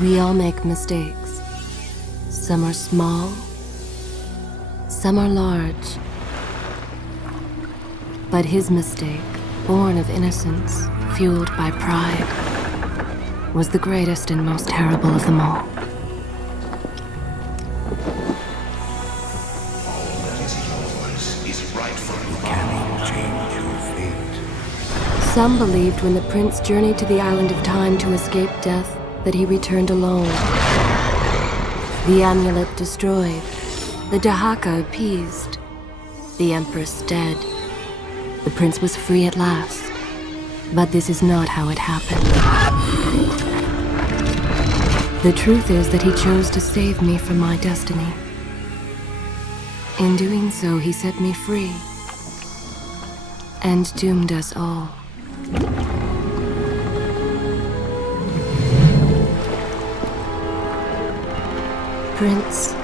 We all make mistakes. Some are small, some are large. But his mistake, born of innocence, fueled by pride, was the greatest and most terrible of them all. All that is yours is rightfully can change your fate. Some believed when the prince journeyed to the island of time to escape death that he returned alone. The amulet destroyed, the Dahaka appeased, the empress dead. The prince was free at last. But this is not how it happened. The truth is that he chose to save me from my destiny. In doing so, he set me free and doomed us all. Prince,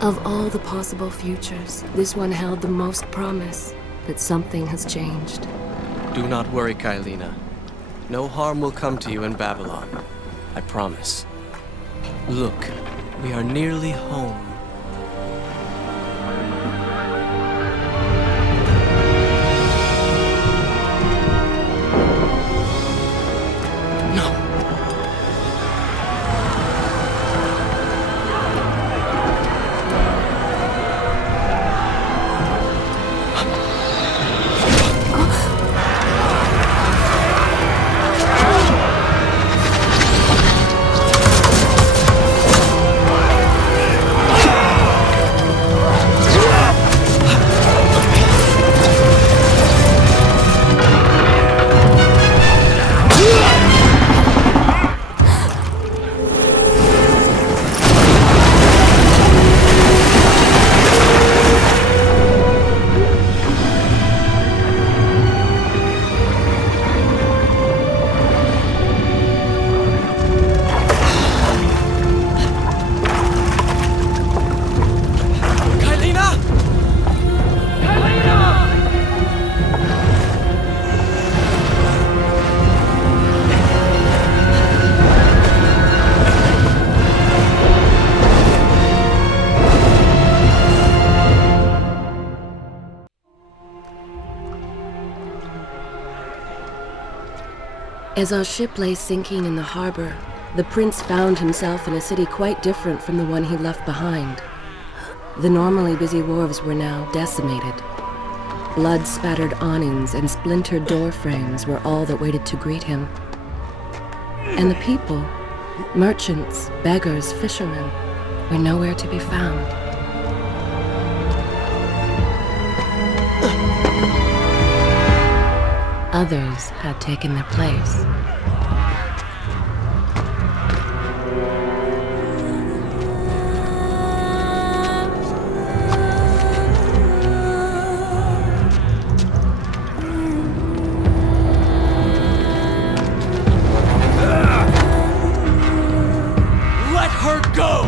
of all the possible futures, this one held the most promise that something has changed. Do not worry, Kailina. No harm will come to you in Babylon. I promise. Look, we are nearly home. As our ship lay sinking in the harbor, the prince found himself in a city quite different from the one he left behind. The normally busy wharves were now decimated. Blood-spattered awnings and splintered door frames were all that waited to greet him. And the people, merchants, beggars, fishermen, were nowhere to be found. Others had taken their place. Let her go!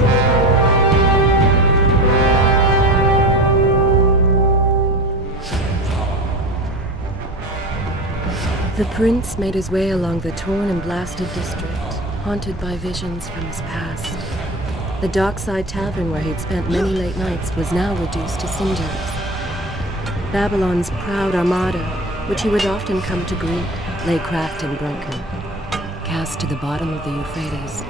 The prince made his way along the torn and blasted district, haunted by visions from his past. The dockside tavern where he'd spent many late nights was now reduced to cinders. Babylon's proud armada, which he would often come to greet, lay cracked and broken, cast to the bottom of the Euphrates.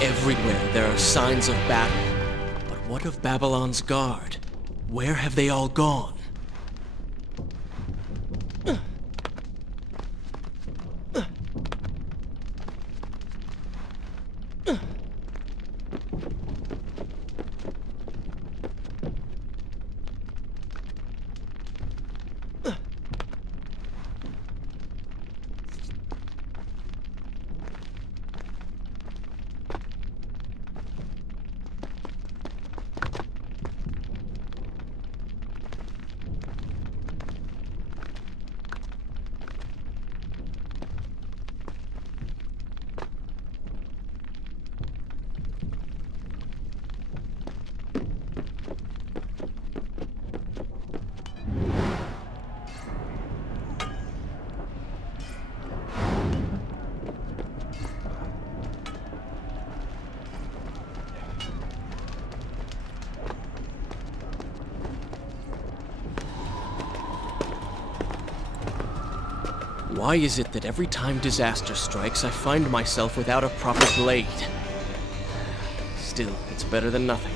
Everywhere there are signs of battle. But what of Babylon's guard? Where have they all gone? Why is it that every time disaster strikes, I find myself without a proper blade? Still, it's better than nothing.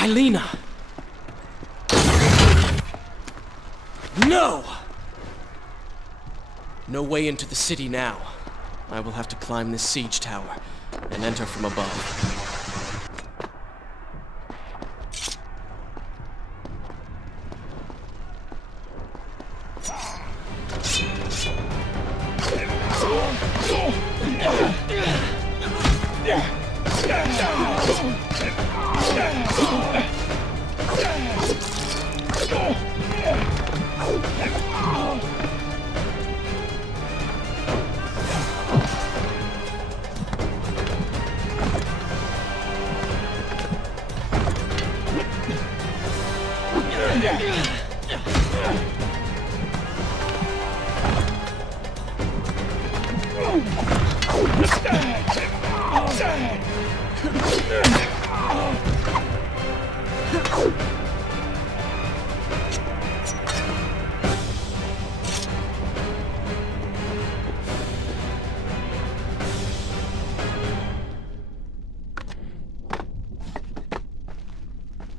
Kylina! No! No way into the city now. I will have to climb this siege tower and enter from above.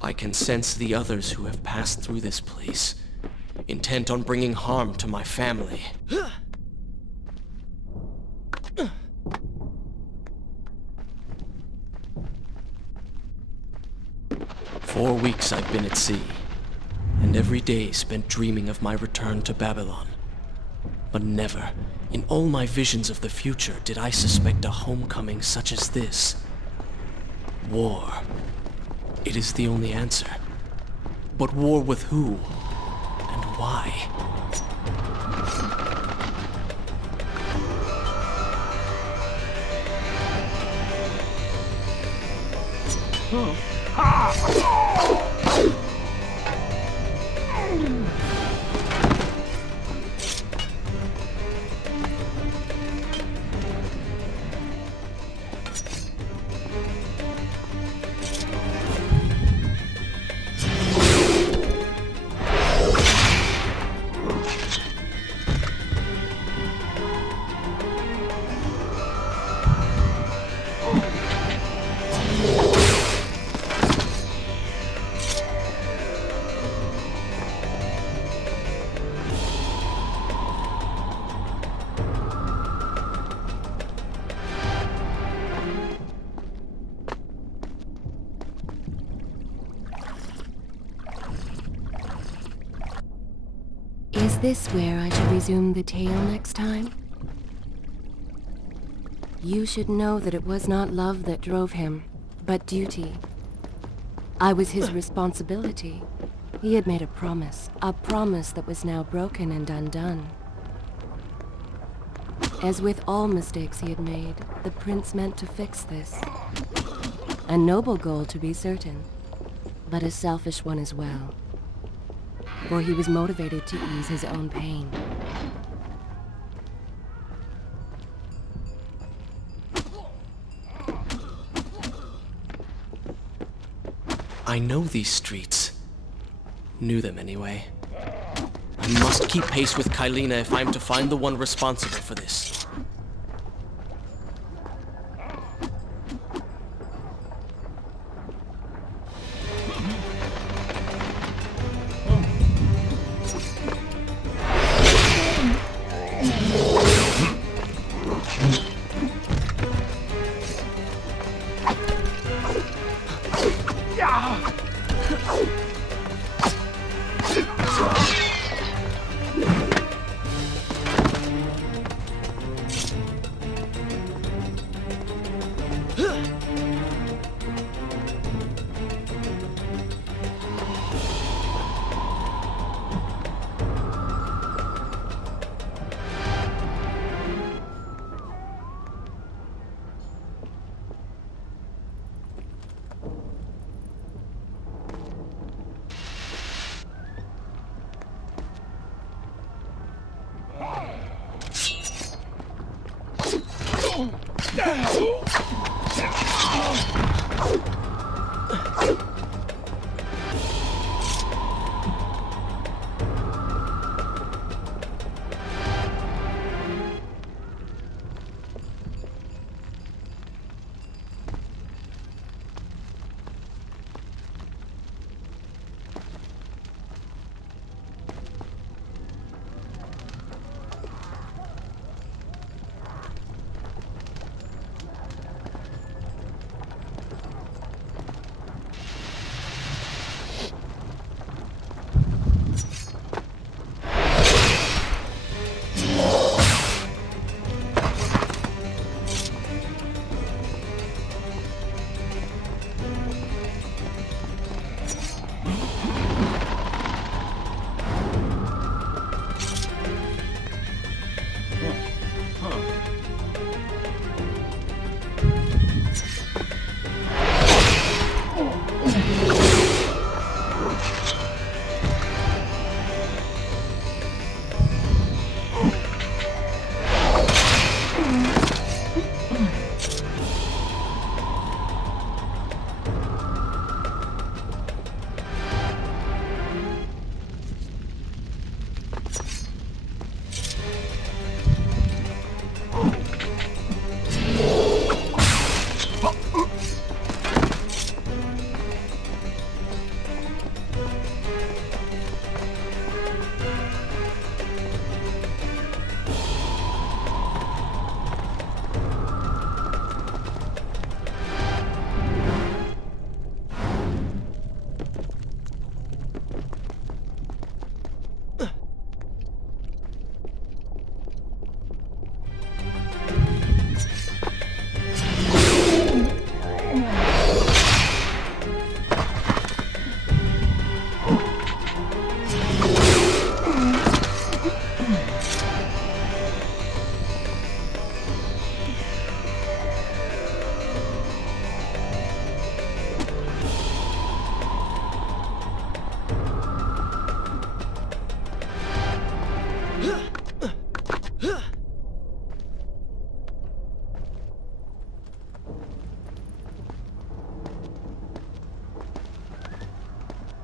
I can sense the others who have passed through this place, intent on bringing harm to my family. For 4 weeks I've been at sea, and every day spent dreaming of my return to Babylon. But never, in all my visions of the future, did I suspect a homecoming such as this. War. It is the only answer. But war with who? And why? Is this where I should resume the tale next time? You should know that it was not love that drove him, but duty. I was his responsibility. He had made a promise that was now broken and undone. As with all mistakes he had made, the prince meant to fix this. A noble goal, to be certain, but a selfish one as well. For he was motivated to ease his own pain. I know these streets. Knew them anyway. I must keep pace with Kylina if I'm to find the one responsible for this.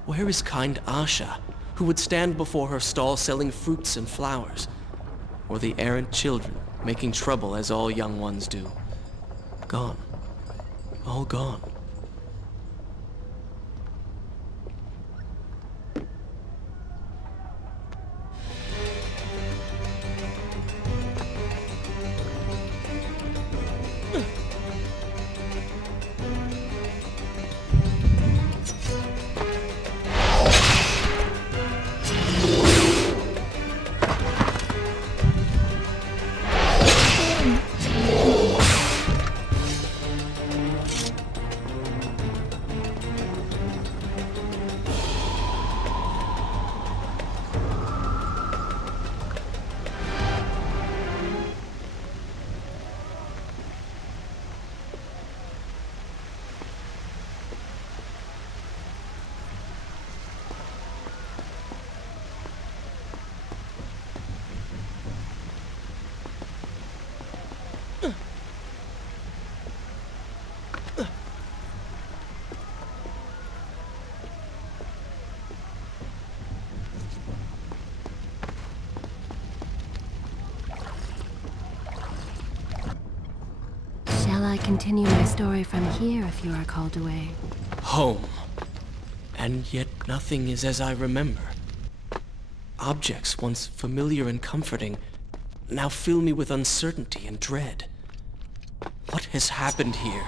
Where is kind Asha, who would stand before her stall selling fruits and flowers? Or the errant children, making trouble as all young ones do? Gone. All gone. Shall I continue my story from here if you are called away? Home. And yet nothing is as I remember. Objects once familiar and comforting now fill me with uncertainty and dread. What has happened here?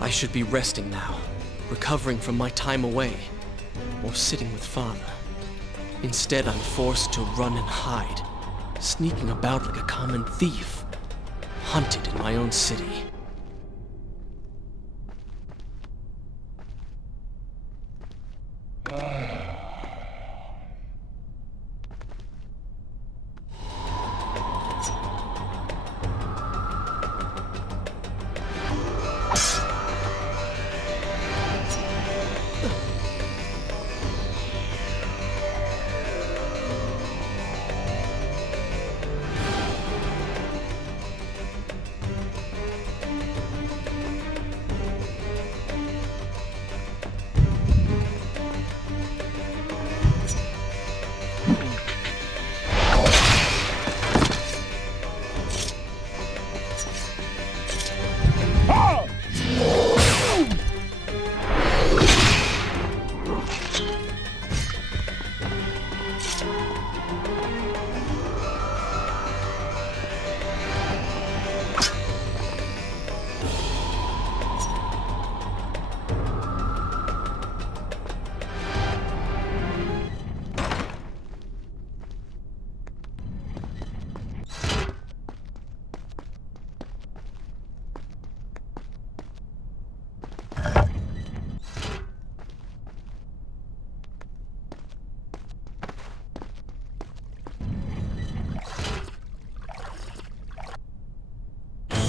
I should be resting now, recovering from my time away, or sitting with Father. Instead, I'm forced to run and hide, sneaking about like a common thief, hunted in my own city.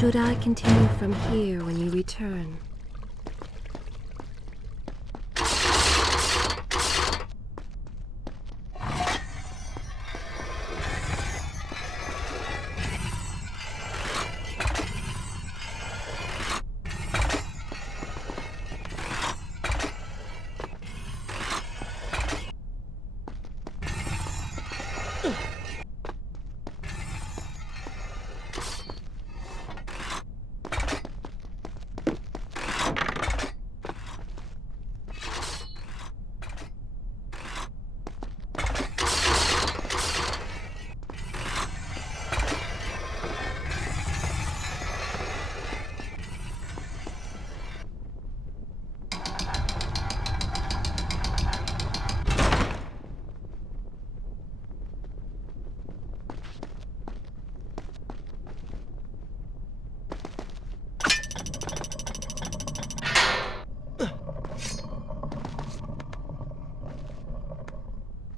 should I continue from here when you return?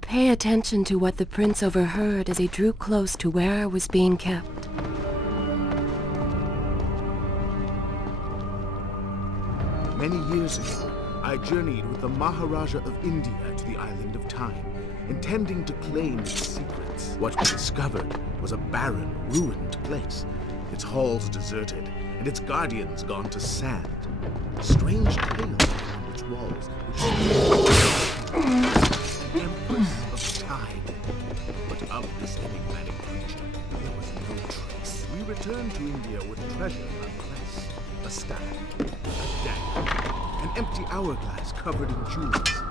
Pay attention to what the prince overheard as he drew close to where I was being kept. Many years ago, I journeyed with the Maharaja of India to the island of Time, intending to claim its secrets. What we discovered was a barren, ruined place, its halls deserted, and its guardians gone to sand. Strange tales around its walls, the Empress of Time. But of this enigmatic creature, there was no trace. We returned to India with treasure nonetheless. A staff, a dagger, an empty hourglass covered in jewels,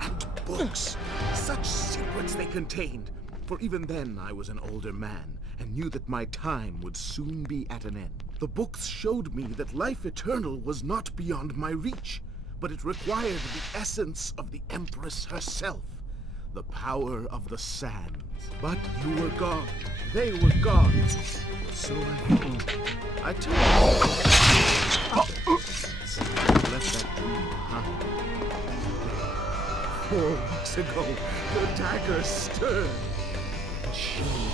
and books. Such secrets they contained. For even then I was an older man, and knew that my time would soon be at an end. The books showed me that life eternal was not beyond my reach, but it required the essence of the Empress herself, the power of the sands. But you were gone. They were gone. So I turned. Left that dream behind. 4 weeks ago, the dagger stirred. And showed me,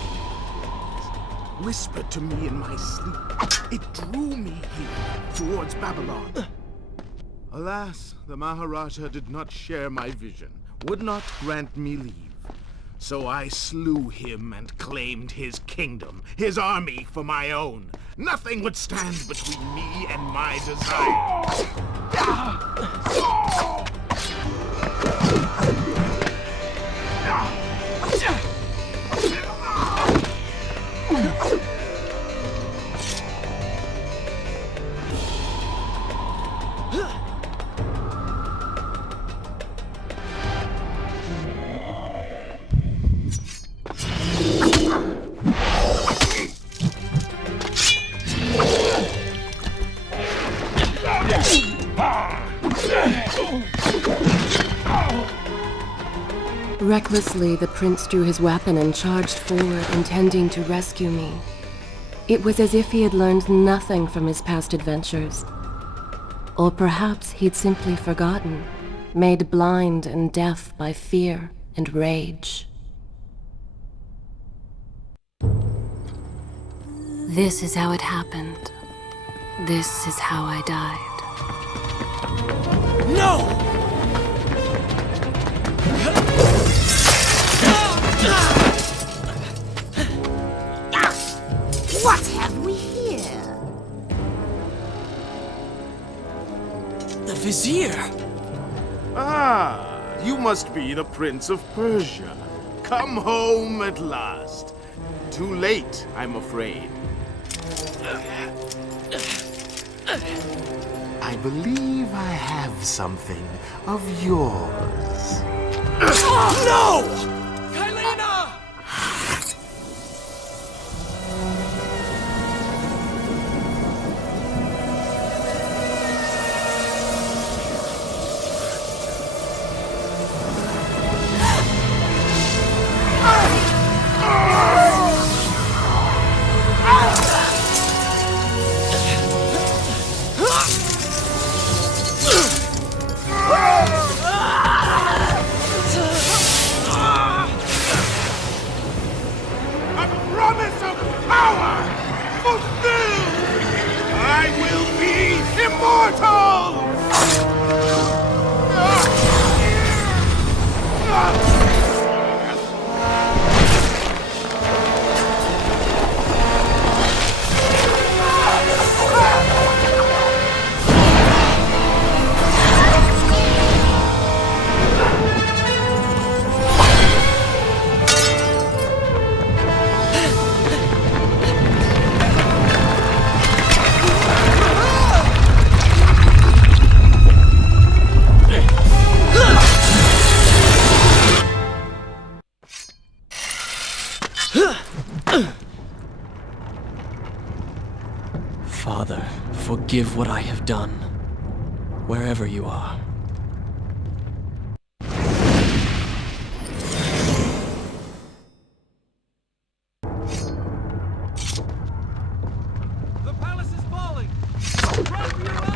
whispered to me in my sleep. It drew me here, towards Babylon. Alas, the Maharaja did not share my vision, would not grant me leave. So I slew him and claimed his kingdom, his army for my own. Nothing would stand between me and my desire. Recklessly, the prince drew his weapon and charged forward, intending to rescue me. It was as if he had learned nothing from his past adventures. Or perhaps he'd simply forgotten, made blind and deaf by fear and rage. This is how it happened. This is how I died. No! What have we here? The Vizier! Ah, you must be the Prince of Persia. Come home at last. Too late, I'm afraid. I believe I have something of yours. No! Kylena! Father, forgive what I have done, wherever you are. The palace is falling! Run for your lives!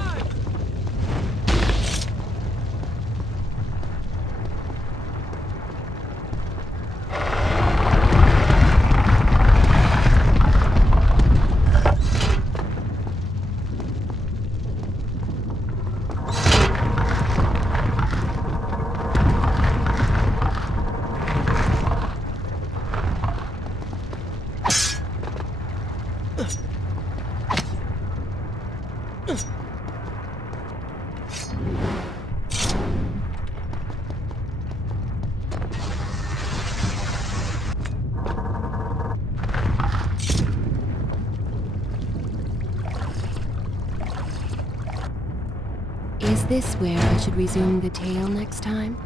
Is this where I should resume the tale next time?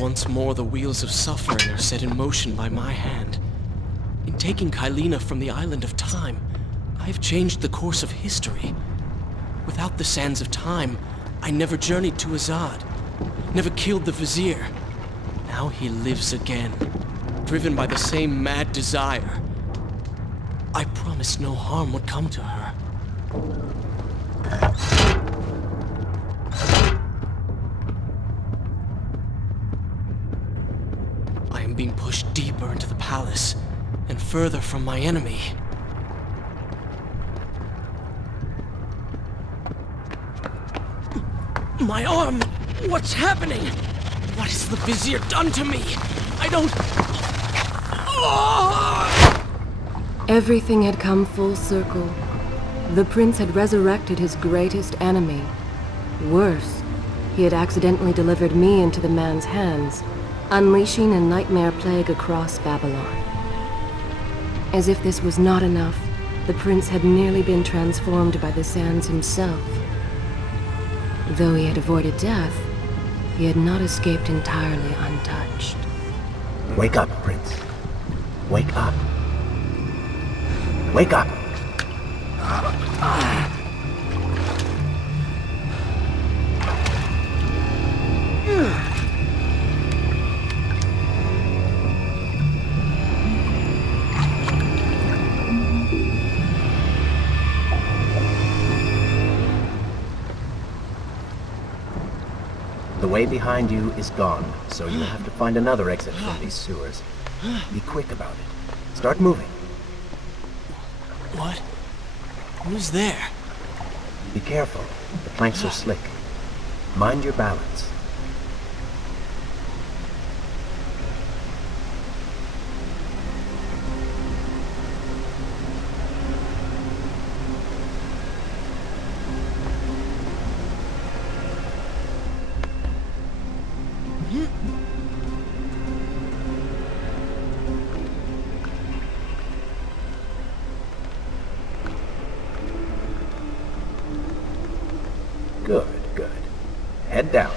Once more, the wheels of suffering are set in motion by my hand. In taking Kylina from the island of time, I've changed the course of history. Without the sands of time, I never journeyed to Azad, never killed the Vizier. Now he lives again, driven by the same mad desire. I promised no harm would come to her. I am being pushed deeper into the palace, and further from my enemy. My arm! What's happening? What has the Vizier done to me? I don't... Everything had come full circle. The prince had resurrected his greatest enemy. Worse, he had accidentally delivered me into the man's hands, unleashing a nightmare plague across Babylon. As if this was not enough, the prince had nearly been transformed by the sands himself. Though he had avoided death, he had not escaped entirely untouched. Wake up, Prince. Wake up. Wake up! The way behind you is gone, so you'll have to find another exit from these sewers. Be quick about it. Start moving. What? Who's there? Be careful. The planks are slick. Mind your balance. Good, good. Head down.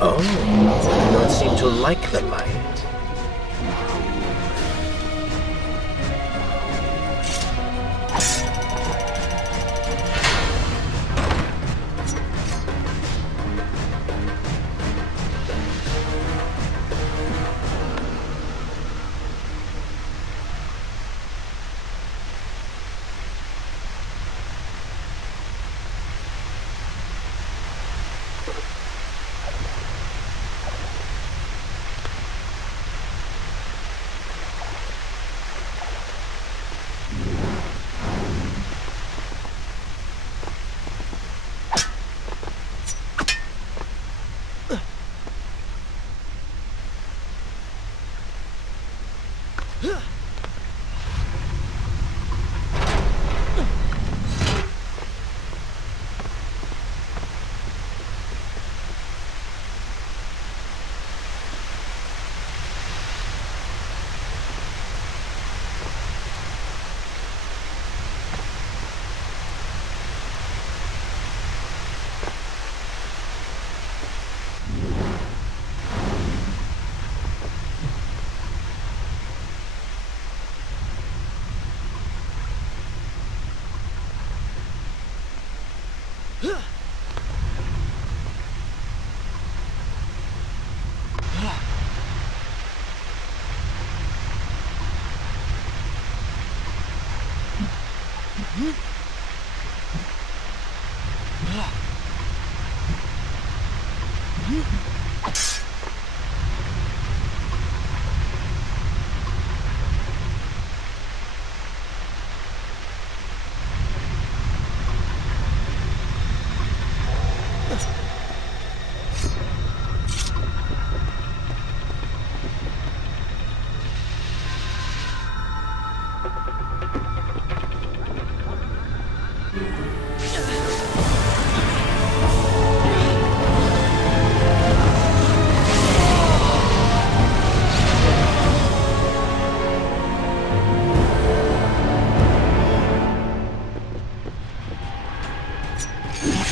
Oh, you don't seem to like the light.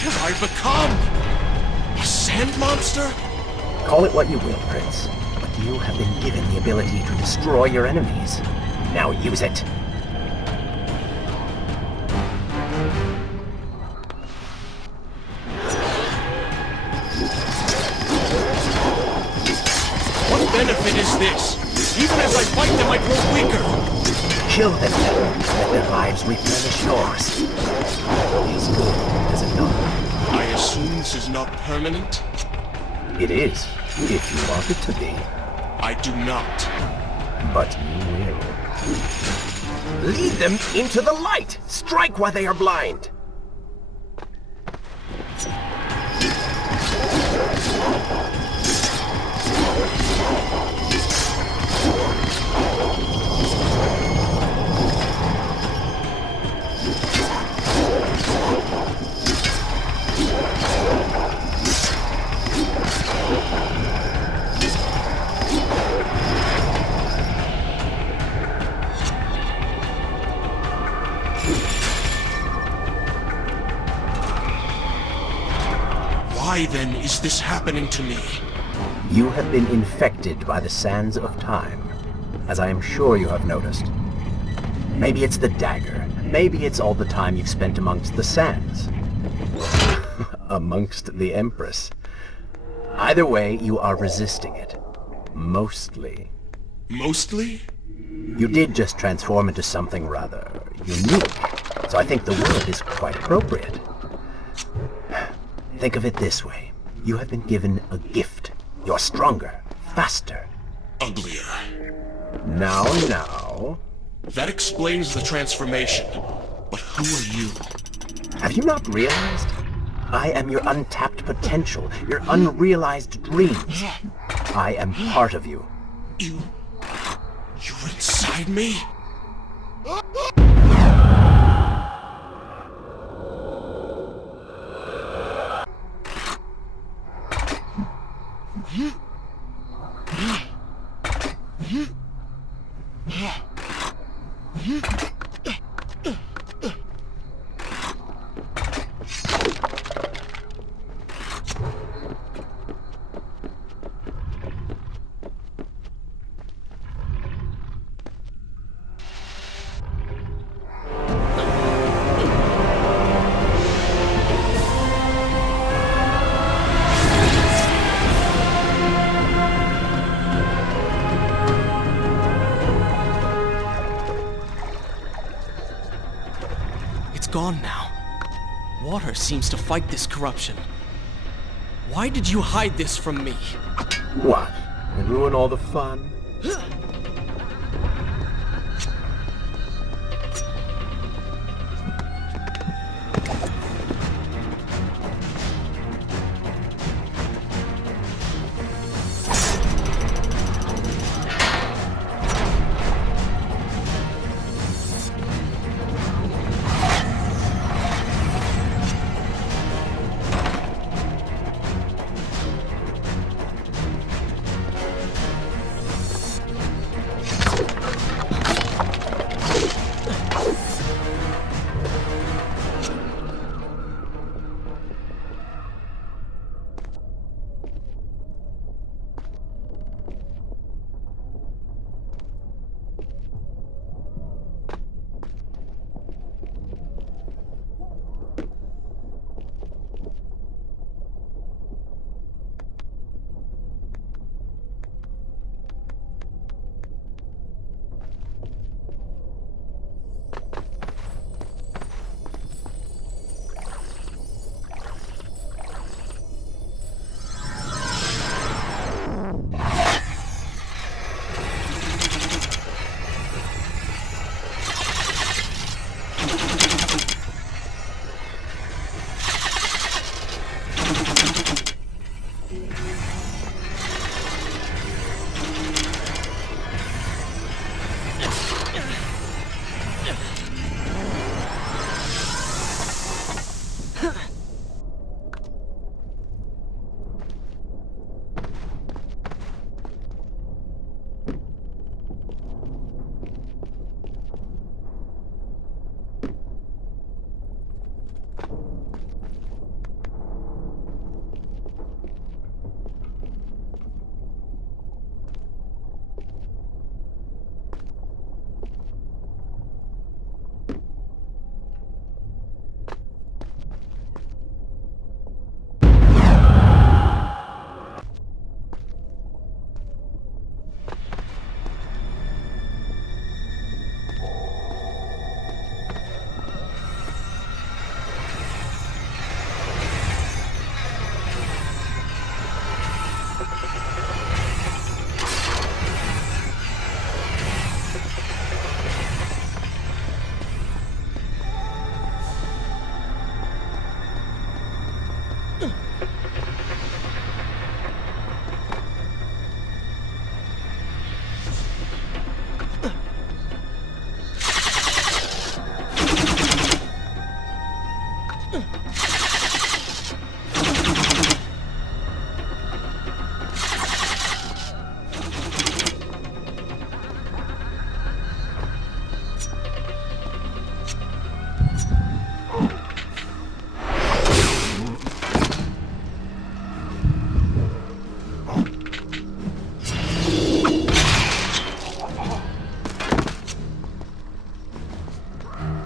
have I become? A sand monster? Call it what you will, Prince, but you have been given the ability to destroy your enemies. Now use it. What benefit is this? Even as I fight them, I grow weaker. Kill them, let their lives replenish yours. It is good, is it not? I assume this is not permanent? It is, if you want it to be. I do not. But you will. Lead them into the light! Strike while they are blind! Why then is this happening to me? You have been infected by the sands of time, as I am sure you have noticed. Maybe it's the dagger. Maybe it's all the time you've spent amongst the sands. Amongst the Empress. Either way, you are resisting it. Mostly. Mostly? You did just transform into something rather unique, so I think the word is quite appropriate. Think of it this way. You have been given a gift. You're stronger, faster. Uglier. Now. That explains the transformation. But who are you? Have you not realized? I am your untapped potential, your unrealized dreams. I am part of you. You're inside me? It's gone now. Water seems to fight this corruption. Why did you hide this from me? What? And ruin all the fun?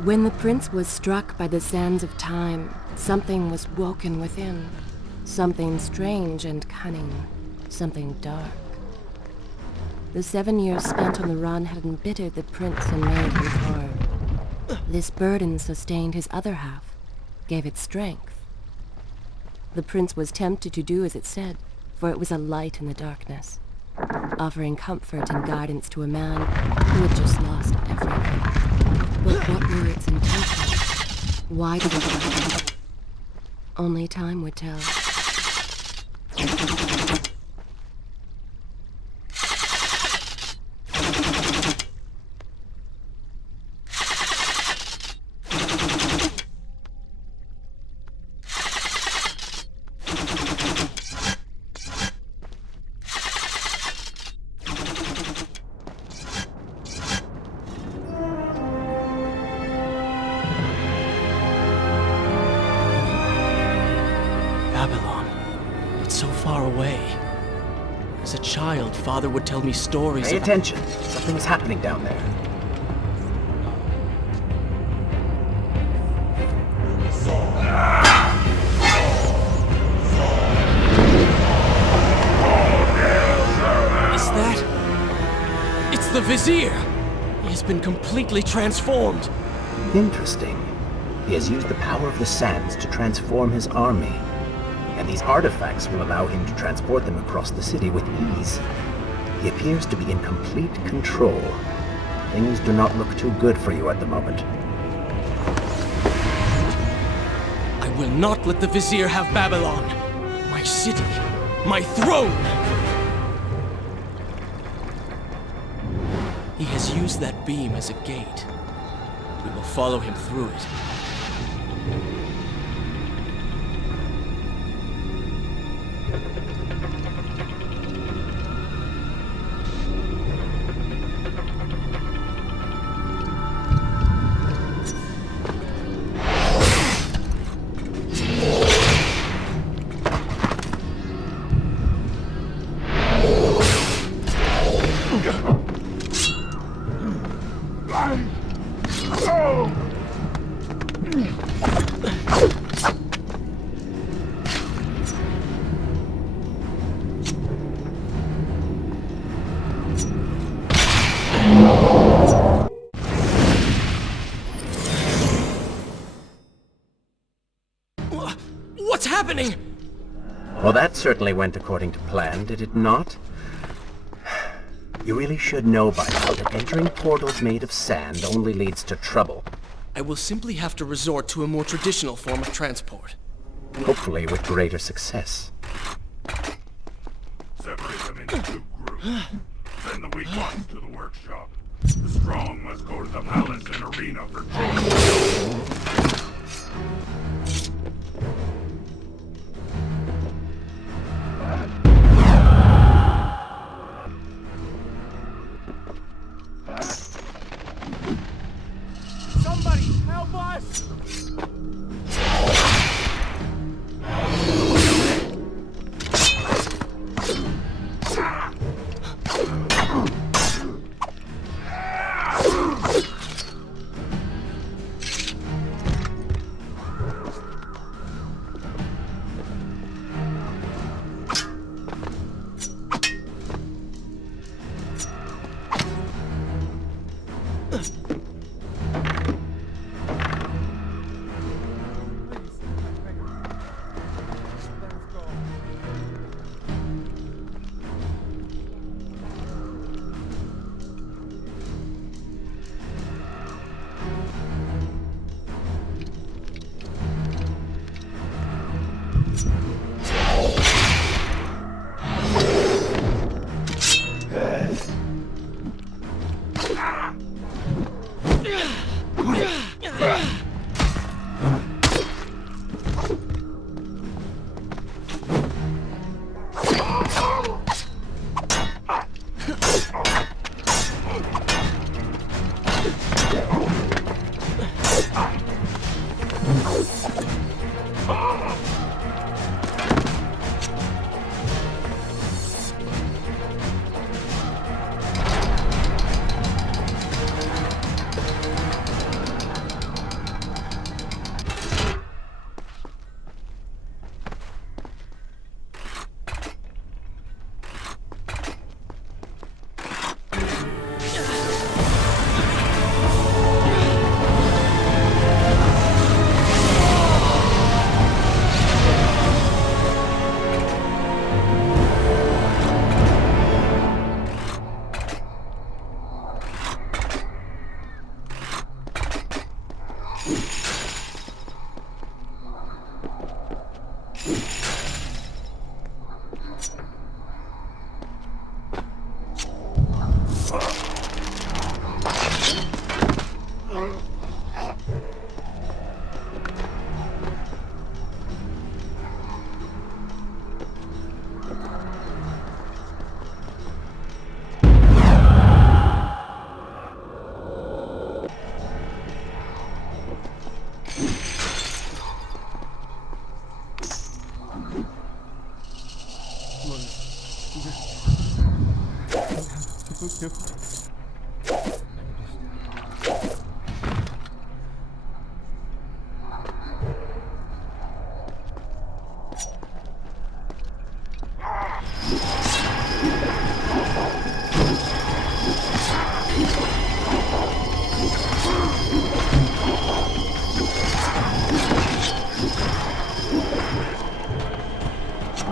When the prince was struck by the sands of time, something was woken within. Something strange and cunning. Something dark. The 7 years spent on the run had embittered the prince and made him hard. This burden sustained his other half, gave it strength. The prince was tempted to do as it said, for it was a light in the darkness, offering comfort and guidance to a man who had just lost everything. But what were its intentions? Why did it happen? Only time would tell. Babylon. It's so far away. As a child, Father would tell me stories Pay of... attention. Something's happening down there. Is that... It's the Vizier! He has been completely transformed. Interesting. He has used the power of the sands to transform his army. And these artifacts will allow him to transport them across the city with ease. He appears to be in complete control. Things do not look too good for you at the moment. I will not let the Vizier have Babylon. My city. My throne! He has used that beam as a gate. We will follow him through it. What's happening? Well, that certainly went according to plan, did it not? You really should know by now that entering portals made of sand only leads to trouble. I will simply have to resort to a more traditional form of transport. Hopefully with greater success. Separate them into 2 groups. Send the weak ones to the workshop. The strong must go to the palace and arena for training. Somebody help us!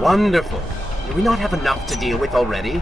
Wonderful. Do we not have enough to deal with already?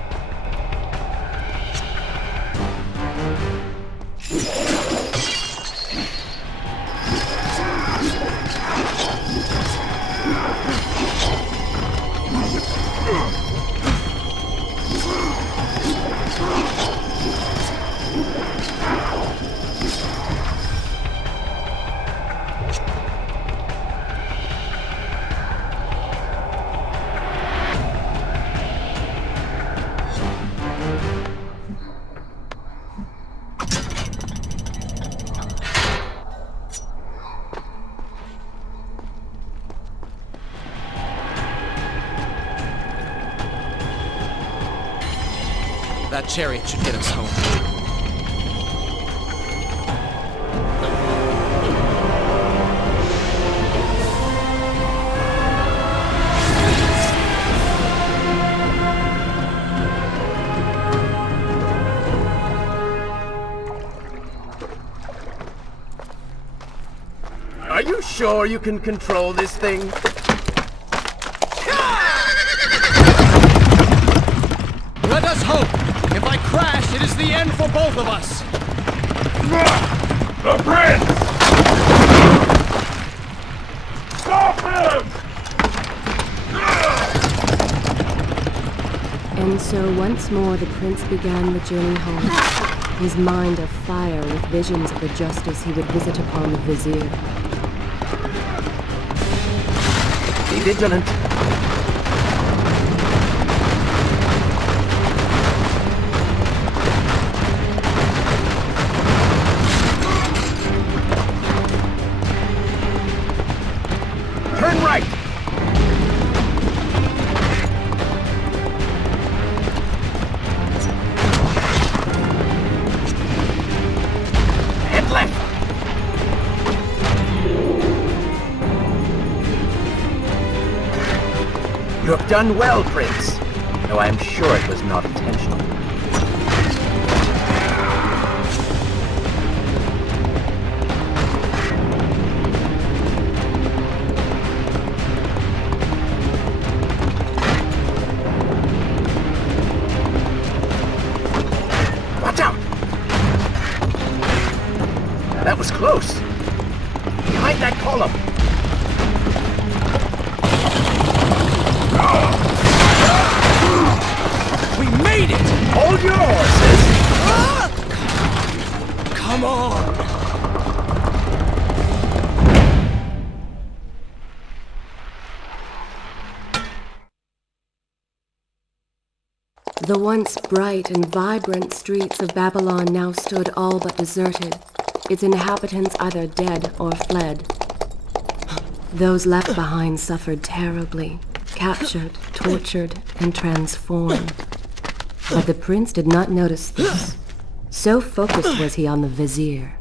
That chariot should get us home. Are you sure you can control this thing? Let us hope! If I crash, it is the end for both of us! The prince! Stop him! And so once more the prince began the journey home, his mind afire with visions of the justice he would visit upon the vizier. Be vigilant. Turn right! And left! You have done well, Prince, though I am sure it was not intentional. Watch out! That was close. Behind that column. We made it! Hold your horses! Come on! The once bright and vibrant streets of Babylon now stood all but deserted, its inhabitants either dead or fled. Those left behind suffered terribly, captured, tortured, and transformed. But the prince did not notice this. So focused was he on the vizier.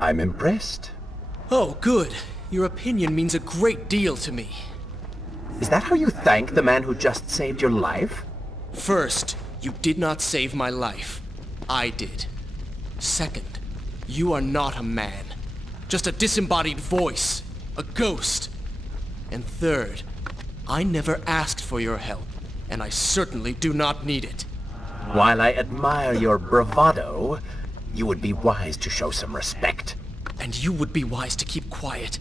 I'm impressed. Oh, good. Your opinion means a great deal to me. Is that how you thank the man who just saved your life? First, you did not save my life. I did. Second, you are not a man. Just a disembodied voice. A ghost. And third, I never asked for your help, and I certainly do not need it. While I admire your bravado, you would be wise to show some respect. And you would be wise to keep quiet.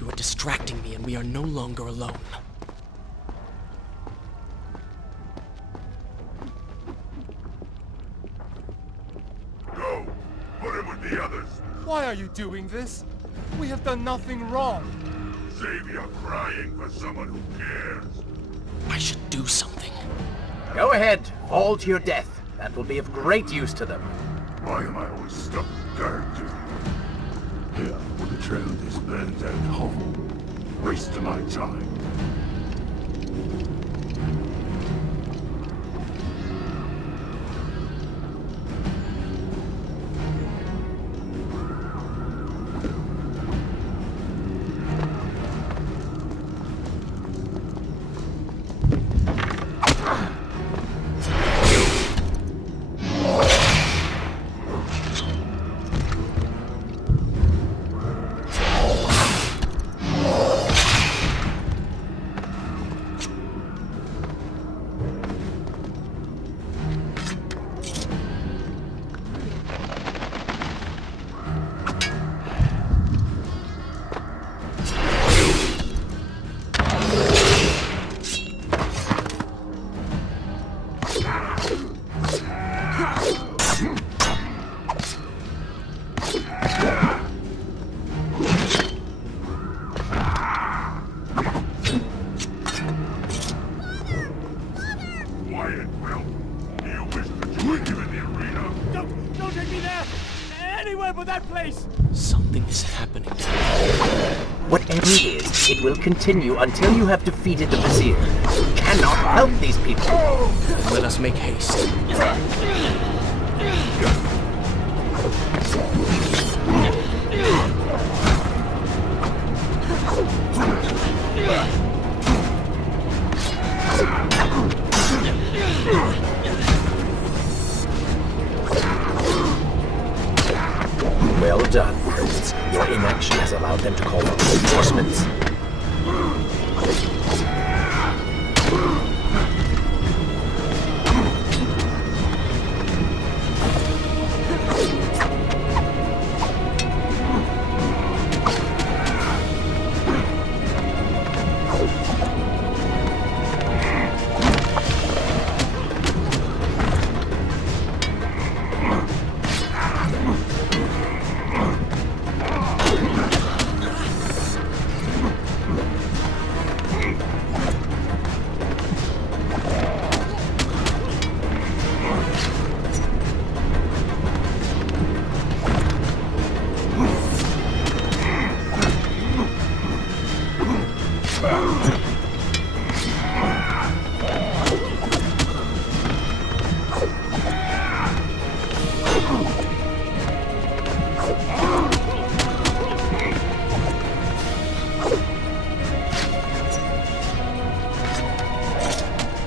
You are distracting me and we are no longer alone. Go! Put him with the others! Why are you doing this? We have done nothing wrong. Save your crying for someone who cares! I should do something. Go ahead, fall to your death. That will be of great use to them. Why am I always stuck with guard duty? Here, with the trail of this bandit hovel. Wasting my time. Quiet, Will. Do you wish to join him in the arena? Don't take me there! Anywhere but that place! Something is happening. Whatever it is, it will continue until you have defeated the Vizier. You cannot help these people. Then let us make haste. Well done, Prince. Your inaction has allowed them to call for reinforcements.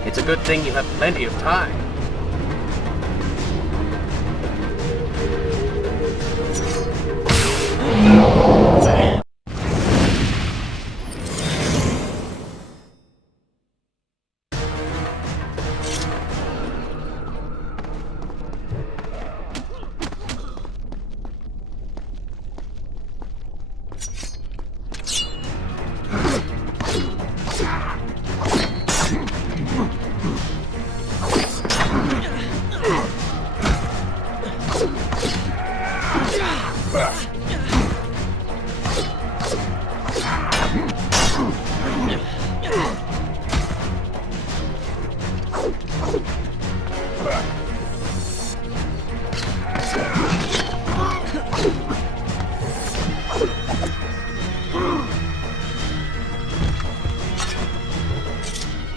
It's a good thing you have plenty of time.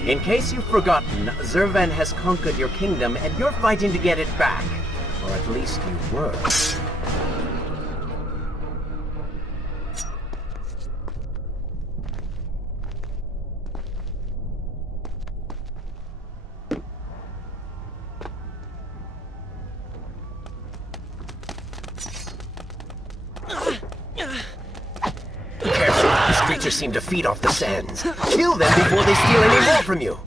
In case you've forgotten, Zurvan has conquered your kingdom and you're fighting to get it back. Or at least you were. creatures seem to feed off the sands. Kill them before they steal any more from you.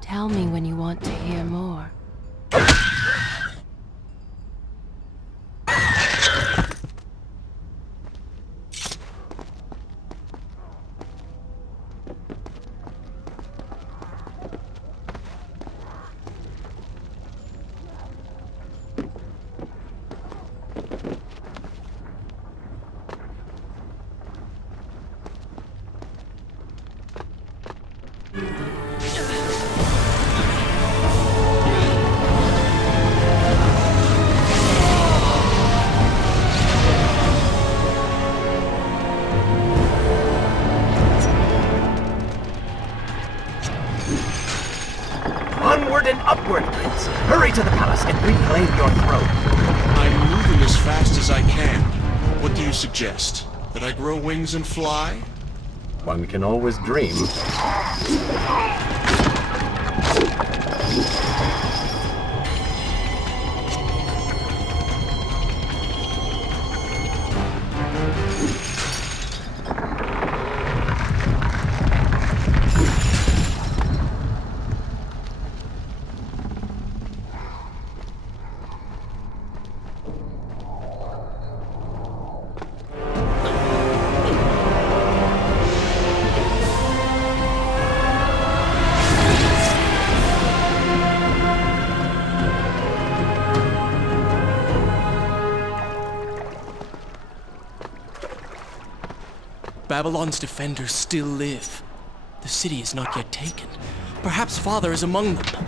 Tell me when you want to hear more. Onward and upward, Prince. Hurry to the palace and reclaim your throne. I'm moving as fast as I can. What do you suggest? That I grow wings and fly? One can always dream. Babylon's defenders still live. The city is not yet taken. Perhaps Father is among them.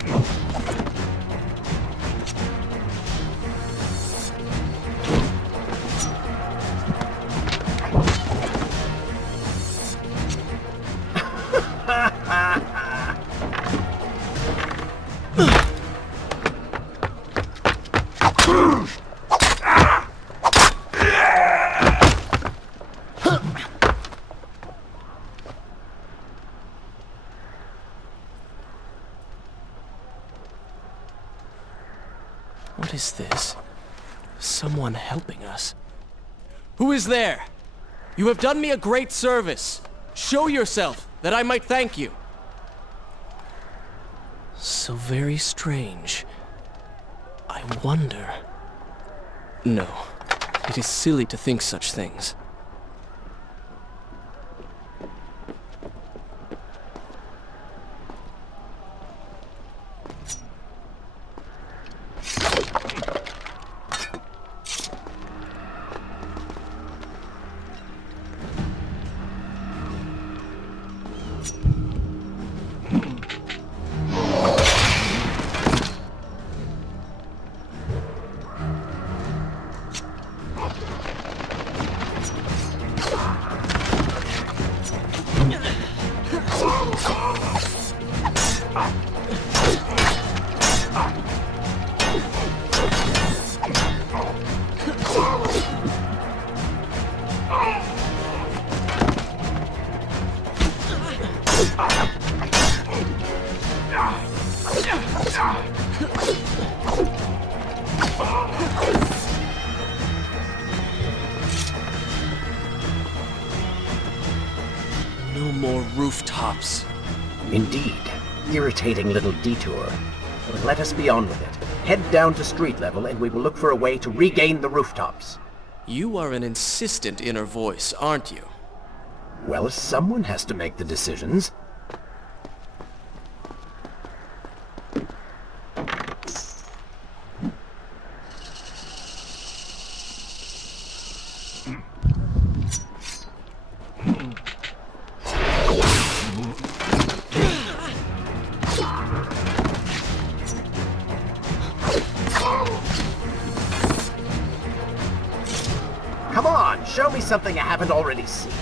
What is this? Someone helping us. Who is there? You have done me a great service. Show yourself, that I might thank you. So very strange. I wonder... No, it is silly to think such things. No more rooftops. Indeed. Irritating little detour. But let us be on with it. Head down to street level and we will look for a way to regain the rooftops. You are an insistent inner voice, aren't you? Well, someone has to make the decisions. Come on, show me something I haven't already seen.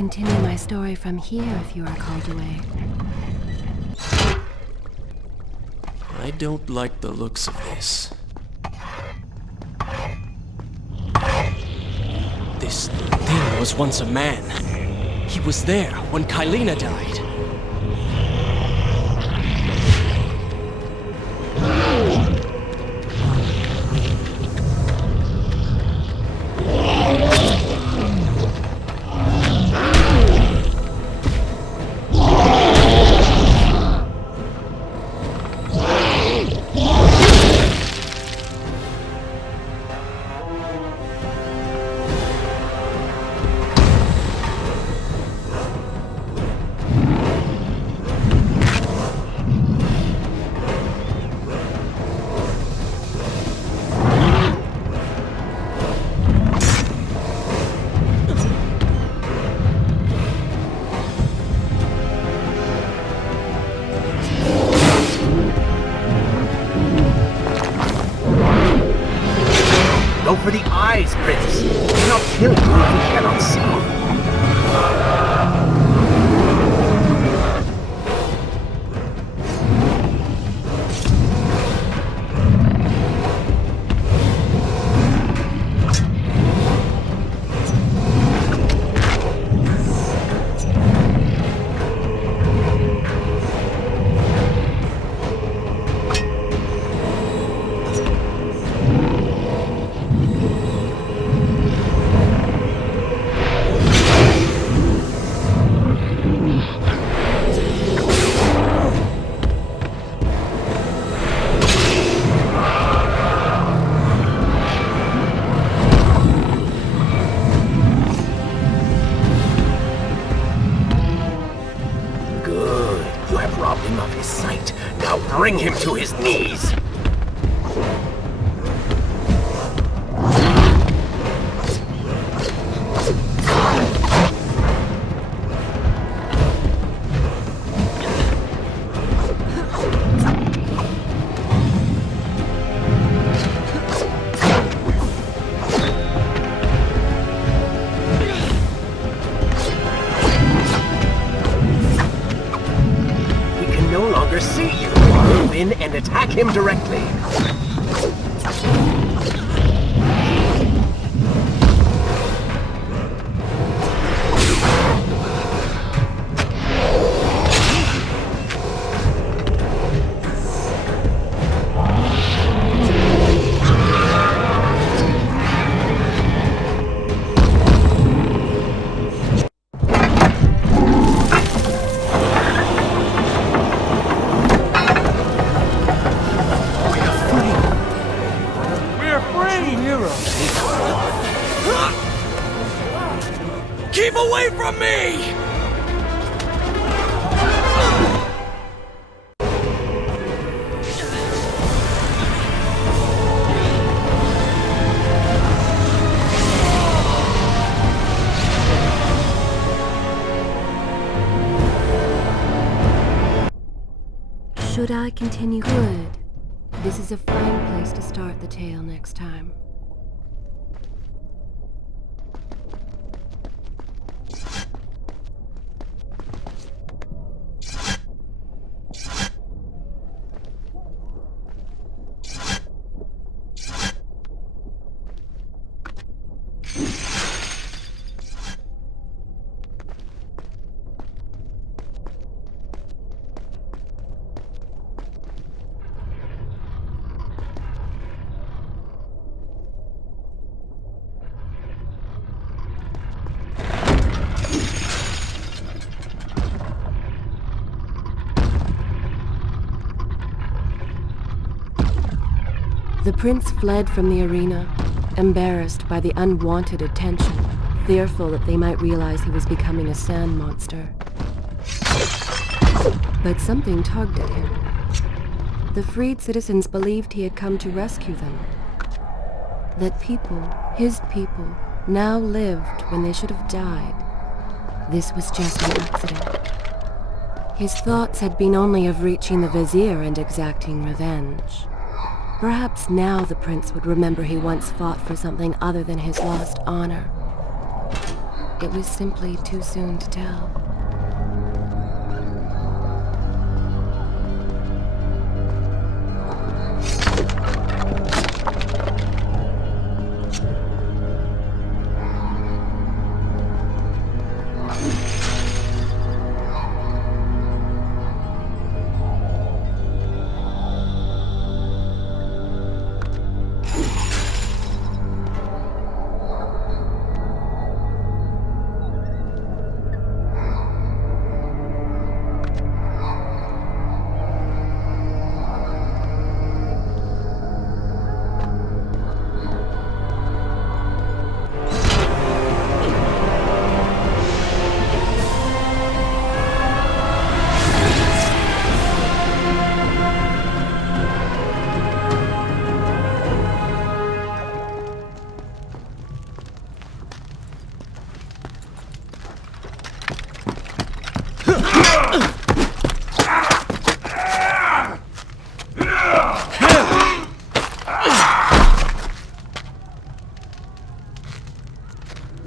continue my story from here if you are called away. I don't like the looks of this. This thing was once a man. He was there when Kylina died. Go for the eyes, Prince! Do not kill you if we cannot see you. Good. You have robbed him of his sight. Now bring him to his knees. See you. Move in and attack him directly. Keep away from me! Should I continue? Good. This is a fine place to start the tale next time. The prince fled from the arena, embarrassed by the unwanted attention, fearful that they might realize he was becoming a sand monster. But something tugged at him. The freed citizens believed he had come to rescue them. That people, his people, now lived when they should have died. This was just an accident. His thoughts had been only of reaching the vizier and exacting revenge. Perhaps now the prince would remember he once fought for something other than his lost honor. it was simply too soon to tell.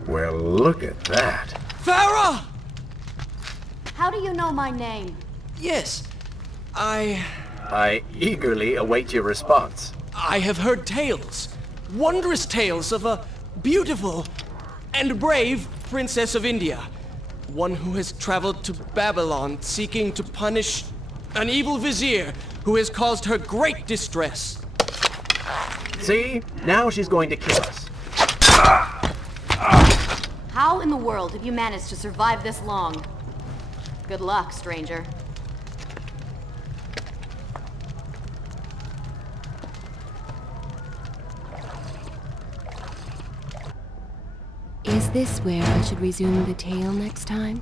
Well, look at that. Farah! How do you know my name? Yes, I eagerly await your response. have heard tales, wondrous tales of a beautiful and brave princess of India. One who has traveled to Babylon seeking to punish an evil vizier who has caused her great distress. See? Now she's going to kill us. How in the world have you managed to survive this long? Good luck, stranger. Is this where I should resume the tale next time?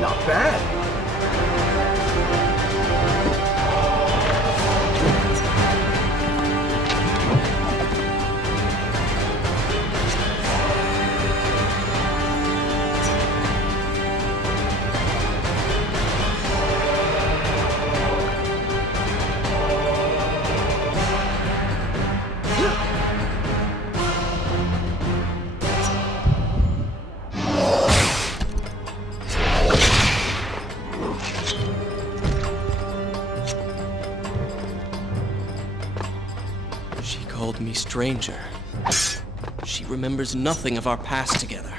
Not bad. She called me stranger. She remembers nothing of our past together.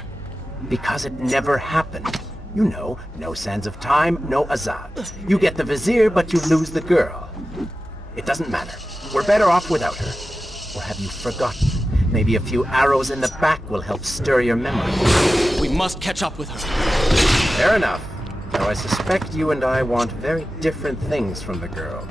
Because it never happened. You know, no sands of time, no Azad. You get the vizier, but you lose the girl. It doesn't matter. We're better off without her. Or have you forgotten? Maybe a few arrows in the back will help stir your memory. We must catch up with her. Fair enough. Though I suspect you and I want very different things from the girl.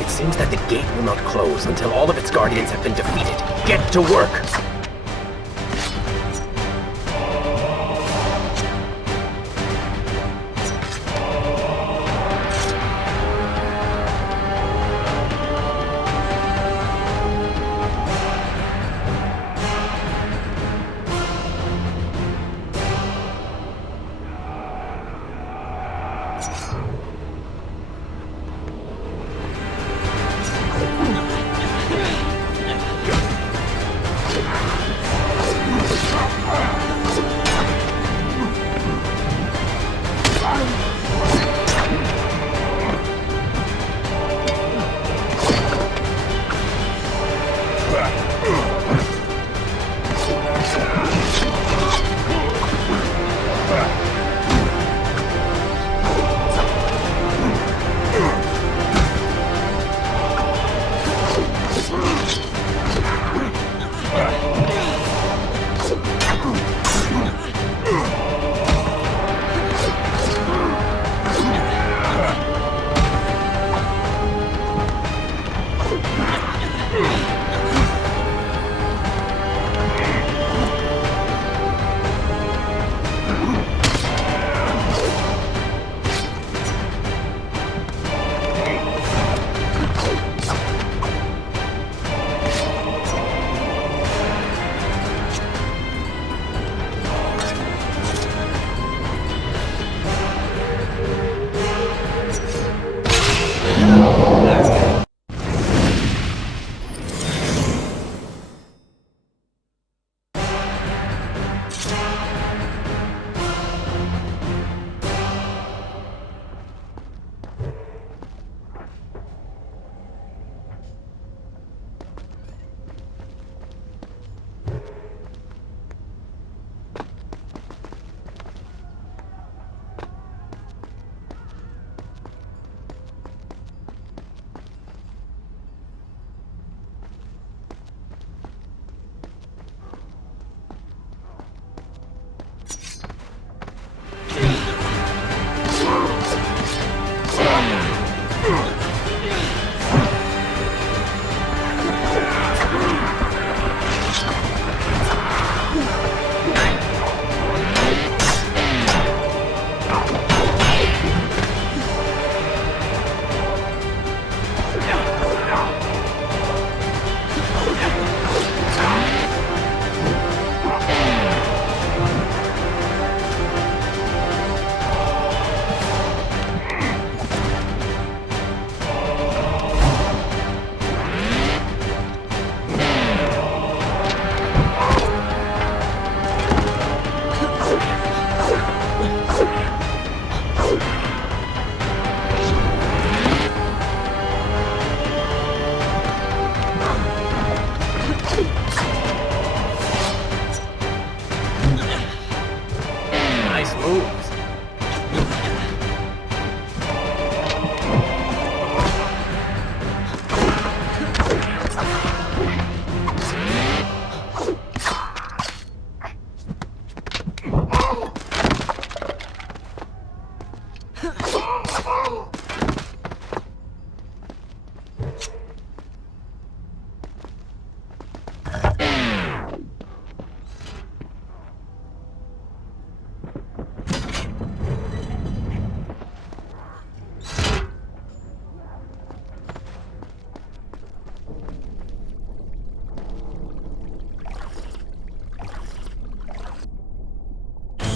It seems that the gate will not close until all of its guardians have been defeated. Get to work!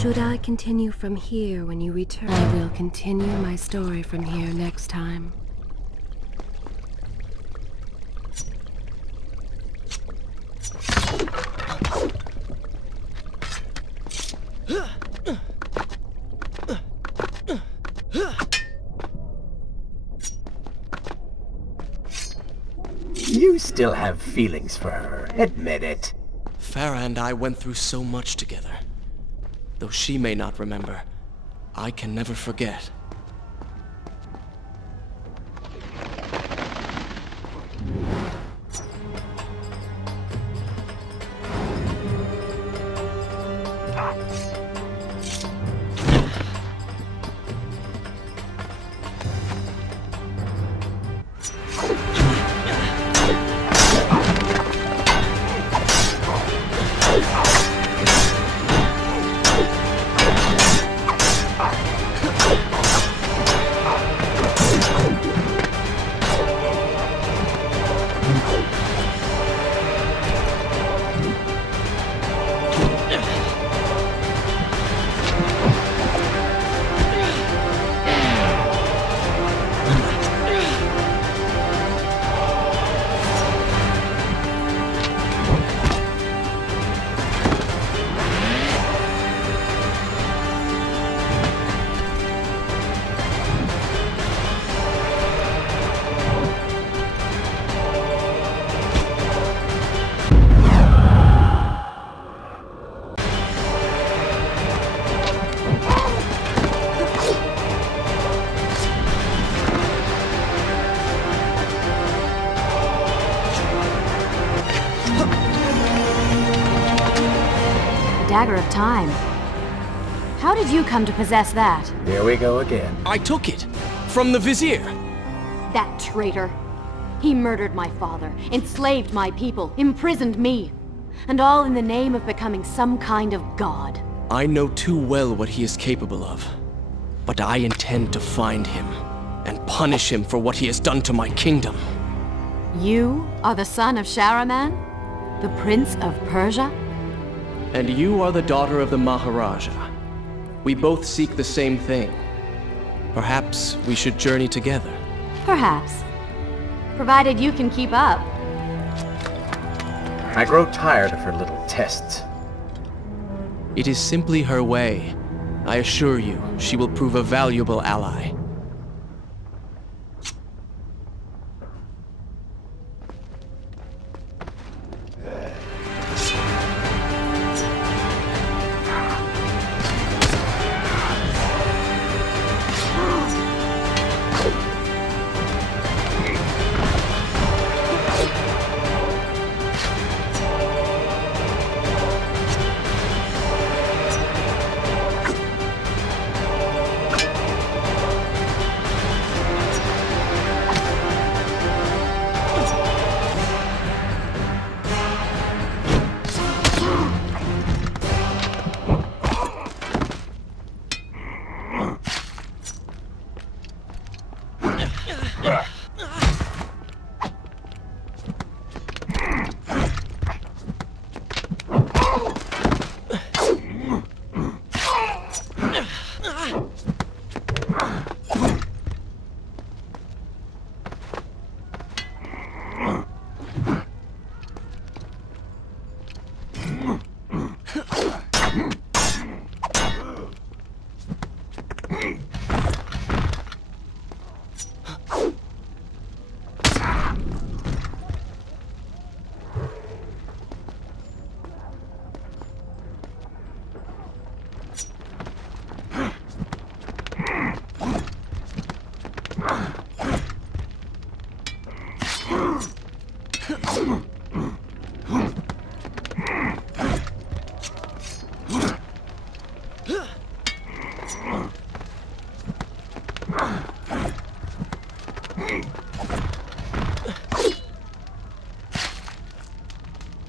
Should I continue from here when you return? I will continue my story from here next time. You still have feelings for her. Admit it. Farah and I went through so much together. Though she may not remember, I can never forget. Dagger of Time. How did you come to possess that? Here we go again. I took it from the Vizier. That traitor. He murdered my father, enslaved my people, imprisoned me. And all in the name of becoming some kind of god. I know too well what he is capable of. But I intend to find him and punish him for what he has done to my kingdom. You are the son of Shahraman? The Prince of Persia? And you are the daughter of the Maharaja. We both seek the same thing. Perhaps we should journey together. Perhaps. Provided you can keep up. I grow tired of her little tests. It is simply her way. I assure you, she will prove a valuable ally.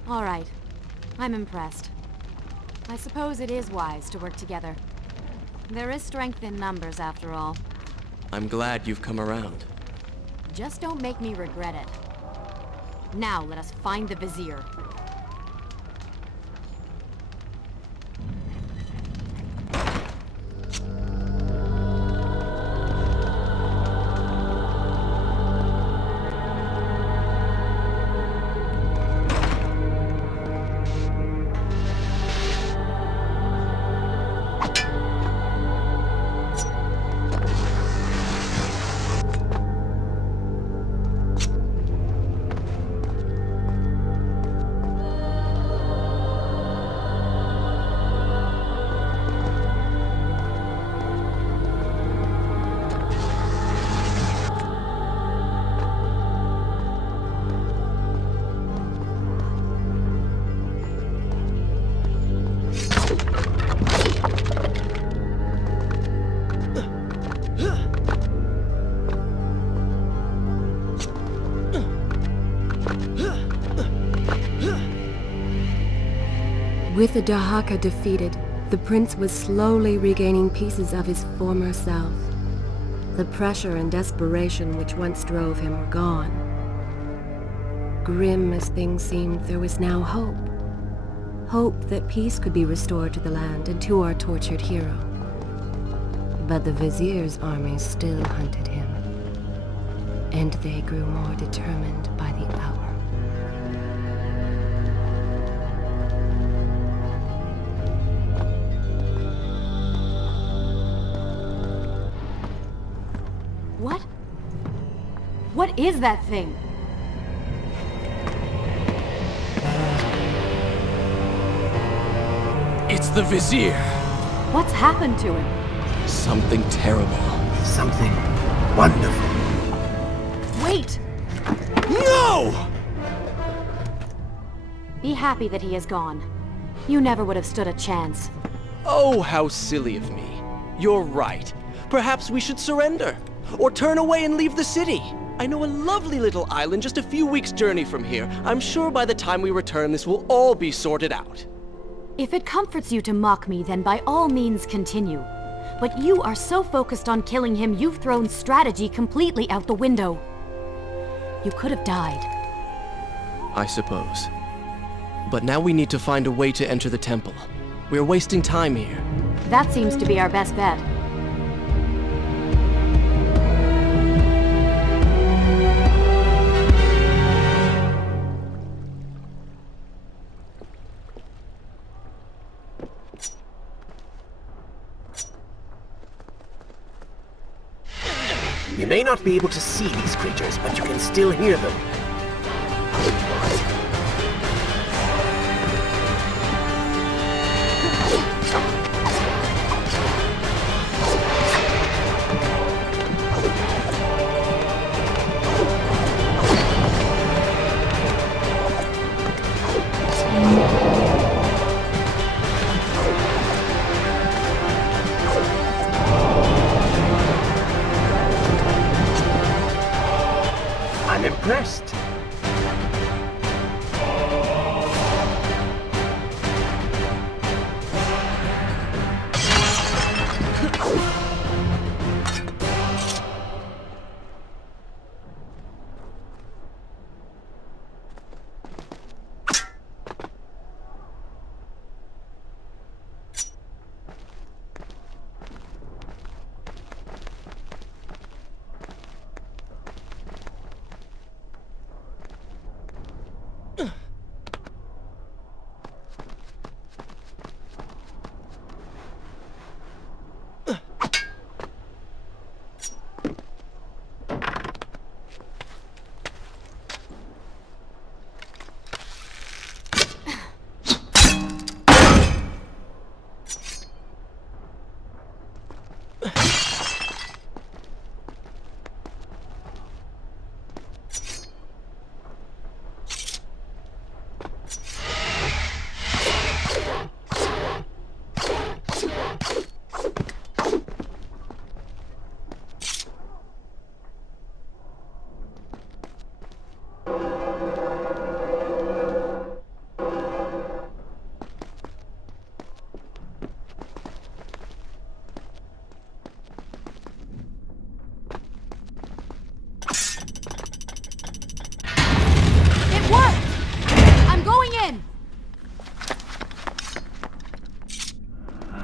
All right. I'm impressed. I suppose it is wise to work together. There is strength in numbers, after all. I'm glad you've come around. Just don't make me regret it. Now let us find the Vizier. With the Dahaka defeated, the prince was slowly regaining pieces of his former self. The pressure and desperation which once drove him were gone. Grim as things seemed, there was now hope. Hope that peace could be restored to the land and to our tortured hero. But the Vizier's army still hunted him, and they grew more determined by the hour. What? What is that thing? It's the Vizier! What's happened to him? Something terrible. Something wonderful. Wait! No! Be happy that he is gone. You never would have stood a chance. Oh, how silly of me. You're right. Perhaps we should surrender. Or turn away and leave the city. I know a lovely little island just a few weeks' journey from here. I'm sure by the time we return, this will all be sorted out. If it comforts you to mock me, then by all means continue. But you are so focused on killing him, you've thrown strategy completely out the window. You could have died. I suppose. But now we need to find a way to enter the temple. We're wasting time here. That seems to be our best bet. You may not be able to see these creatures, but you can still hear them. I'm impressed.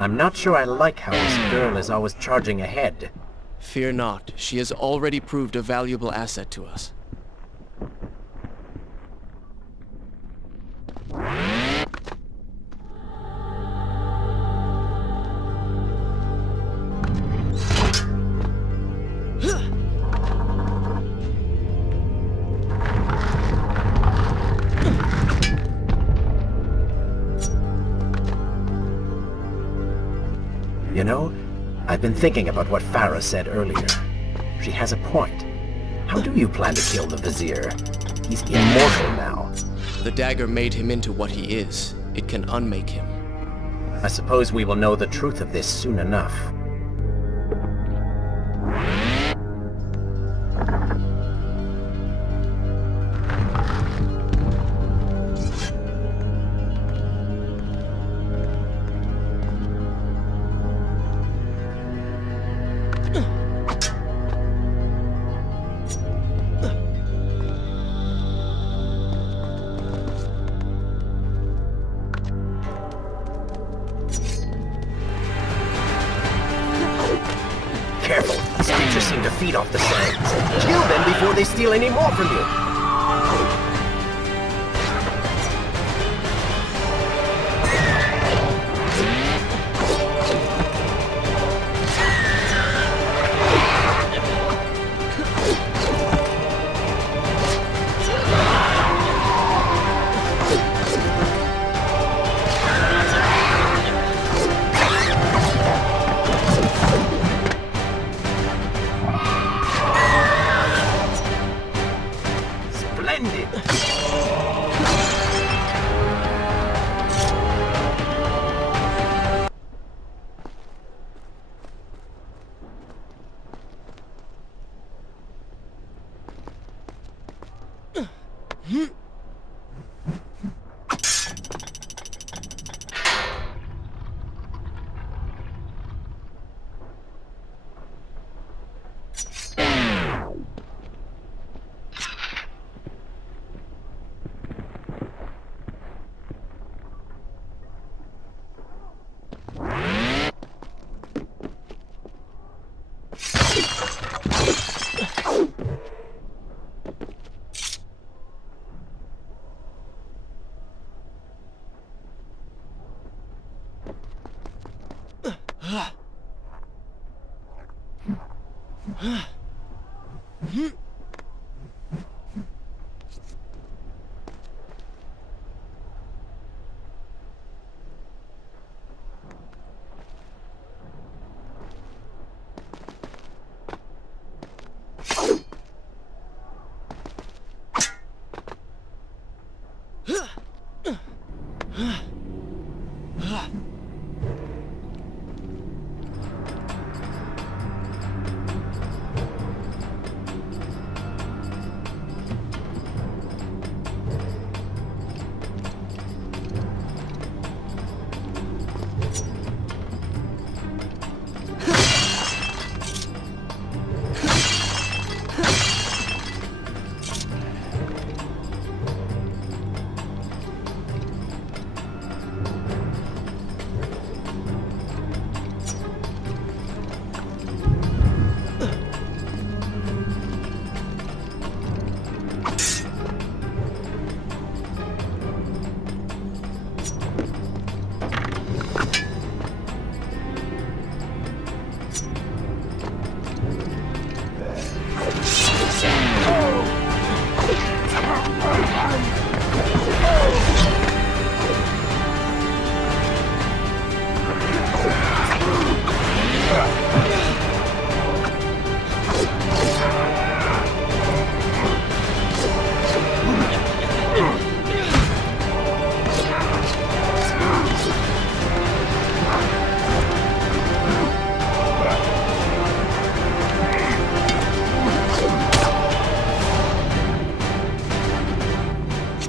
I'm not sure I like how this girl is always charging ahead. Fear not, she has already proved a valuable asset to us. You know, I've been thinking about what Farah said earlier. She has a point. How do you plan to kill the Vizier? He's immortal now. The dagger made him into what he is. It can unmake him. I suppose we will know the truth of this soon enough. Careful, these creatures seem to feed off the sands. Kill them before they steal any more from you.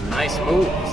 Nice moves.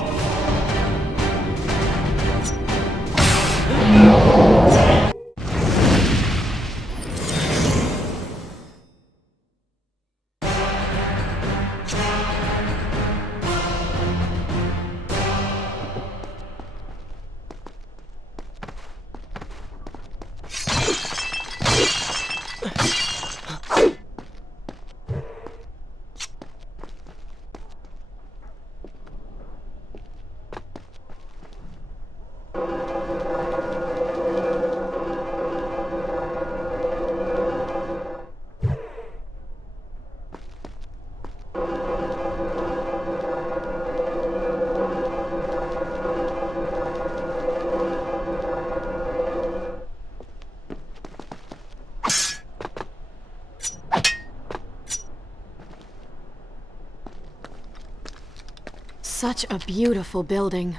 Such a beautiful building.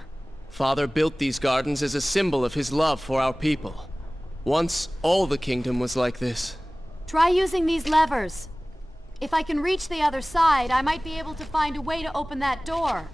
Father built these gardens as a symbol of his love for our people. Once, all the kingdom was like this. Try using these levers. If I can reach the other side, I might be able to find a way to open that door.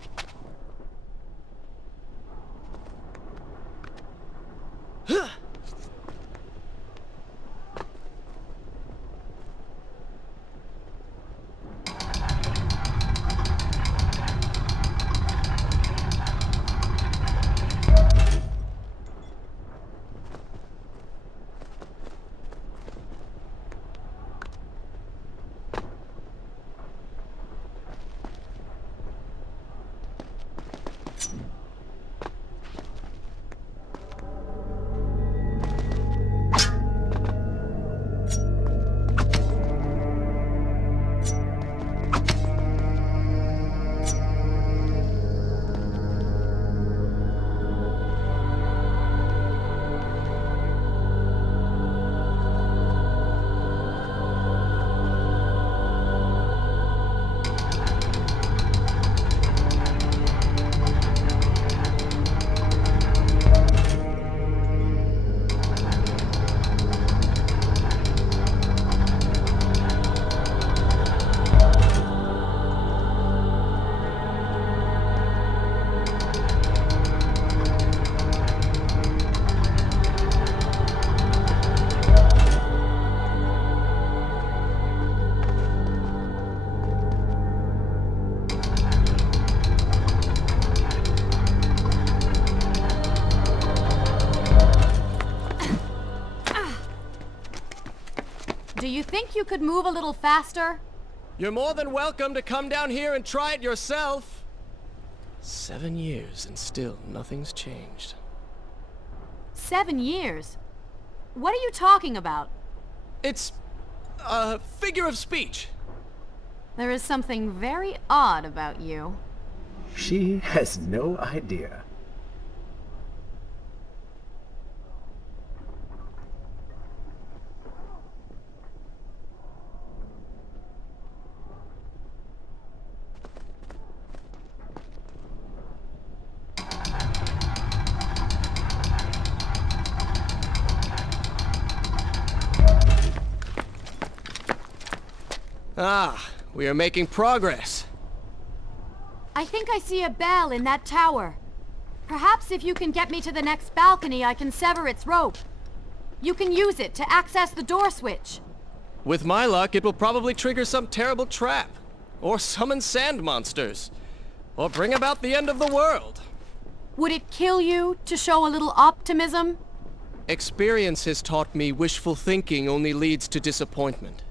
Do you think you could move a little faster? You're more than welcome to come down here and try it yourself. 7 years and still nothing's changed. 7 years? What are you talking about? It's a figure of speech. There is something very odd about you. She has no idea. Ah, we are making progress. I think I see a bell in that tower. Perhaps if you can get me to the next balcony, I can sever its rope. You can use it to access the door switch. With my luck, it will probably trigger some terrible trap. Or summon sand monsters. Or bring about the end of the world. Would it kill you to show a little optimism? Experience has taught me wishful thinking only leads to disappointment.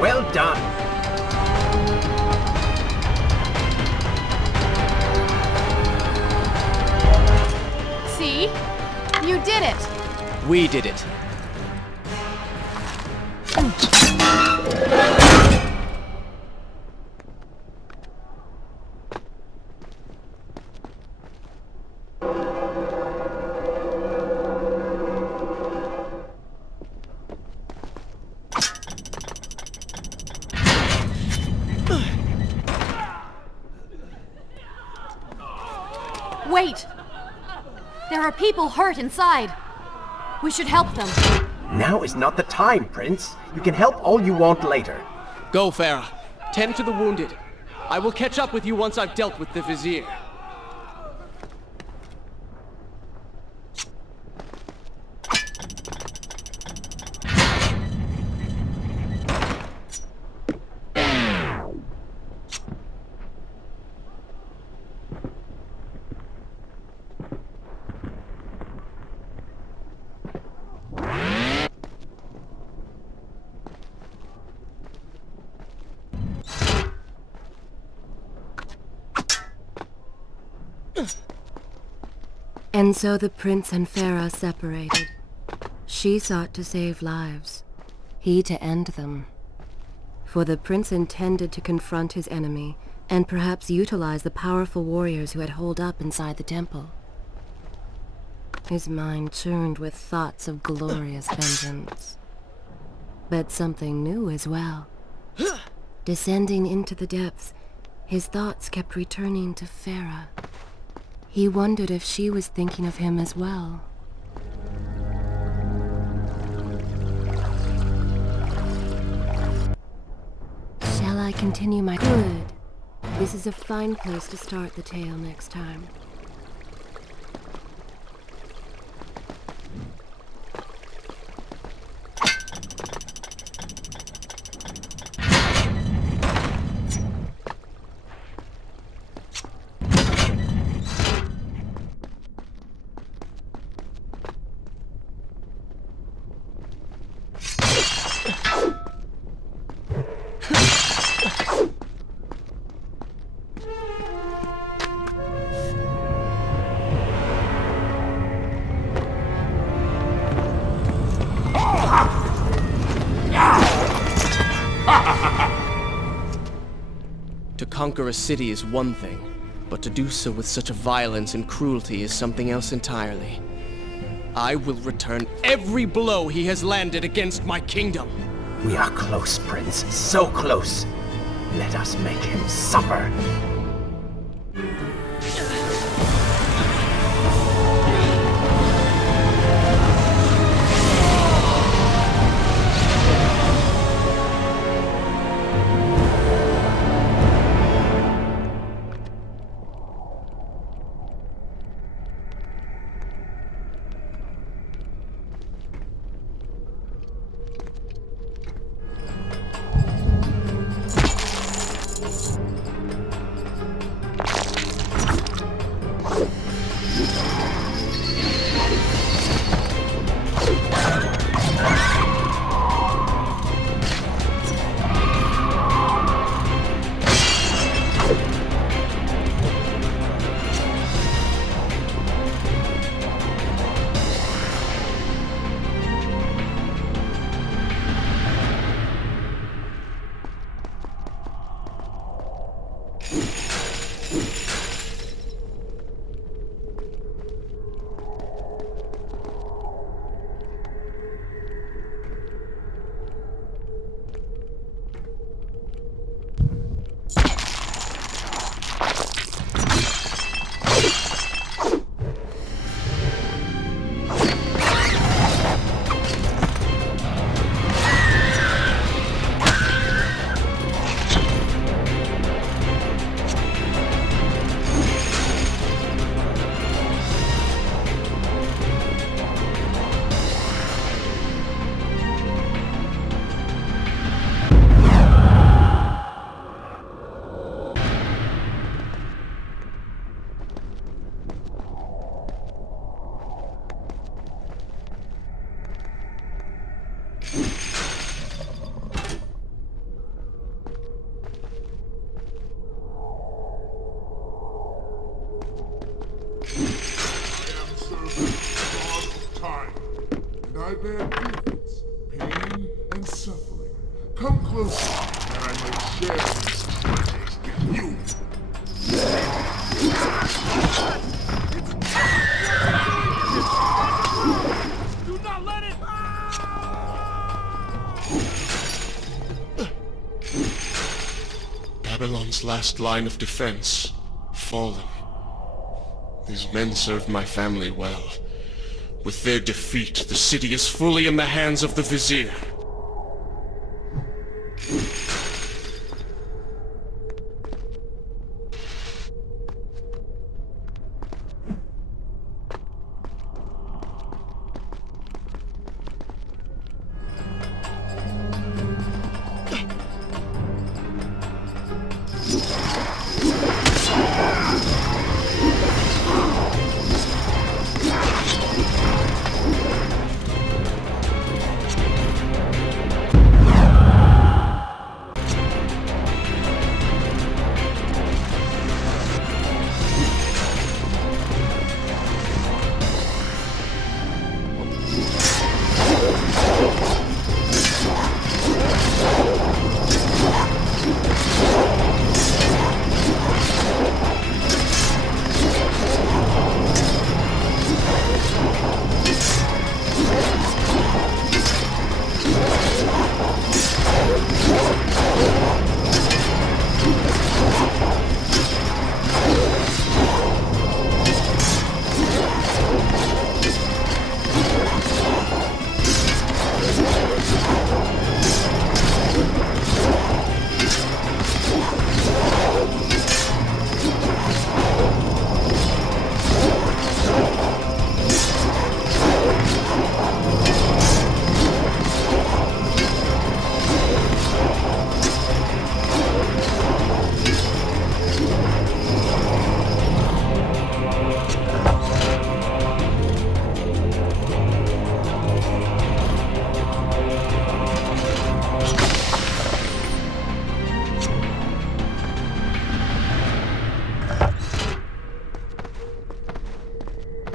Well done! See? You did it! We did it. Wait! There are people hurt inside. We should help them. Now is not the time, Prince. You can help all you want later. Go, Farah. Tend to the wounded. I will catch up with you once I've dealt with the Vizier. And so the prince and Farah separated. She sought to save lives, he to end them. For the prince intended to confront his enemy and perhaps utilize the powerful warriors who had holed up inside the temple. His mind churned with thoughts of glorious vengeance. But something new as well. Descending into the depths, his thoughts kept returning to Farah. He wondered if she was thinking of him as well. Shall I continue my... Good. This is a fine place to start the tale next time. To conquer a city is one thing, But to do so with such a violence and cruelty is something else entirely. I will return every blow he has landed against my kingdom. We are close, Prince. So close. Let us make him suffer. I bear grievance, pain, and suffering. Come closer, that I may share these treasures with you. Do not let it! Babylon's last line of defense, fallen. These men served my family well. With their defeat, the city is fully in the hands of the Vizier.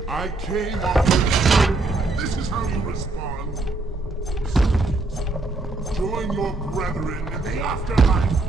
I came offered. This is how you respond. Join your brethren in the afterlife.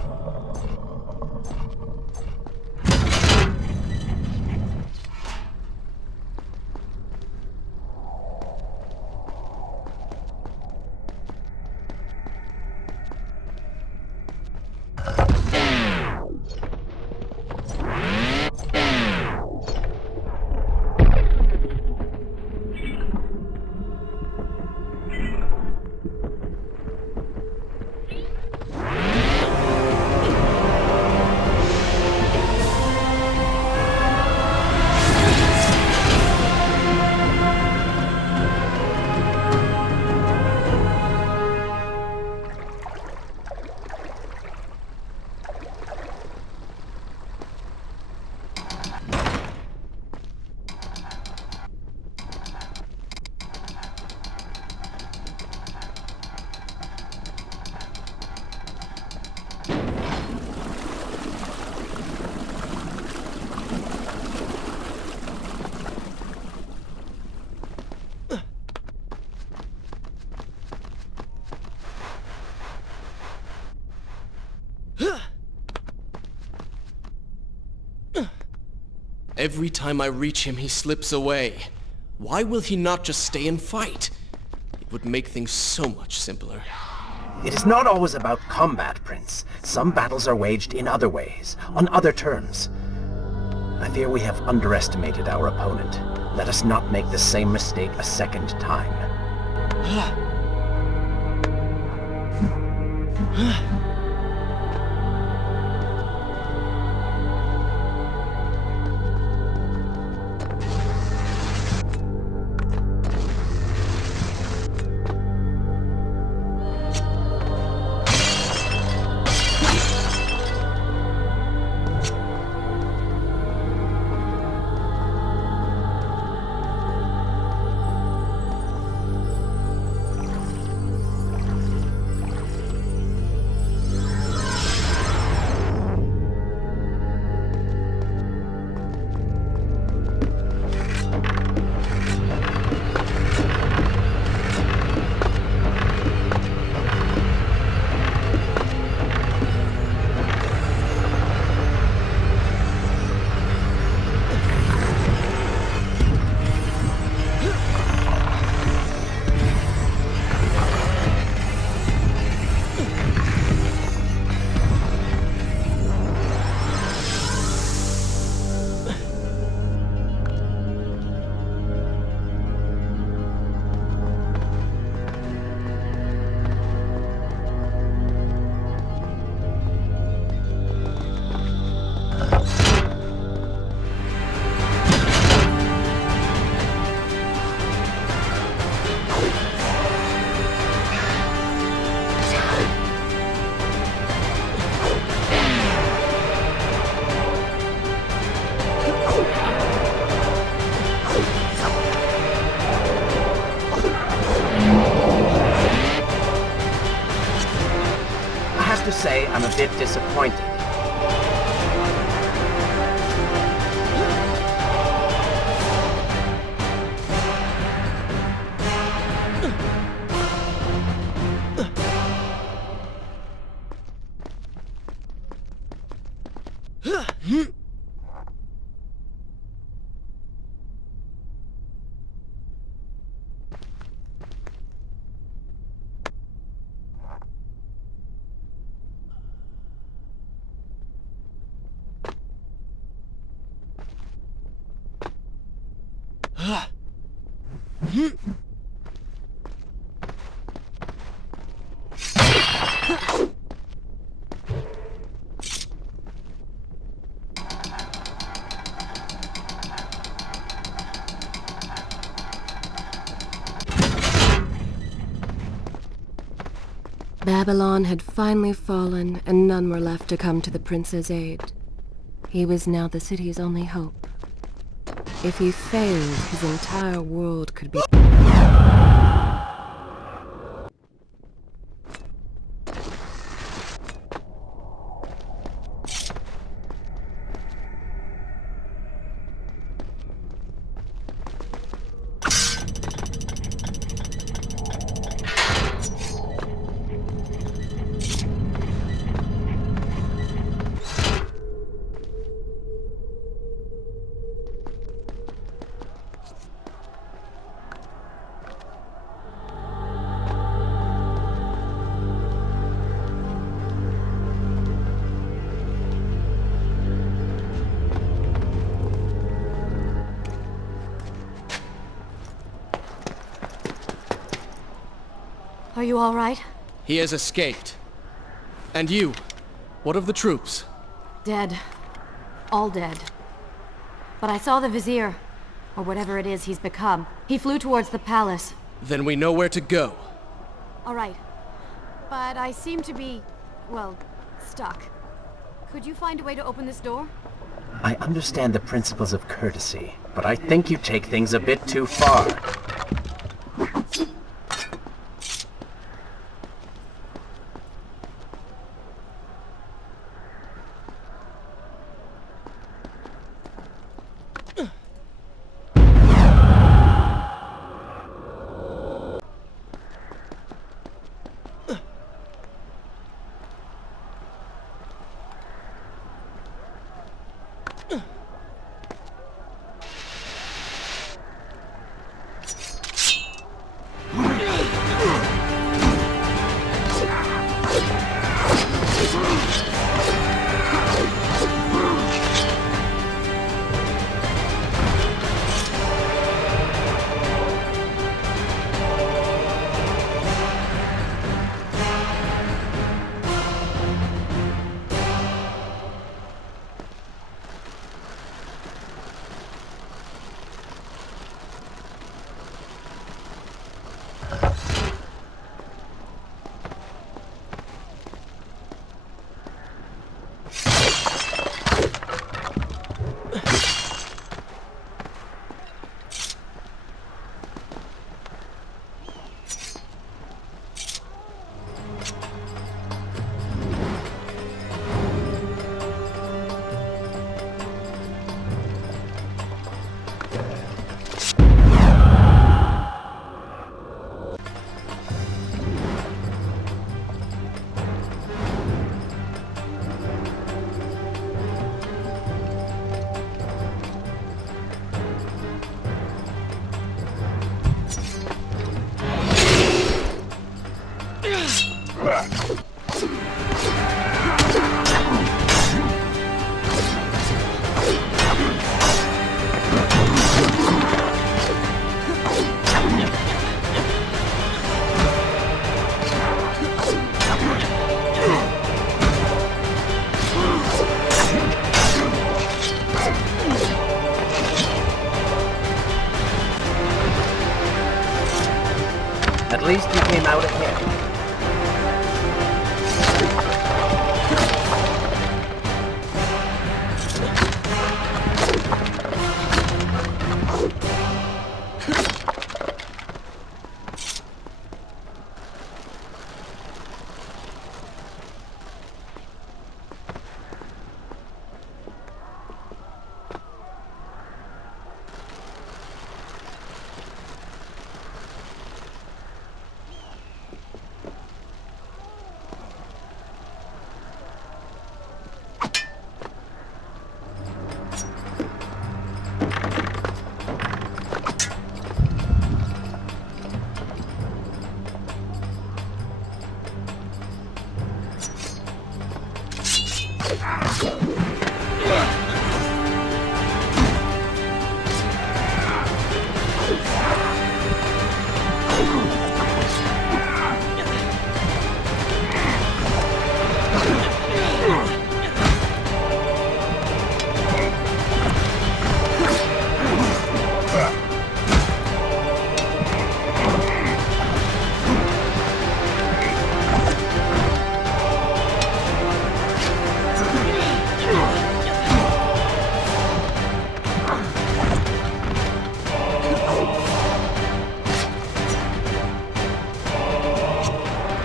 Every time I reach him, he slips away. Why will he not just stay and fight? It would make things so much simpler. It is not always about combat, Prince. Some battles are waged in other ways, on other terms. I fear we have underestimated our opponent. Let us not make the same mistake a second time. To say I'm a bit disappointed. Babylon had finally fallen, and none were left to come to the prince's aid. He was now the city's only hope. If he failed, his entire world could be... Are you all right? He has escaped. And you? What of the troops? Dead. All dead. But I saw the Vizier, or whatever it is he's become. He flew towards the palace. Then we know where to go. All right. But I seem to be, well, stuck. Could you find a way to open this door? I understand the principles of courtesy, but I think you take things a bit too far. At least you came out ahead.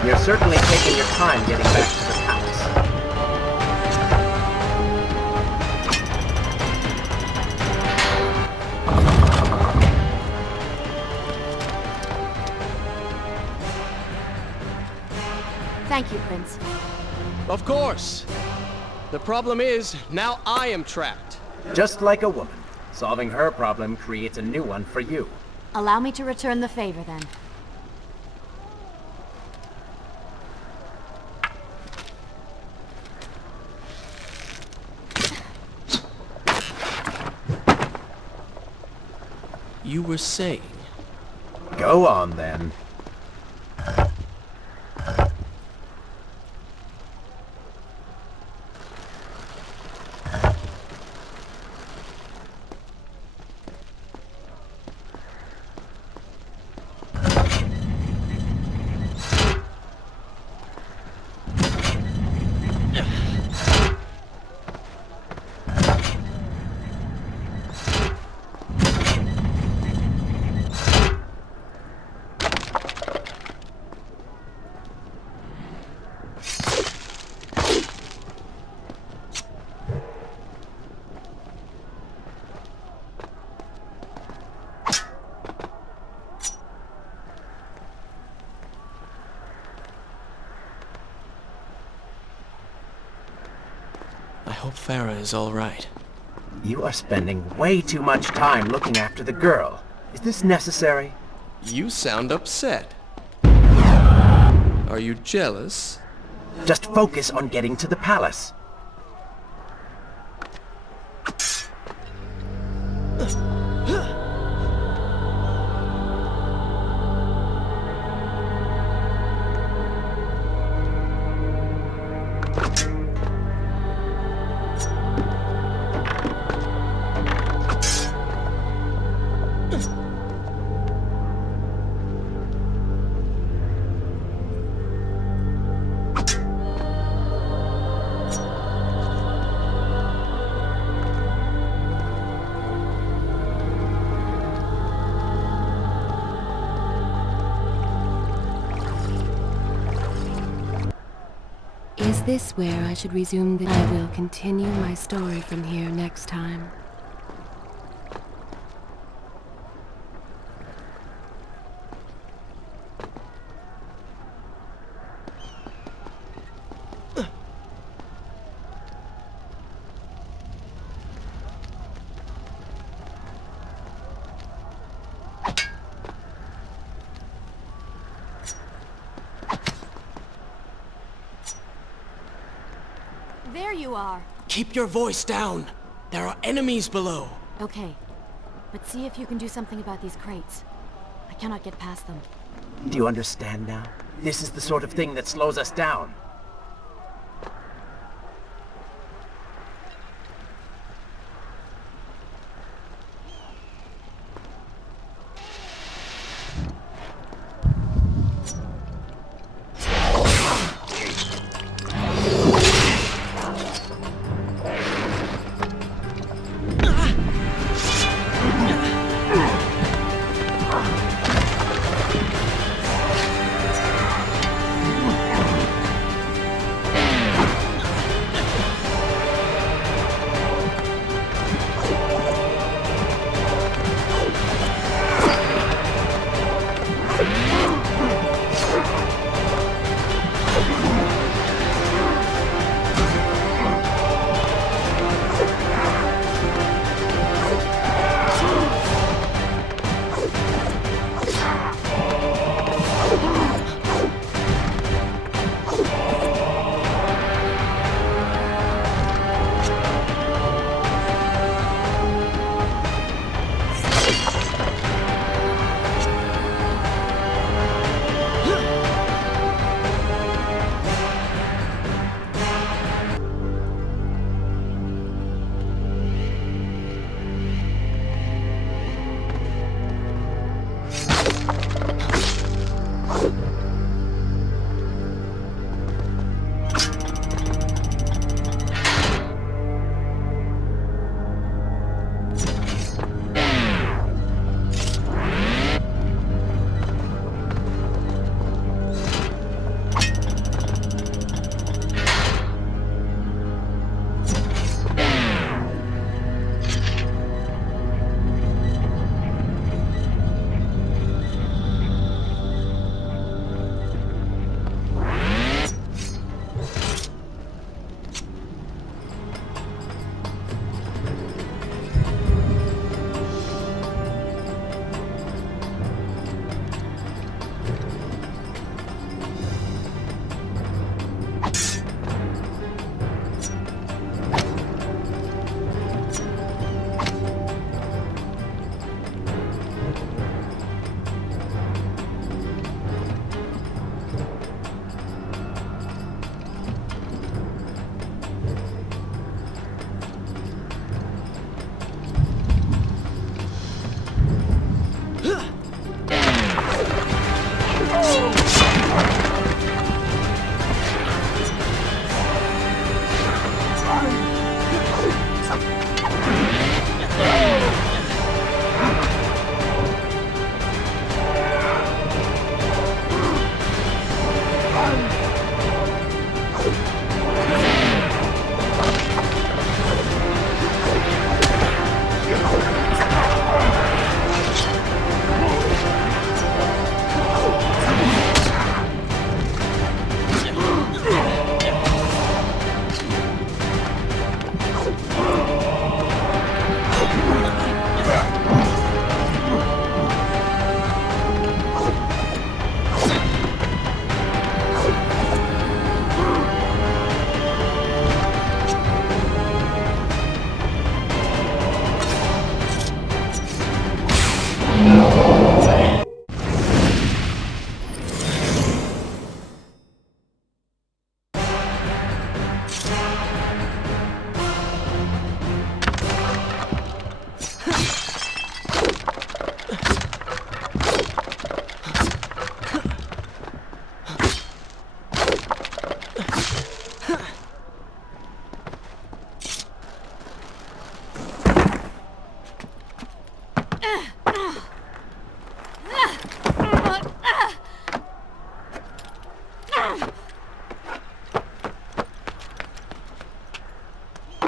You're certainly taking your time getting back to the palace. Thank you, Prince. Of course. The problem is, now I am trapped. Just like a woman. Solving her problem creates a new one for you. Allow me to return the favor, then. You were saying... Go on, then. I hope Farah is all right. You are spending way too much time looking after the girl. Is this necessary? You sound upset. Are you jealous? Just focus on getting to the palace. Is this where I should resume the... I will continue my story from here next time. There you are. Keep your voice down. There are enemies below. Okay. But see if you can do something about these crates. I cannot get past them. Do you understand now? This is the sort of thing that slows us down.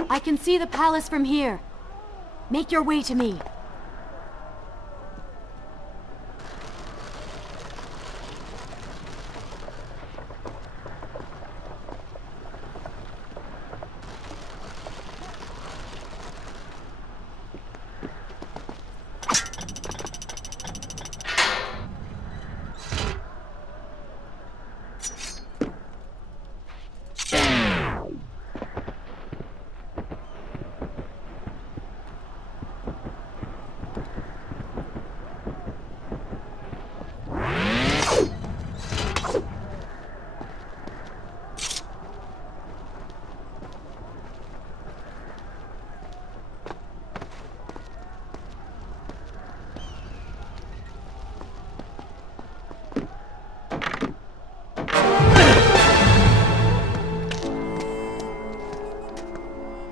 I can see the palace from here. Make your way to me.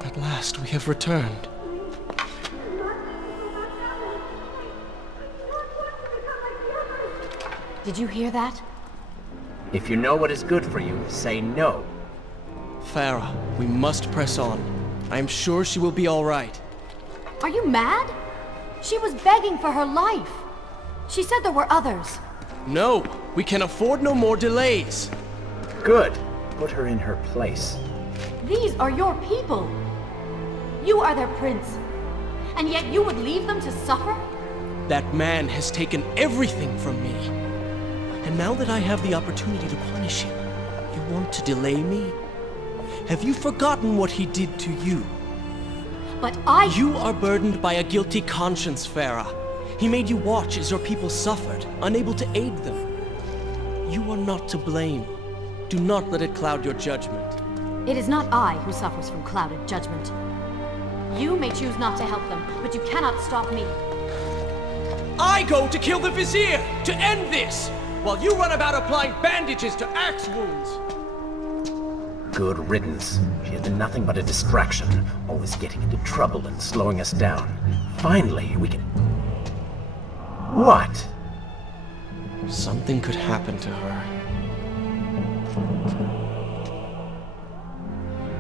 At last, we have returned. Did you hear that? If you know what is good for you, say no. Farah, we must press on. I am sure she will be all right. Are you mad? She was begging for her life. She said there were others. No, we can afford no more delays. Good. Put her in her place. These are your people. You are their prince. And yet you would leave them to suffer? That man has taken everything from me. And now that I have the opportunity to punish him, you want to delay me? Have you forgotten what he did to you? But You are burdened by a guilty conscience, Farah. He made you watch as your people suffered, unable to aid them. You are not to blame. Do not let it cloud your judgment. It is not I who suffers from clouded judgment. You may choose not to help them, but you cannot stop me. I go to kill the Vizier, to end this, while you run about applying bandages to axe wounds. Good riddance. She has been nothing but a distraction, always getting into trouble and slowing us down. Finally, we can... What? Something could happen to her.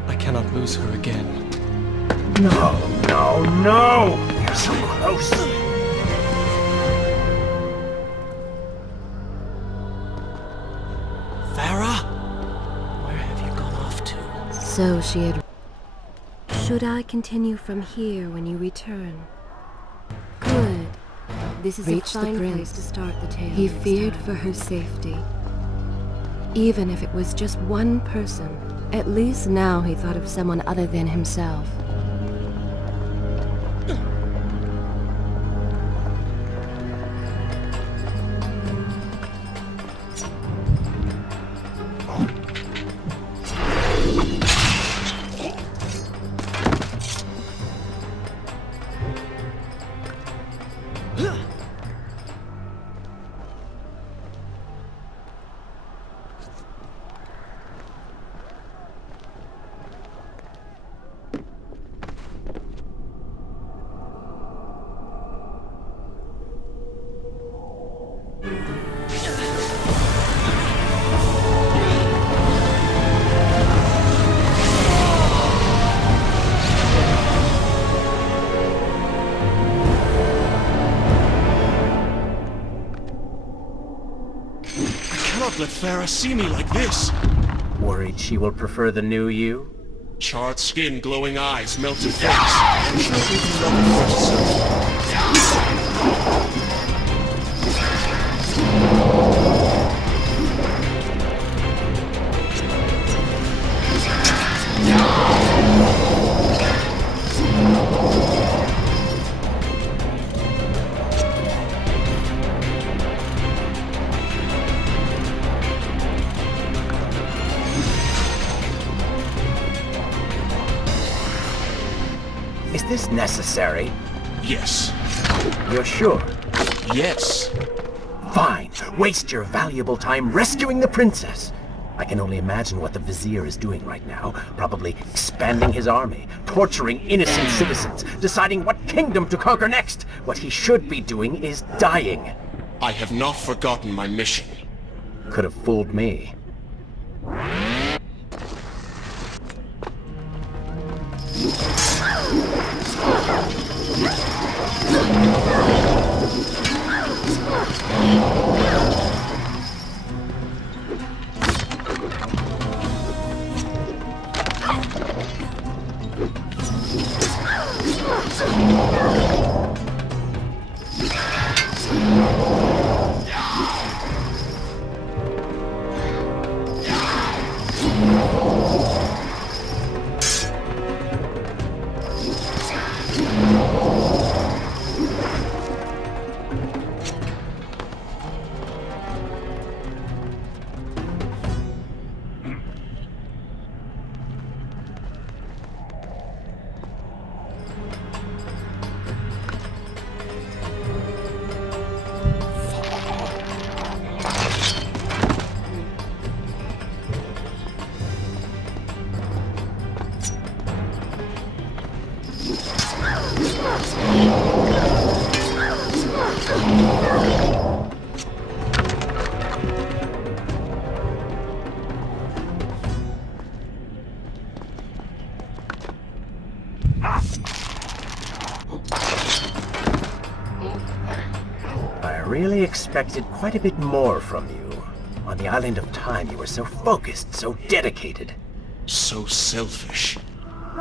I cannot lose her again. No, no, no! We are so close! Farah? Where have you gone off to? So she had... Should I continue from here when you return? Good. This is Reach a the fine prince. place to start the tale. He this feared time. for her safety. Even if it was just one person, at least now he thought of someone other than himself. Let Farah see me like this. Worried she will prefer the new you? Charred skin, glowing eyes, melted face. I'm sure we can love at first sight. Is this necessary? Yes. You're sure? Yes. Fine. Waste your valuable time rescuing the princess. I can only imagine what the Vizier is doing right now. Probably expanding his army, torturing innocent citizens, deciding what kingdom to conquer next. What he should be doing is dying. I have not forgotten my mission. Could have fooled me. I really expected quite a bit more from you. On the Island of Time, you were so focused, so dedicated. So selfish.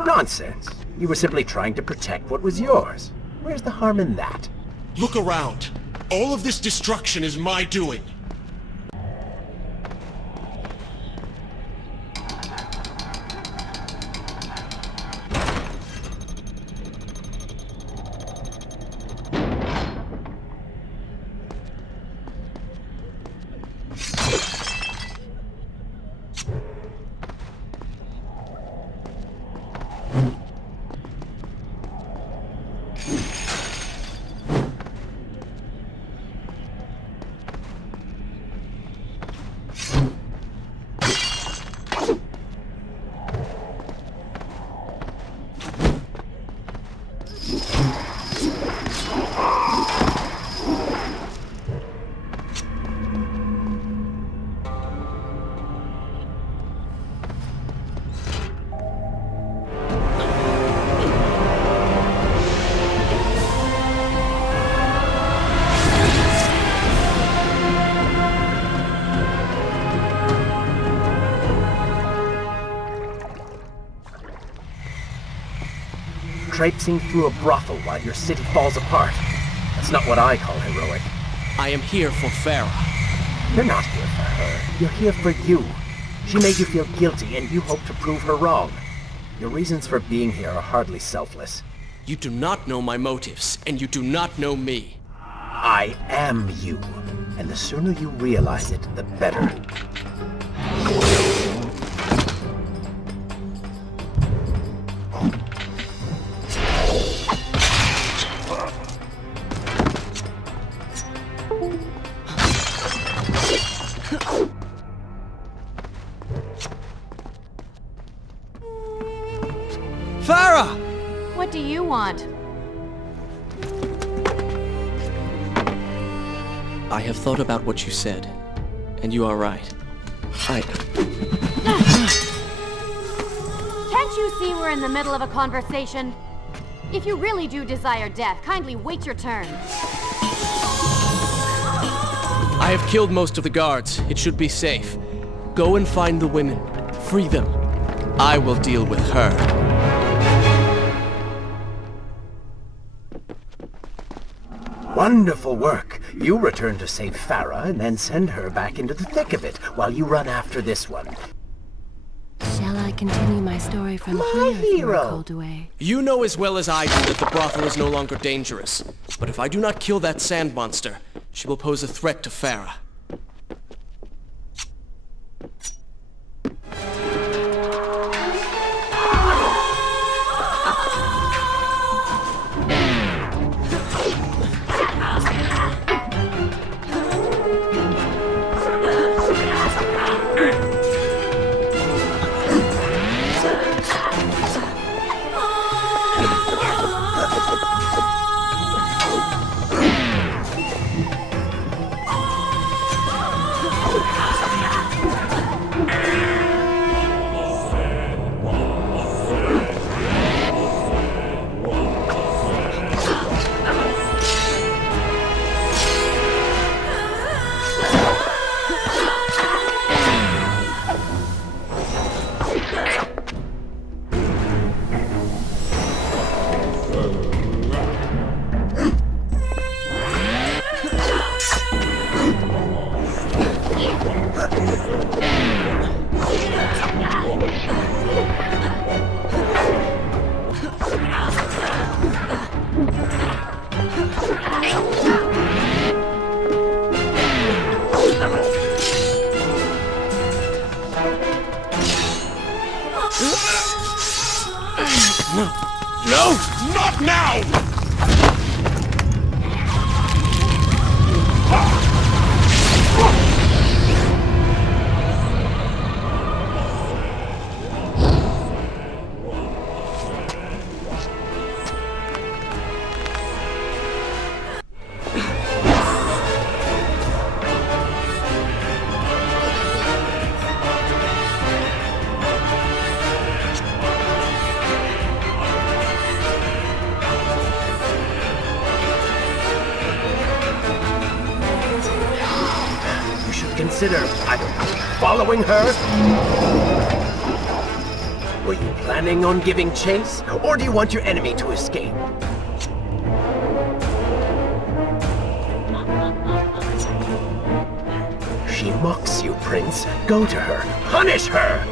Nonsense. You were simply trying to protect what was yours. Where's the harm in that? Look around. All of this destruction is my doing. Traipsing through a brothel while your city falls apart. That's not what I call heroic. I am here for Farah. You're not here for her. You're here for you. She made you feel guilty, and you hope to prove her wrong. Your reasons for being here are hardly selfless. You do not know my motives, and you do not know me. I am you. And the sooner you realize it, the better. Farah! What do you want? I have thought about what you said, and you are right. Can't you see we're in the middle of a conversation? If you really do desire death, kindly wait your turn. I have killed most of the guards. It should be safe. Go and find the women. Free them. I will deal with her. Wonderful work. You return to save Farah and then send her back into the thick of it while you run after this one. Shall I continue my story from My here if you hero. are called away? You know as well as I do that the brothel is no longer dangerous. But if I do not kill that sand monster, she will pose a threat to Farah. now! Consider, I don't know, following her? Were you planning on giving chase, or do you want your enemy to escape? She mocks you, Prince. Go to her. Punish her!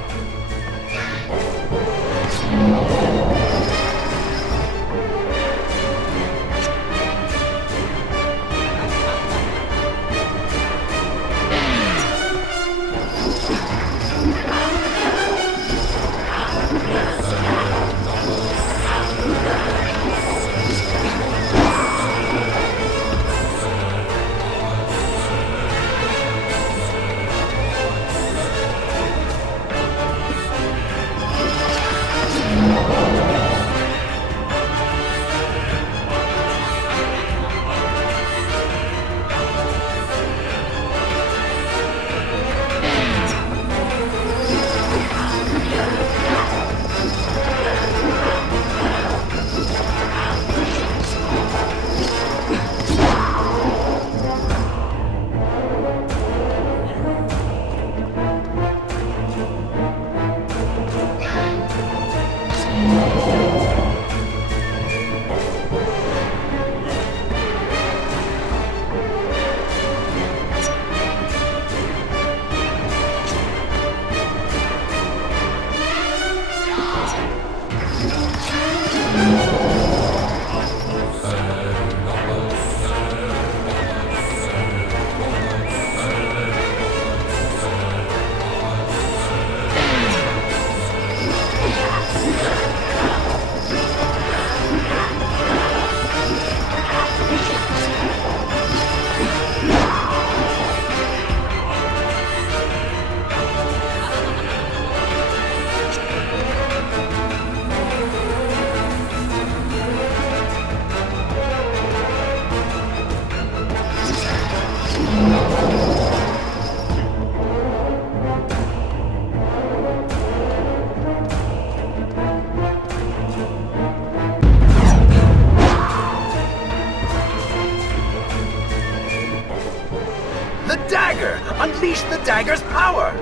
Dagger! Unleash the dagger's power!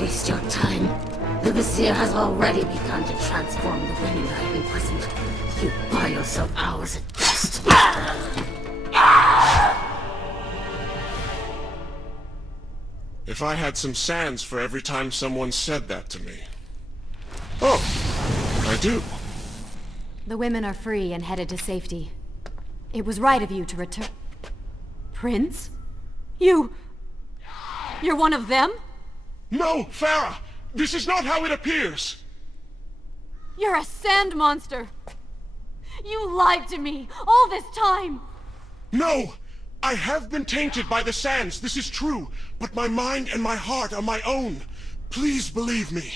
Waste your time. The Vizier has already begun to transform the women I have imprisoned. You buy yourself hours at best. If I had some sands for every time someone said that to me. Oh, I do. The women are free and headed to safety. It was right of you to return... Prince? You're one of them? No, Farah! This is not how it appears! You're a sand monster! You lied to me all this time! No! I have been tainted by the sands, this is true, but my mind and my heart are my own. Please believe me.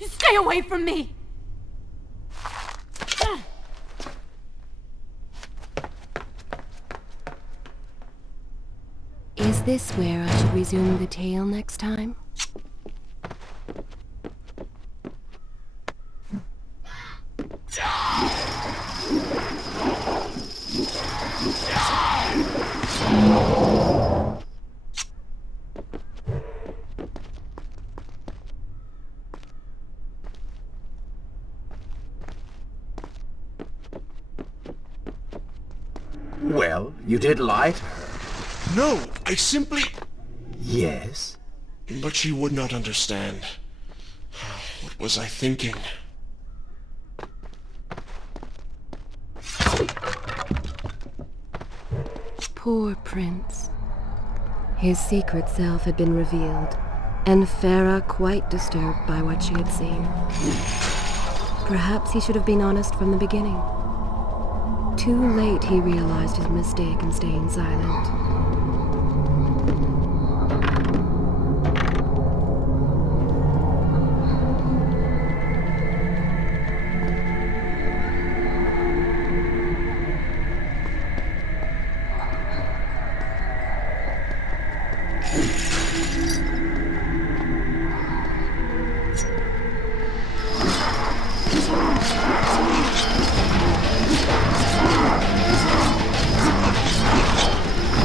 Stay away from me! Is this where I should resume the tale next time? Well, you did lie to her. No, I simply... Yes? But she would not understand. What was I thinking? Poor prince. His secret self had been revealed, and Farah quite disturbed by what she had seen. Perhaps he should have been honest from the beginning. Too late he realized his mistake in staying silent.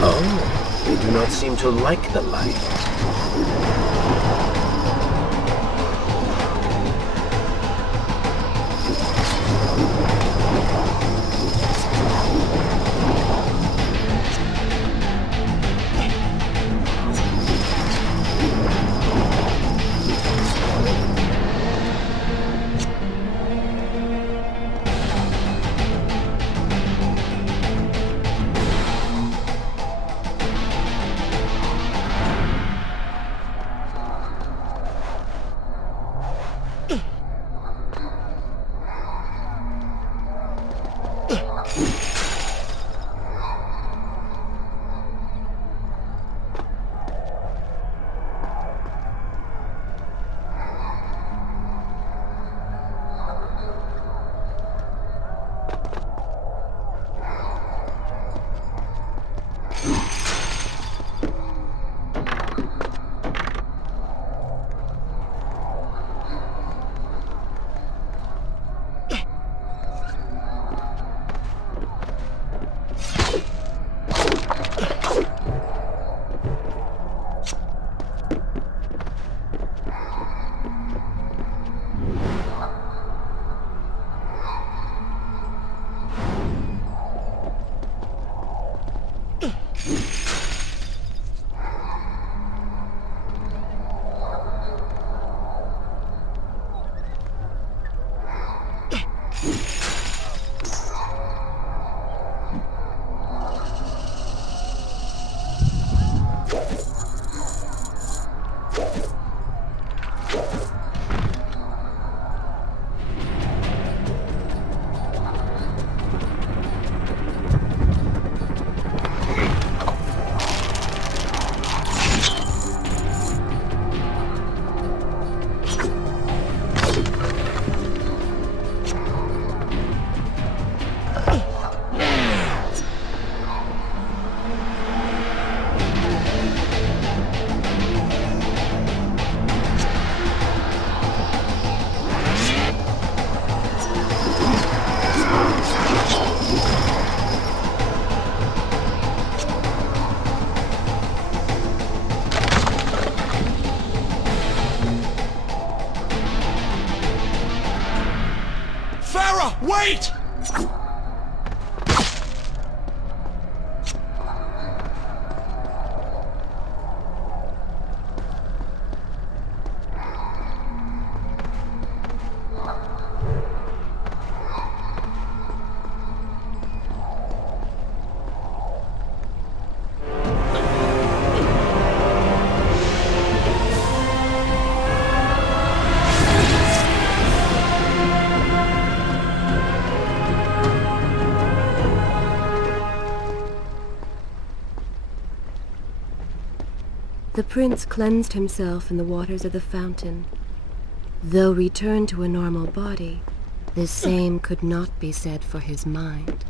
Oh, they do not seem to like the light. Wait! The prince cleansed himself in the waters of the fountain. Though returned to a normal body, the same could not be said for his mind.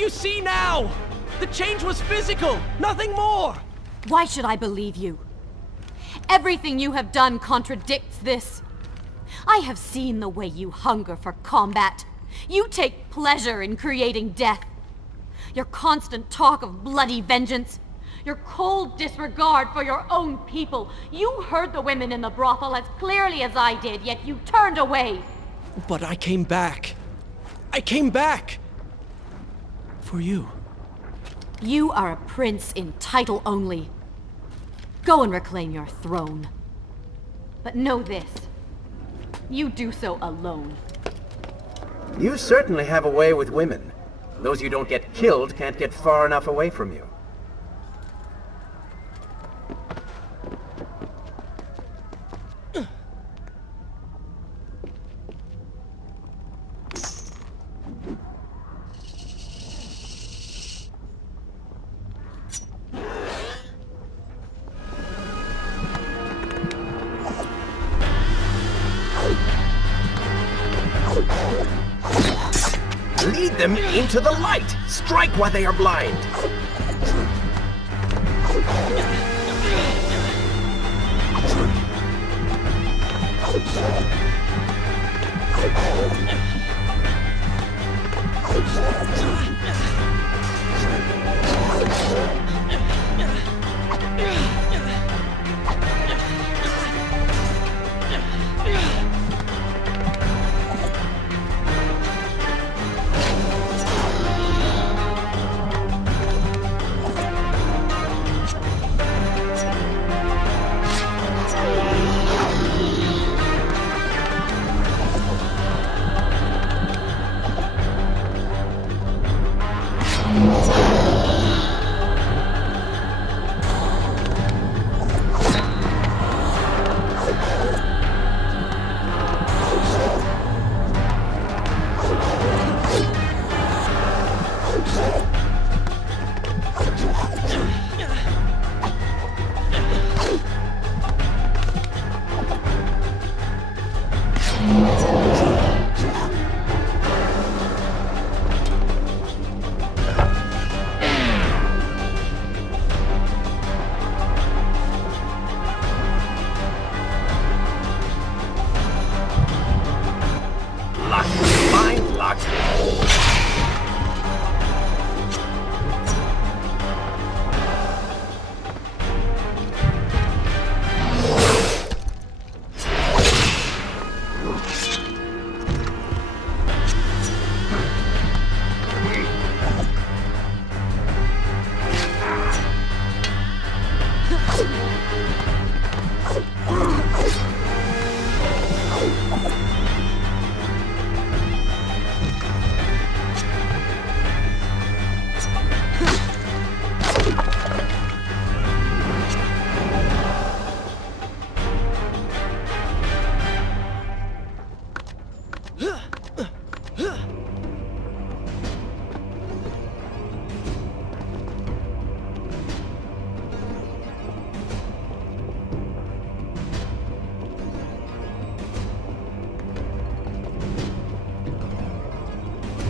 you see now? The change was physical, nothing more! Why should I believe you? Everything you have done contradicts this. I have seen the way you hunger for combat. You take pleasure in creating death. Your constant talk of bloody vengeance. Your cold disregard for your own people. You heard the women in the brothel as clearly as I did, yet you turned away. But I came back. I came back! For you. You are a prince in title only. Go and reclaim your throne. But know this. You do so alone. You certainly have a way with women. Those who don't get killed can't get far enough away from you. Lead them into the light! Strike while they are blind!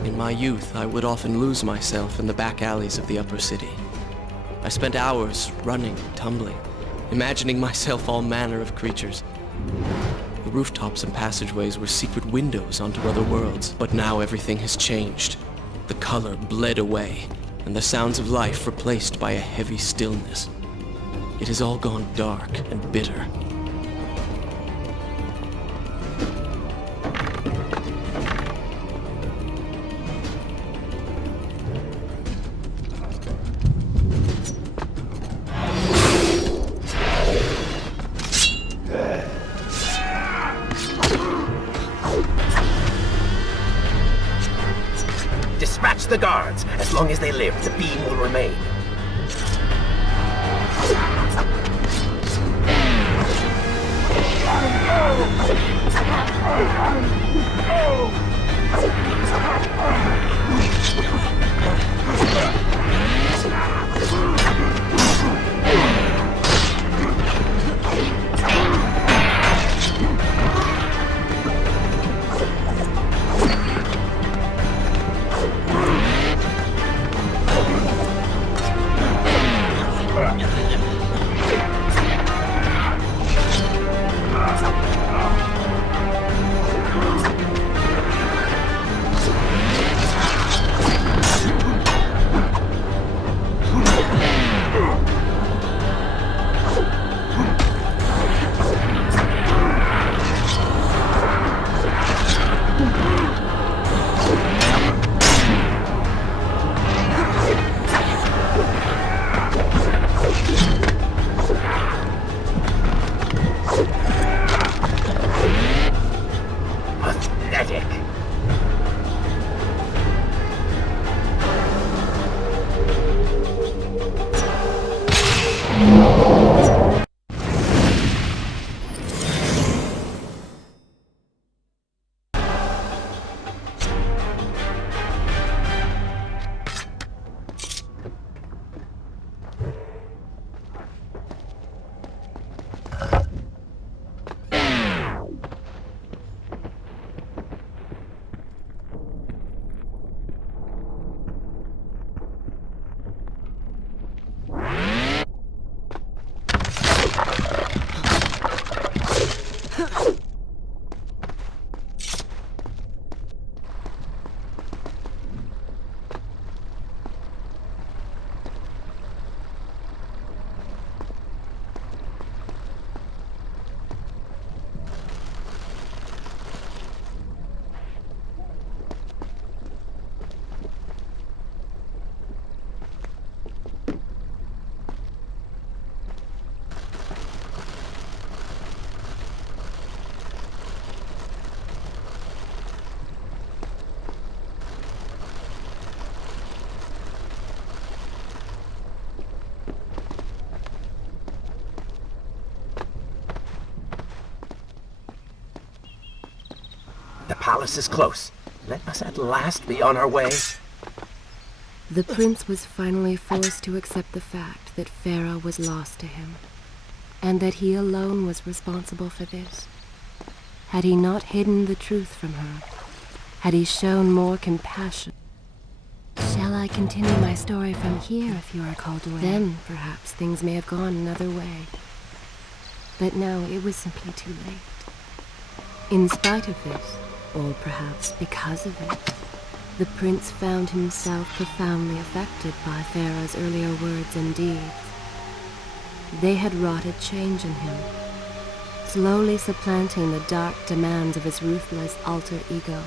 In my youth, I would often lose myself in the back alleys of the upper city. I spent hours running, tumbling, imagining myself all manner of creatures. The rooftops and passageways were secret windows onto other worlds, but now everything has changed. The color bled away, and the sounds of life replaced by a heavy stillness. It has all gone dark and bitter. Dispatch the guards. As long as they live, the beam will remain. The palace is close. Let us at last be on our way. The prince was finally forced to accept the fact that Farah was lost to him, and that he alone was responsible for this. Had he not hidden the truth from her, had he shown more compassion. Shall I continue my story from here if you are called away? Then, perhaps, things may have gone another way. But no, it was simply too late. In spite of this, or perhaps because of it, the prince found himself profoundly affected by Farah's earlier words and deeds. They had wrought a change in him, slowly supplanting the dark demands of his ruthless alter ego.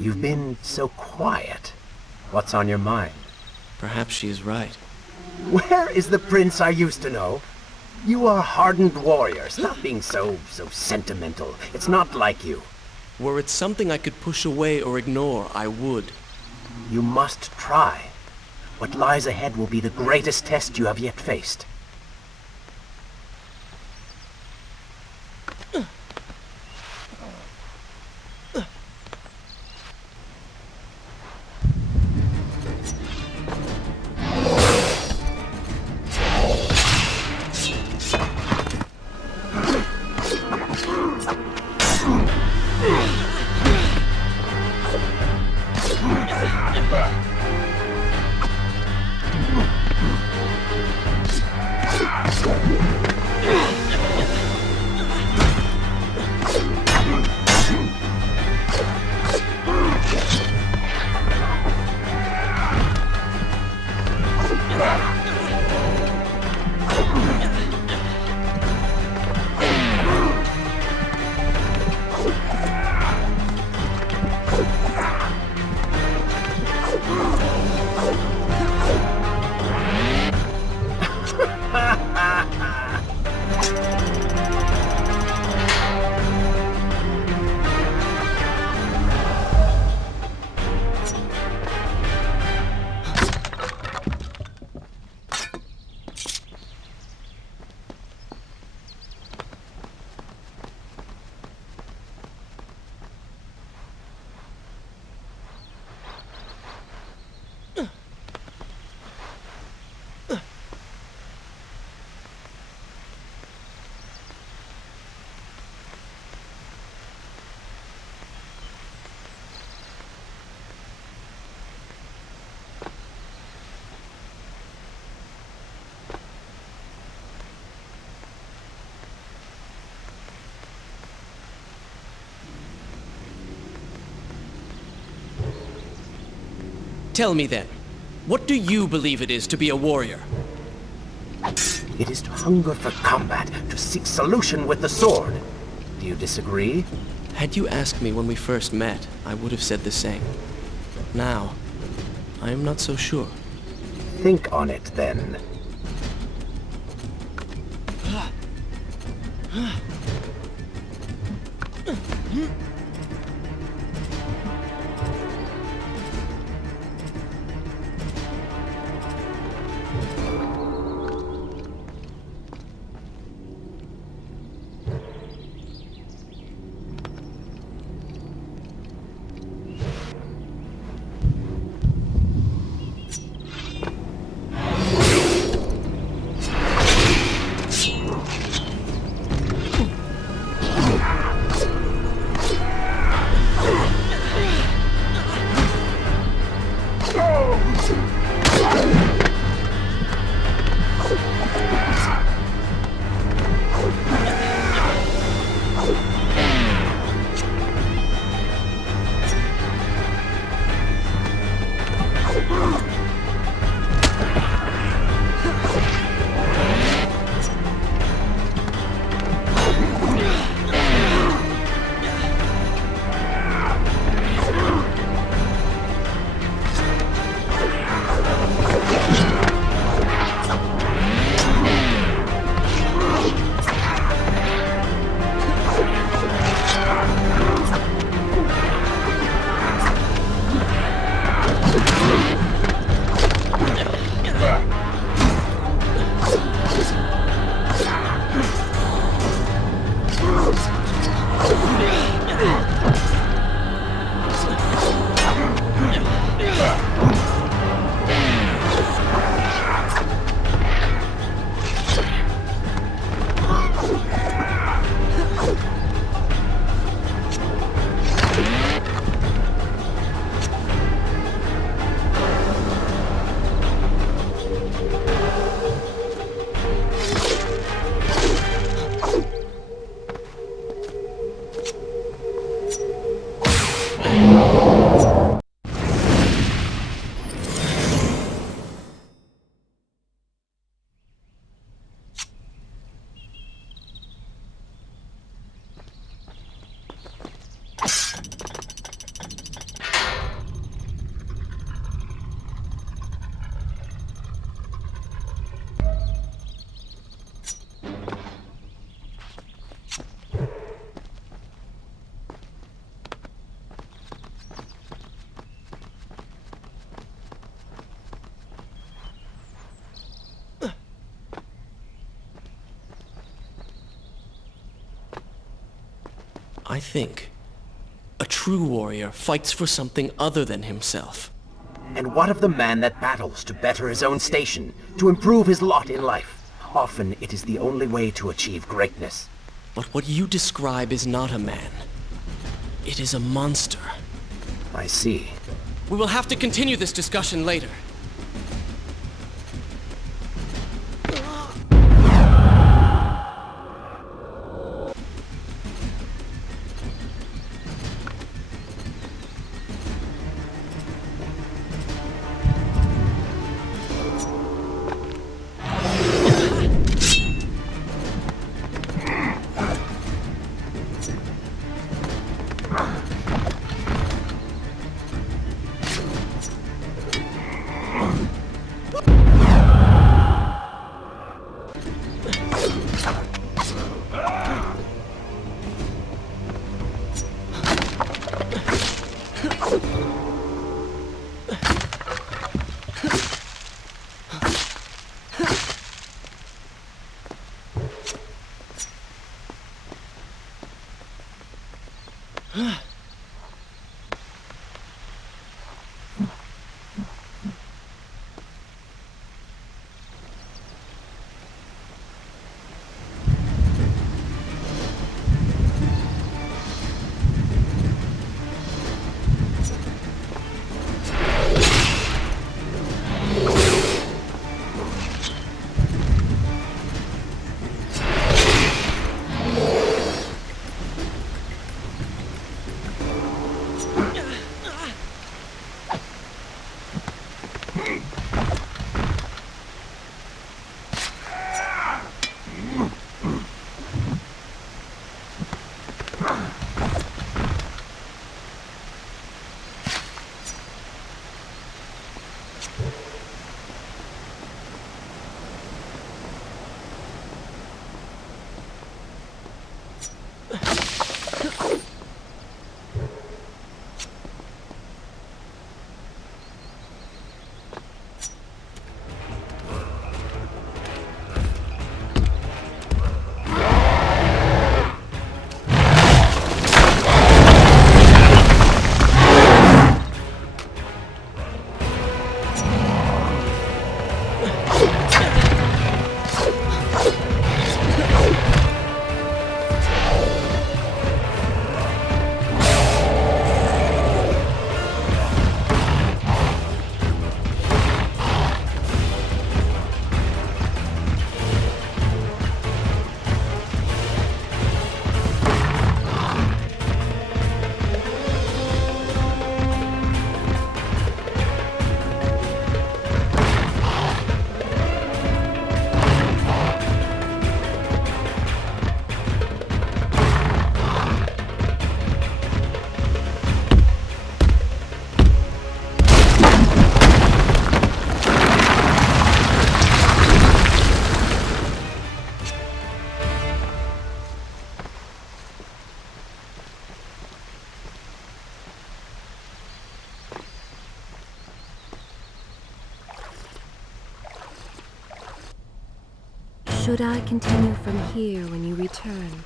You've been so quiet. What's on your mind? Perhaps she is right. Where is the prince I used to know? You are a hardened warrior. Stop being so sentimental. It's not like you. Were it something I could push away or ignore, I would. You must try. What lies ahead will be the greatest test you have yet faced. Tell me then, what do you believe it is to be a warrior? It is to hunger for combat, to seek solution with the sword. Do you disagree? Had you asked me when we first met, I would have said the same. Now, I am not so sure. Think on it, then. I think a true warrior fights for something other than himself. And what of the man that battles to better his own station, to improve his lot in life? Often it is the only way to achieve greatness. But what you describe is not a man. It is a monster. I see. We will have to continue this discussion later. Should I continue from here when you return?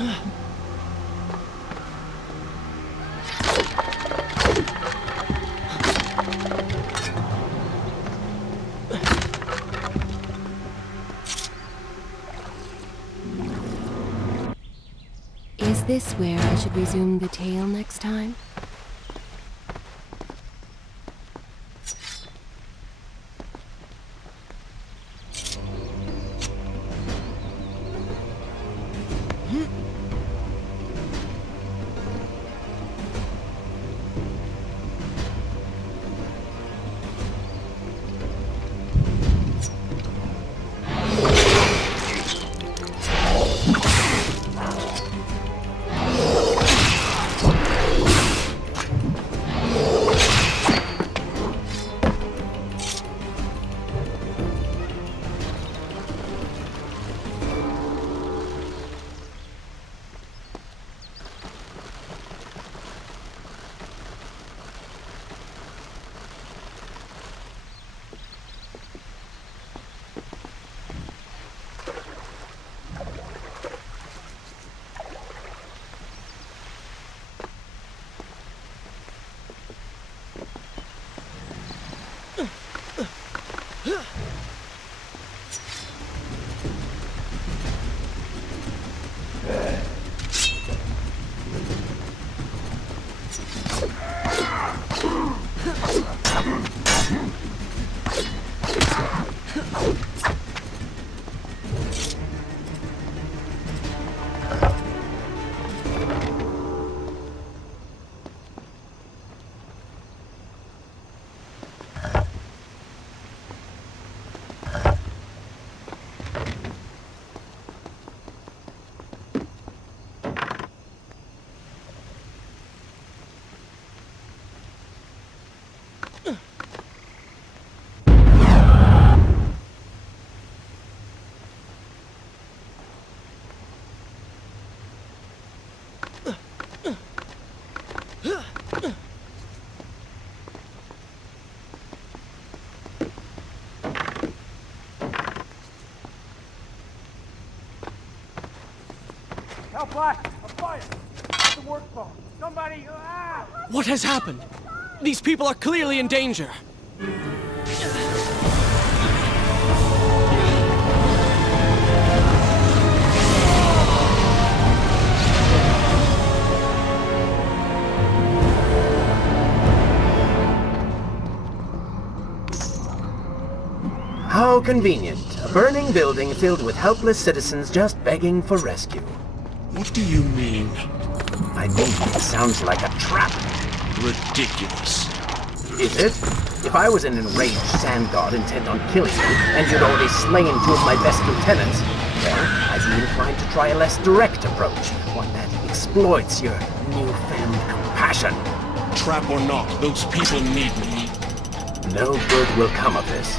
Is this where I should resume the tale next time? Now, Black, a fire! It's the work phone. Somebody, What has happened? These people are clearly in danger. How convenient. A burning building filled with helpless citizens just begging for rescue. What do you mean? I mean, it sounds like a trap. Ridiculous. Is it? If I was an enraged sand god intent on killing you, and you'd already slain two of my best lieutenants, well, I'd be inclined to try a less direct approach, one that exploits your newfound compassion. Trap or not, those people need me. No good will come of this.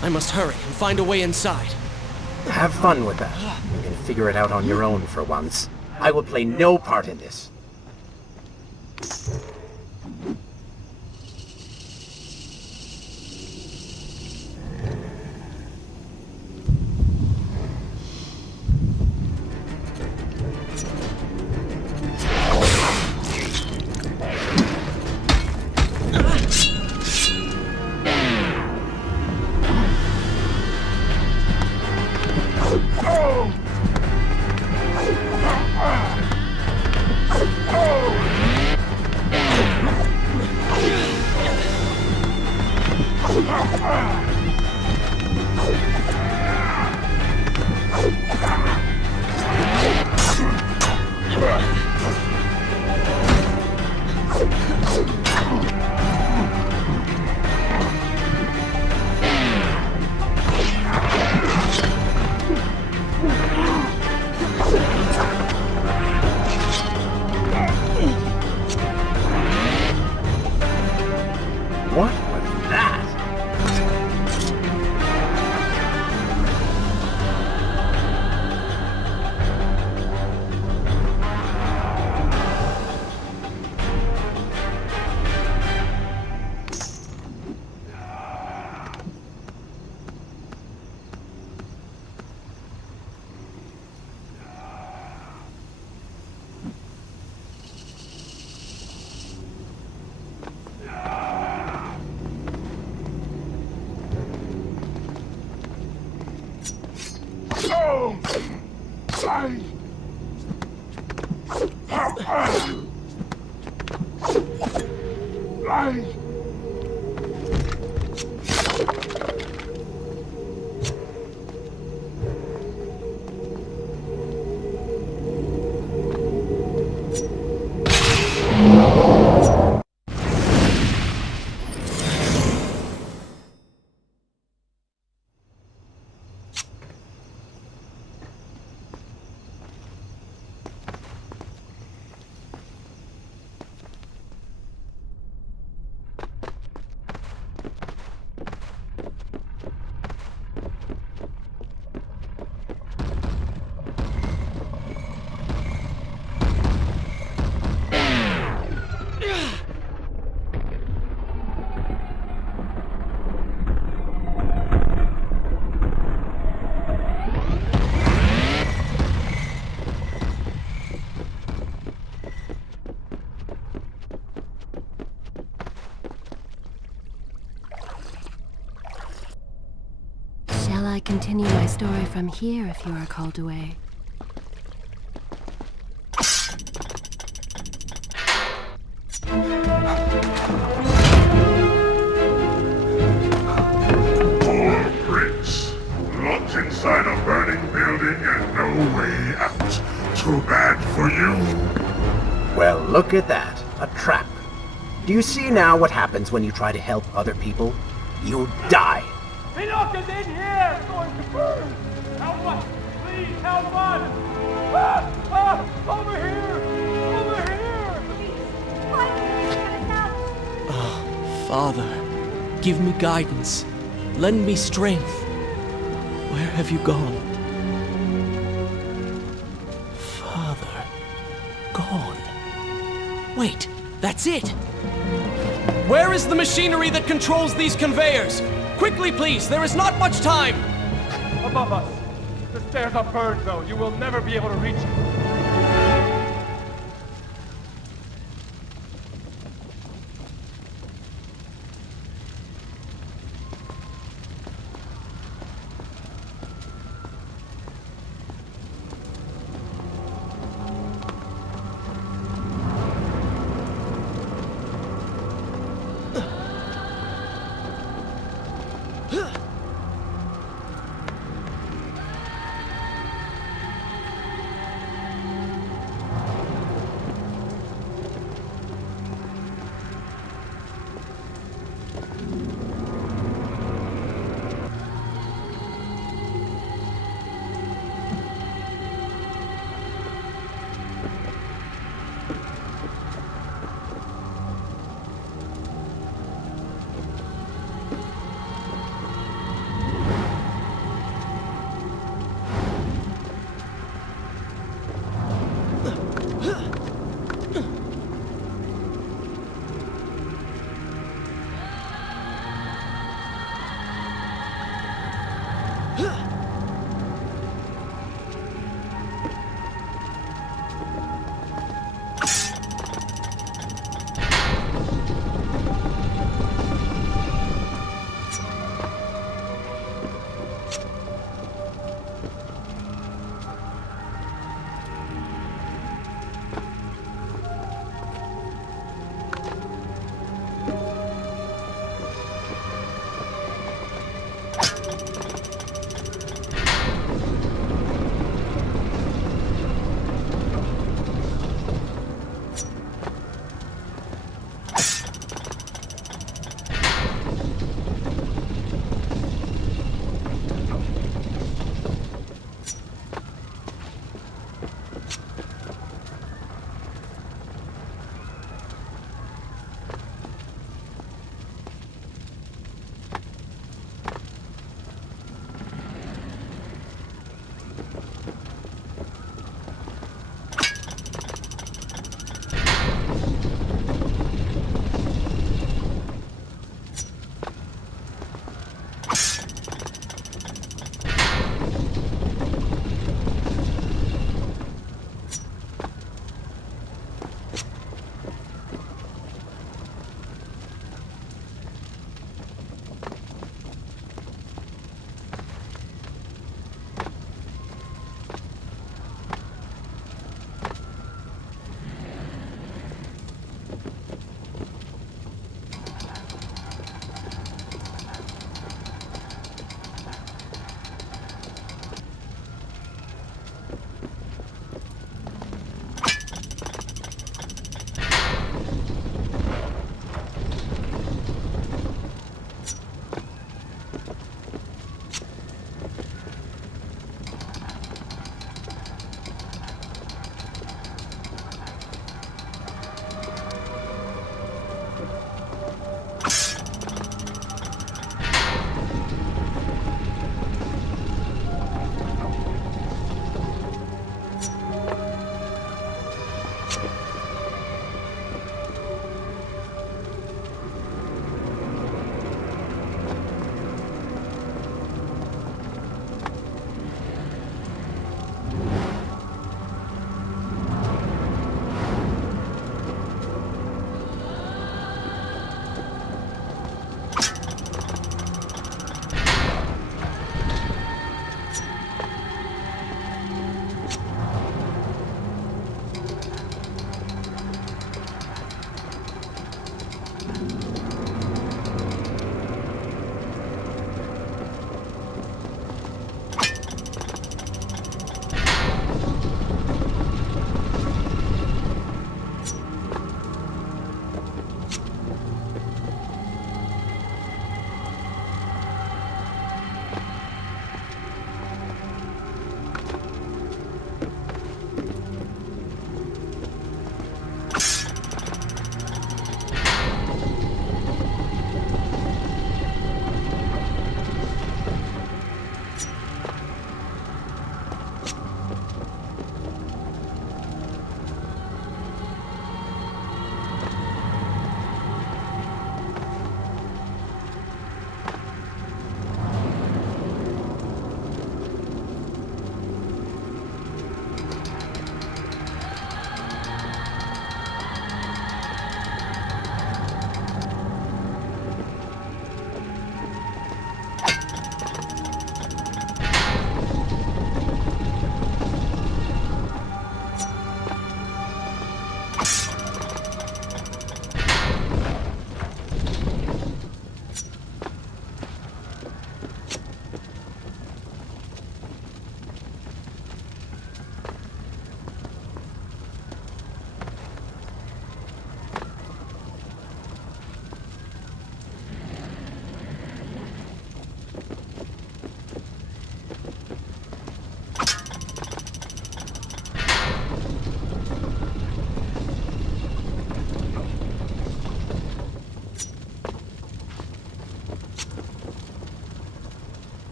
I must hurry and find a way inside. Have fun with that. You can figure it out on your own for once. I will play no part in this. What was that? Shall I continue my story from here if you are called away? Poor Prince. Locked inside a burning building and no way out. Too bad for you. Well, look at that. A trap. Do you see now what happens when you try to help other people? You die. Enoch is in here! It's going to burn! Help us! Please, help us! Over here! Over here! Father, give me guidance. Lend me strength. Where have you gone? Father, gone. Wait, that's it! Where is the machinery that controls these conveyors? Quickly, please! There is not much time! Above us! The stairs are burned, though. You will never be able to reach it.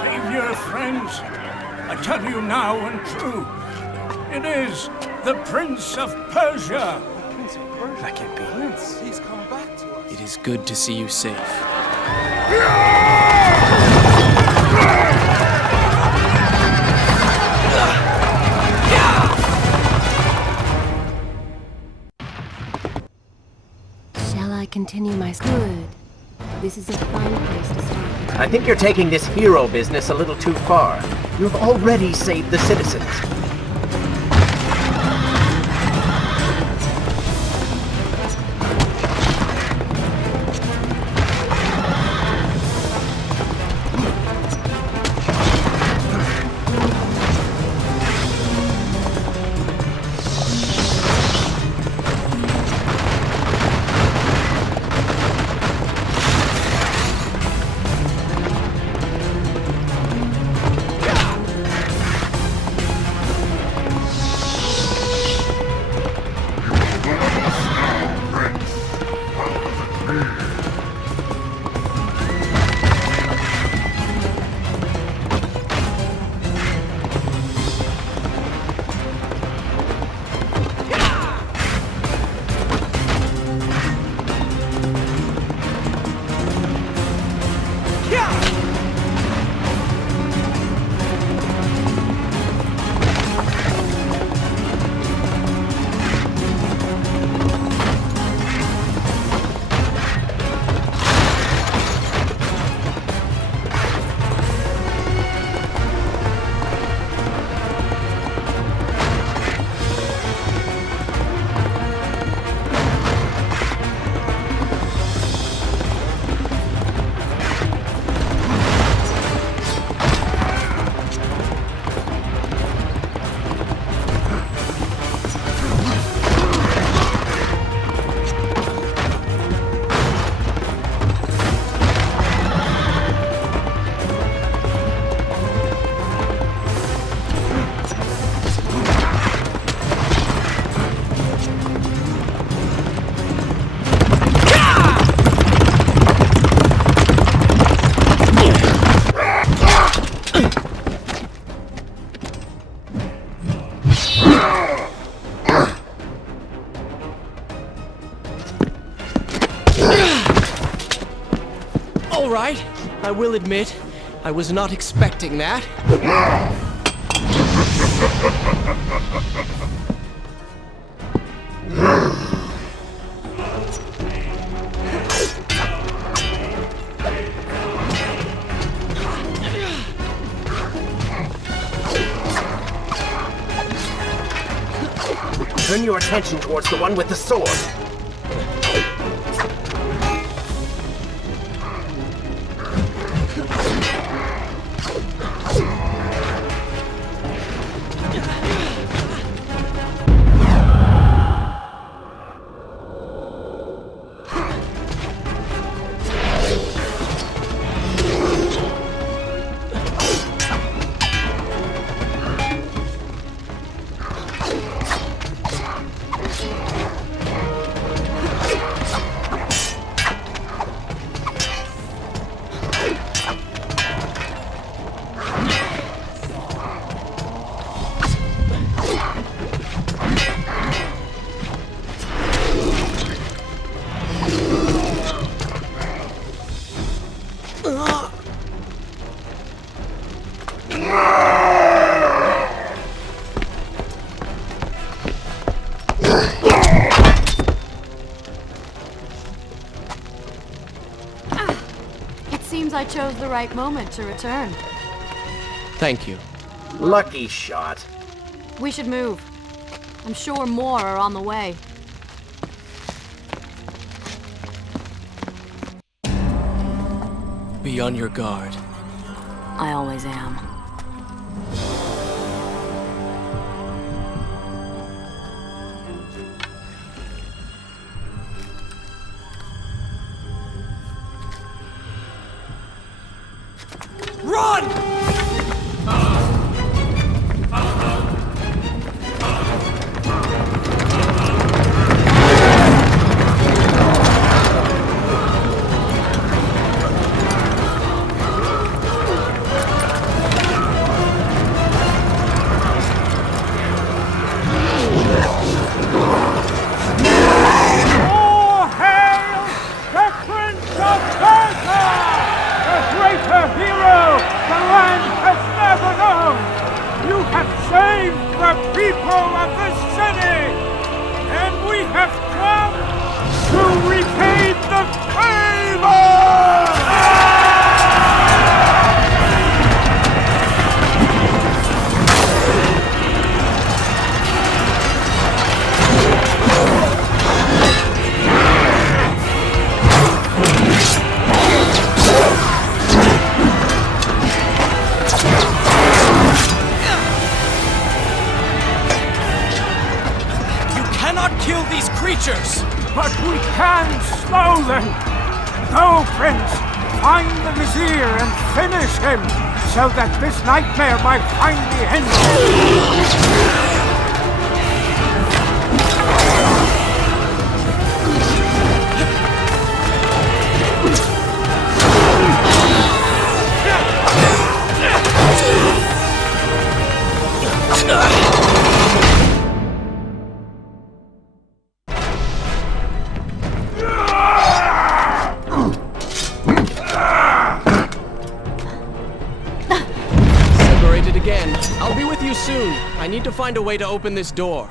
Save your friends. I tell you now and true, it is the Prince of Persia. That can't be. Prince, he's come back to us. It is good to see you safe. Shall I continue my... Good. This is a fine place to start. I think you're taking this hero business a little too far. You've already saved the citizens. All right, I will admit, I was not expecting that. Turn your attention towards the one with the sword. Seems I chose the right moment to return. Thank you. Lucky shot. We should move. I'm sure more are on the way. Be on your guard. I always am. Run! saved the people of the city, and we have come to repay the favor! Kill these creatures! But we can slow them! Go, Prince! Find the Vizier and finish him, so that this nightmare might finally end. I'll be with you soon. I need to find a way to open this door.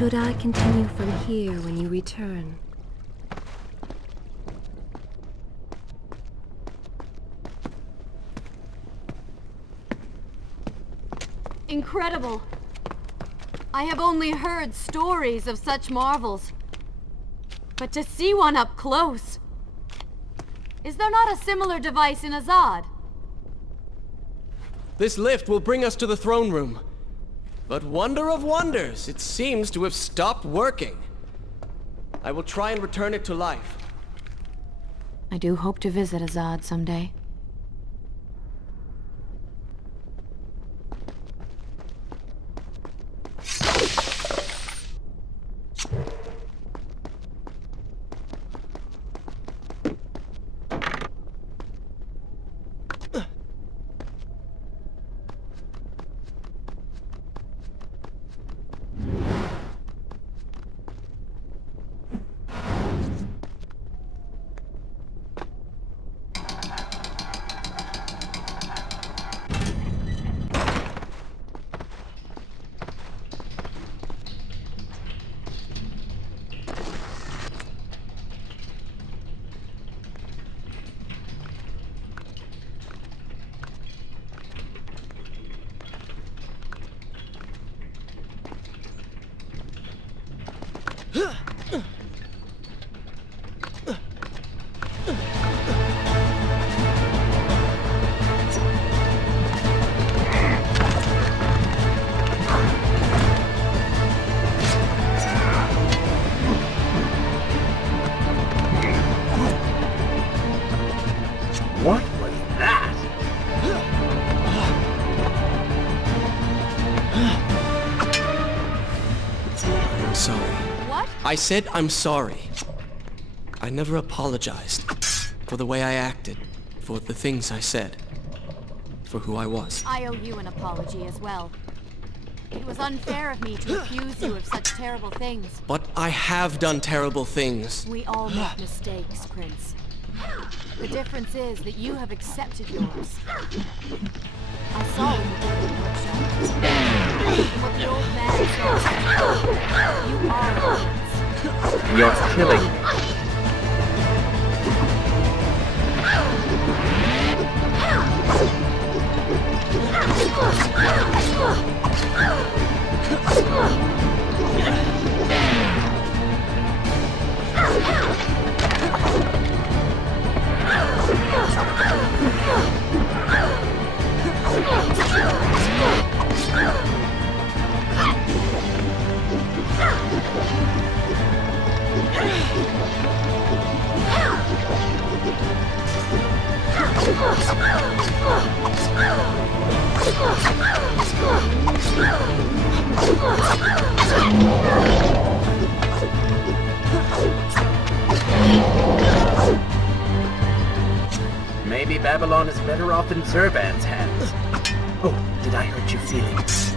Should I continue from here when you return? Incredible! I have only heard stories of such marvels. But to see one up close... Is there not a similar device in Azad? This lift will bring us to the throne room. But wonder of wonders, it seems to have stopped working. I will try and return it to life. I do hope to visit Azad someday. What was that? I'm sorry. What? I said I'm sorry. I never apologized for the way I acted, for the things I said, for who I was. I owe you an apology as well. It was unfair of me to accuse you of such terrible things. But I have done terrible things. We all make mistakes, Prince. The difference is that you have accepted yours. I saw what you did in the workshop. What the old man said. You are a prince. You're killing me. Maybe Babylon is better off in Zurban's hands. Oh, did I hurt your feelings?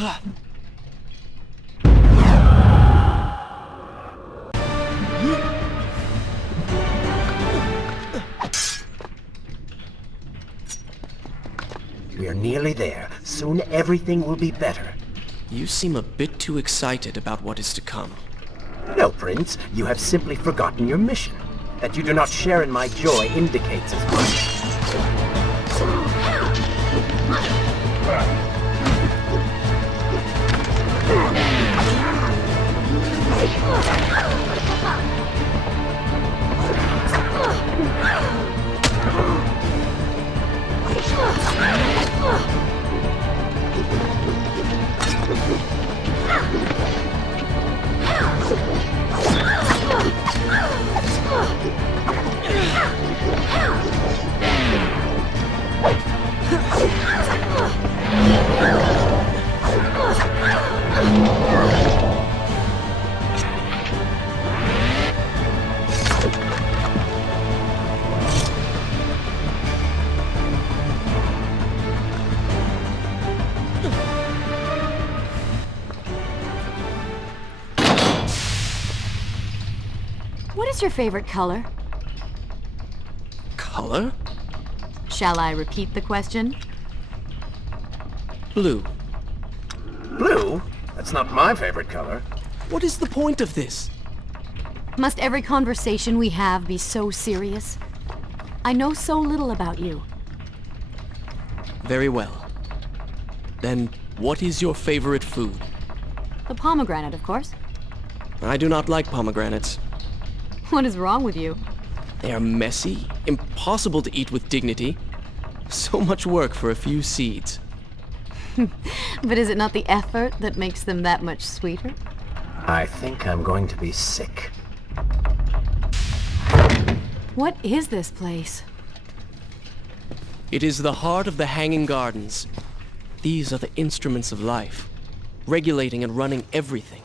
We are nearly there. Soon everything will be better. You seem a bit too excited about what is to come. No, Prince. You have simply forgotten your mission. That you do not share in my joy indicates as much. What is your favorite color? Color? Shall I repeat the question? Blue. Blue? That's not my favorite color. What is the point of this? Must every conversation we have be so serious? I know so little about you. Very well. Then, what is your favorite food? The pomegranate, of course. I do not like pomegranates. What is wrong with you? They are messy, impossible to eat with dignity. So much work for a few seeds. But is it not the effort that makes them that much sweeter? I think I'm going to be sick. What is this place? It is the heart of the Hanging Gardens. These are the instruments of life, regulating and running everything.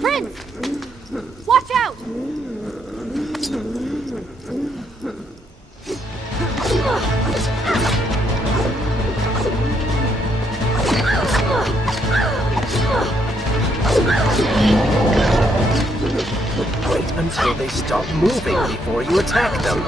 Prince! Watch out! Wait until they stop moving before you attack them.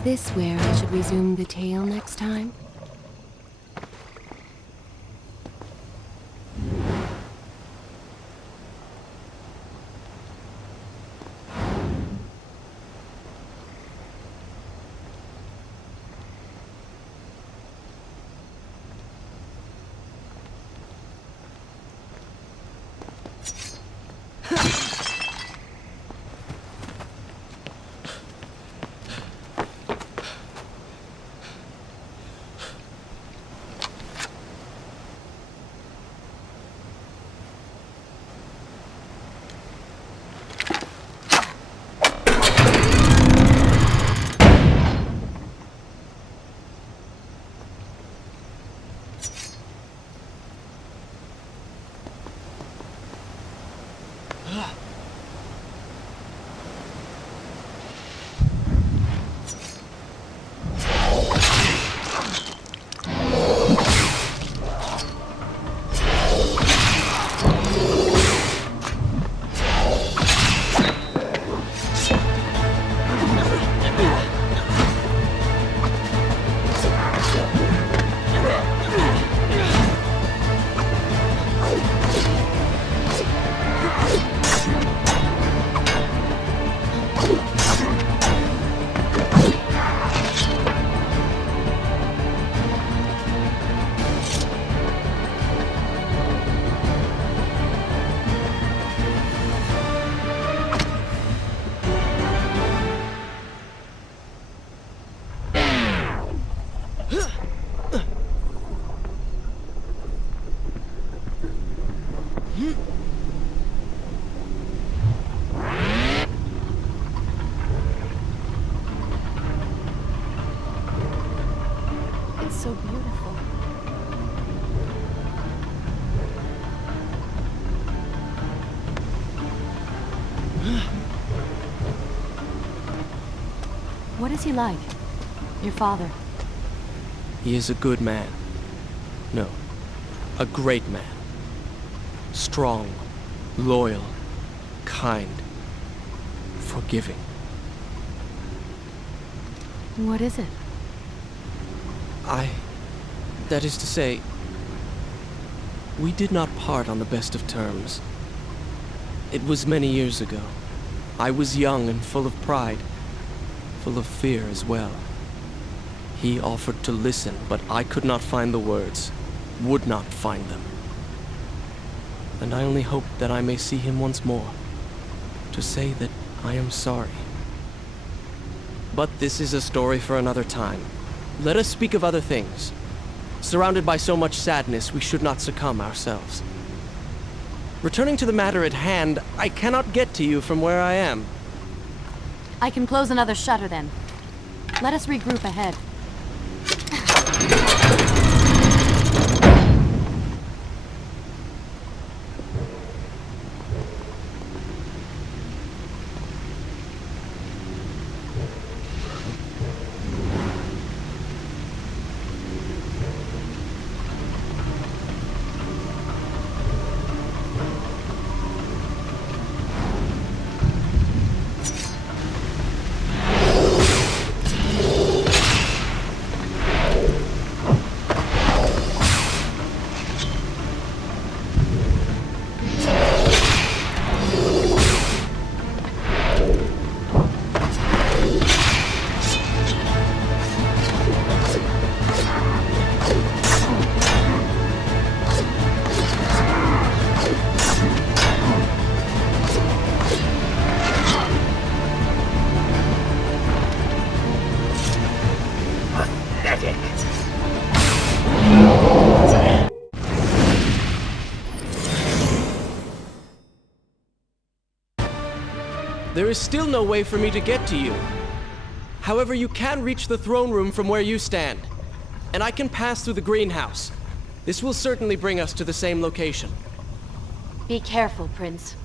Is this where I should resume the tale next time? So beautiful. What is he like? Your father? He is a good man. No, a great man. Strong, loyal, kind, forgiving. What is it? That is to say, we did not part on the best of terms. It was many years ago. I was young and full of pride, full of fear as well. He offered to listen, but I could not find the words, would not find them. And I only hope that I may see him once more, to say that I am sorry. But this is a story for another time. Let us speak of other things. Surrounded by so much sadness, we should not succumb ourselves. Returning to the matter at hand, I cannot get to you from where I am. I can close another shutter then. Let us regroup ahead. There is still no way for me to get to you. However, you can reach the throne room from where you stand. And I can pass through the greenhouse. This will certainly bring us to the same location. Be careful, Prince.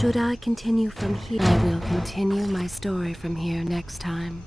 Should I continue from here? I will continue my story from here next time.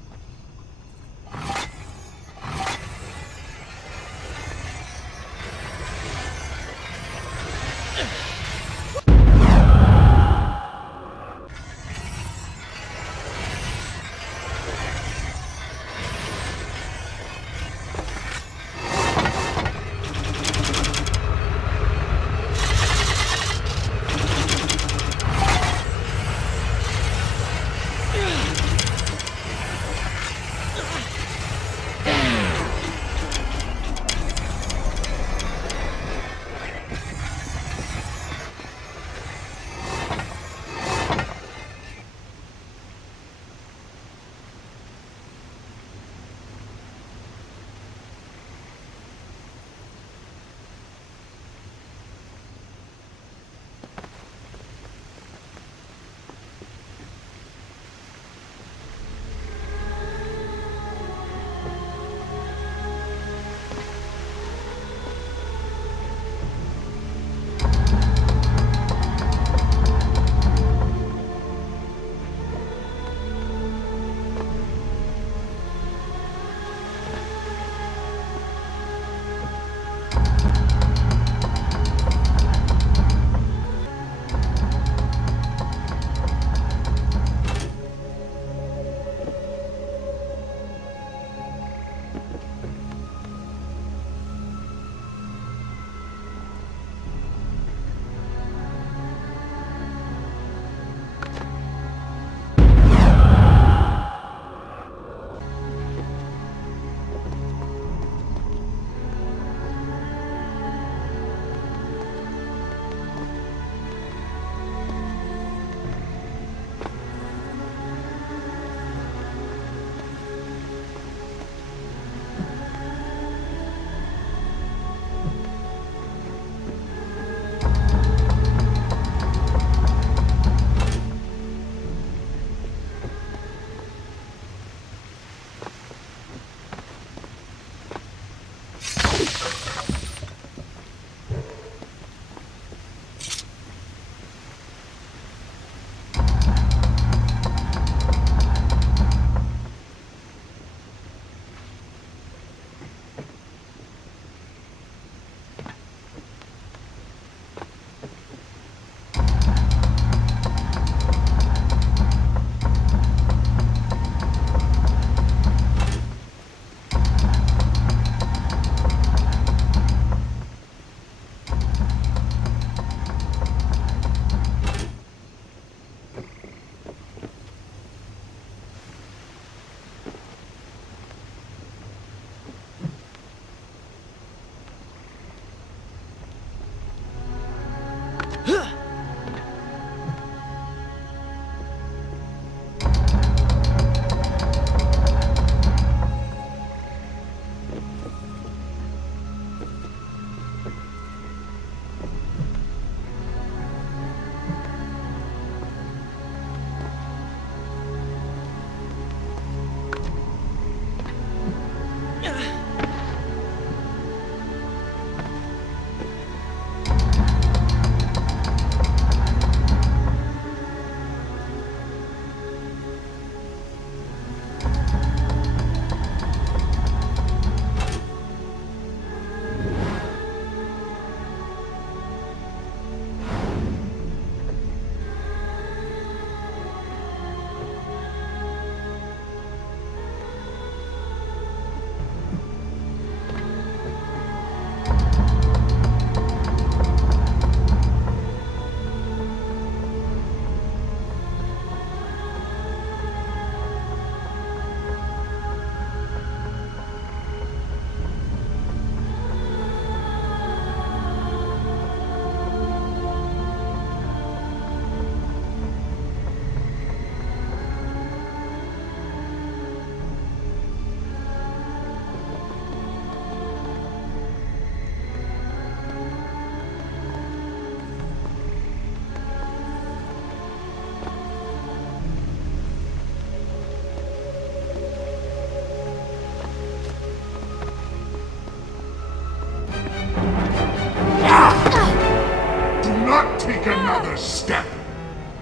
take another step.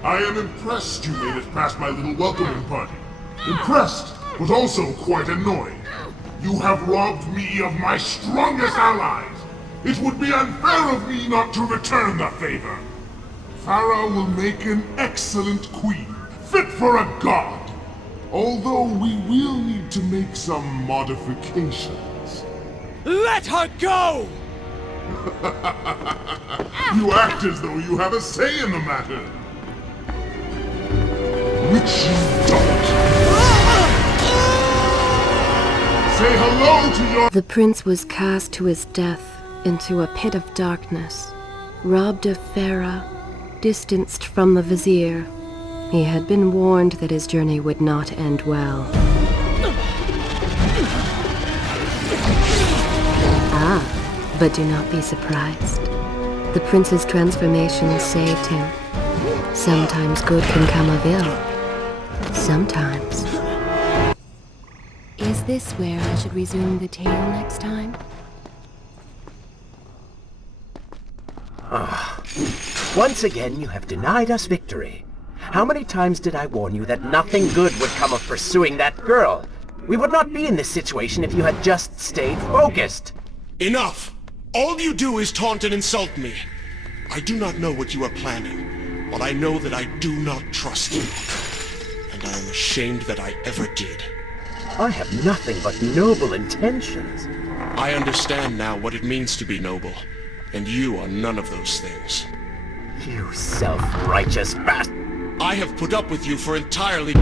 I am impressed you made it past my little welcoming party. Impressed, but also quite annoyed. You have robbed me of my strongest allies. It would be unfair of me not to return the favor. Farah will make an excellent queen, fit for a god. Although we will need to make some modifications. Let her go! You act as though you have a say in the matter. Which you don't. Say hello to your— The prince was cast to his death into a pit of darkness, robbed of Farah, distanced from the vizier. He had been warned that his journey would not end well. Ah, but do not be surprised. The prince's transformation saved him. Sometimes good can come of ill. Sometimes. Is this where I should resume the tale next time? Once again, you have denied us victory. How many times did I warn you that nothing good would come of pursuing that girl? We would not be in this situation if you had just stayed focused. Enough! All you do is taunt and insult me. I do not know what you are planning, but I know that I do not trust you. And I am ashamed that I ever did. I have nothing but noble intentions. I understand now what it means to be noble, and you are none of those things. You self-righteous bastard. I have put up with you for entirely...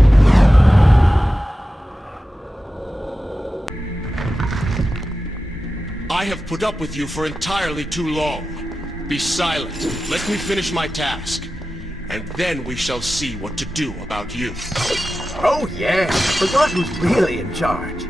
I have put up with you for entirely too long. Be silent. Let me finish my task. And then we shall see what to do about you. Oh yeah, forgot who's really in charge.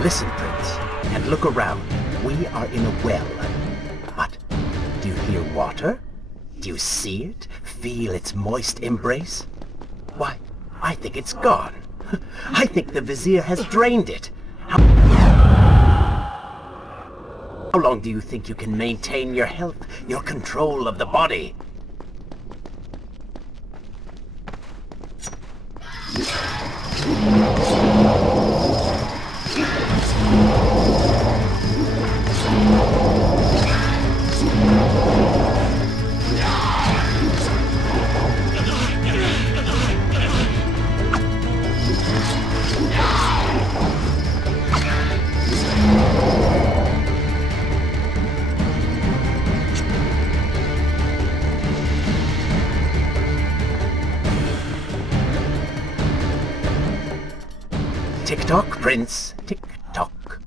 Listen, Prince, and look around. We are in a well. What? Do you hear water? Do you see it? Feel its moist embrace? Why, I think it's gone. I think the Vizier has drained it. How long do you think you can maintain your health, your control of the body? Tick-tock, Prince. Tick-tock.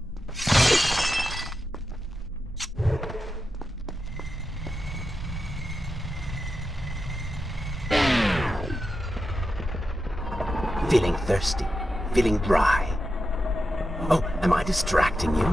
Feeling thirsty? Feeling dry? Oh, am I distracting you?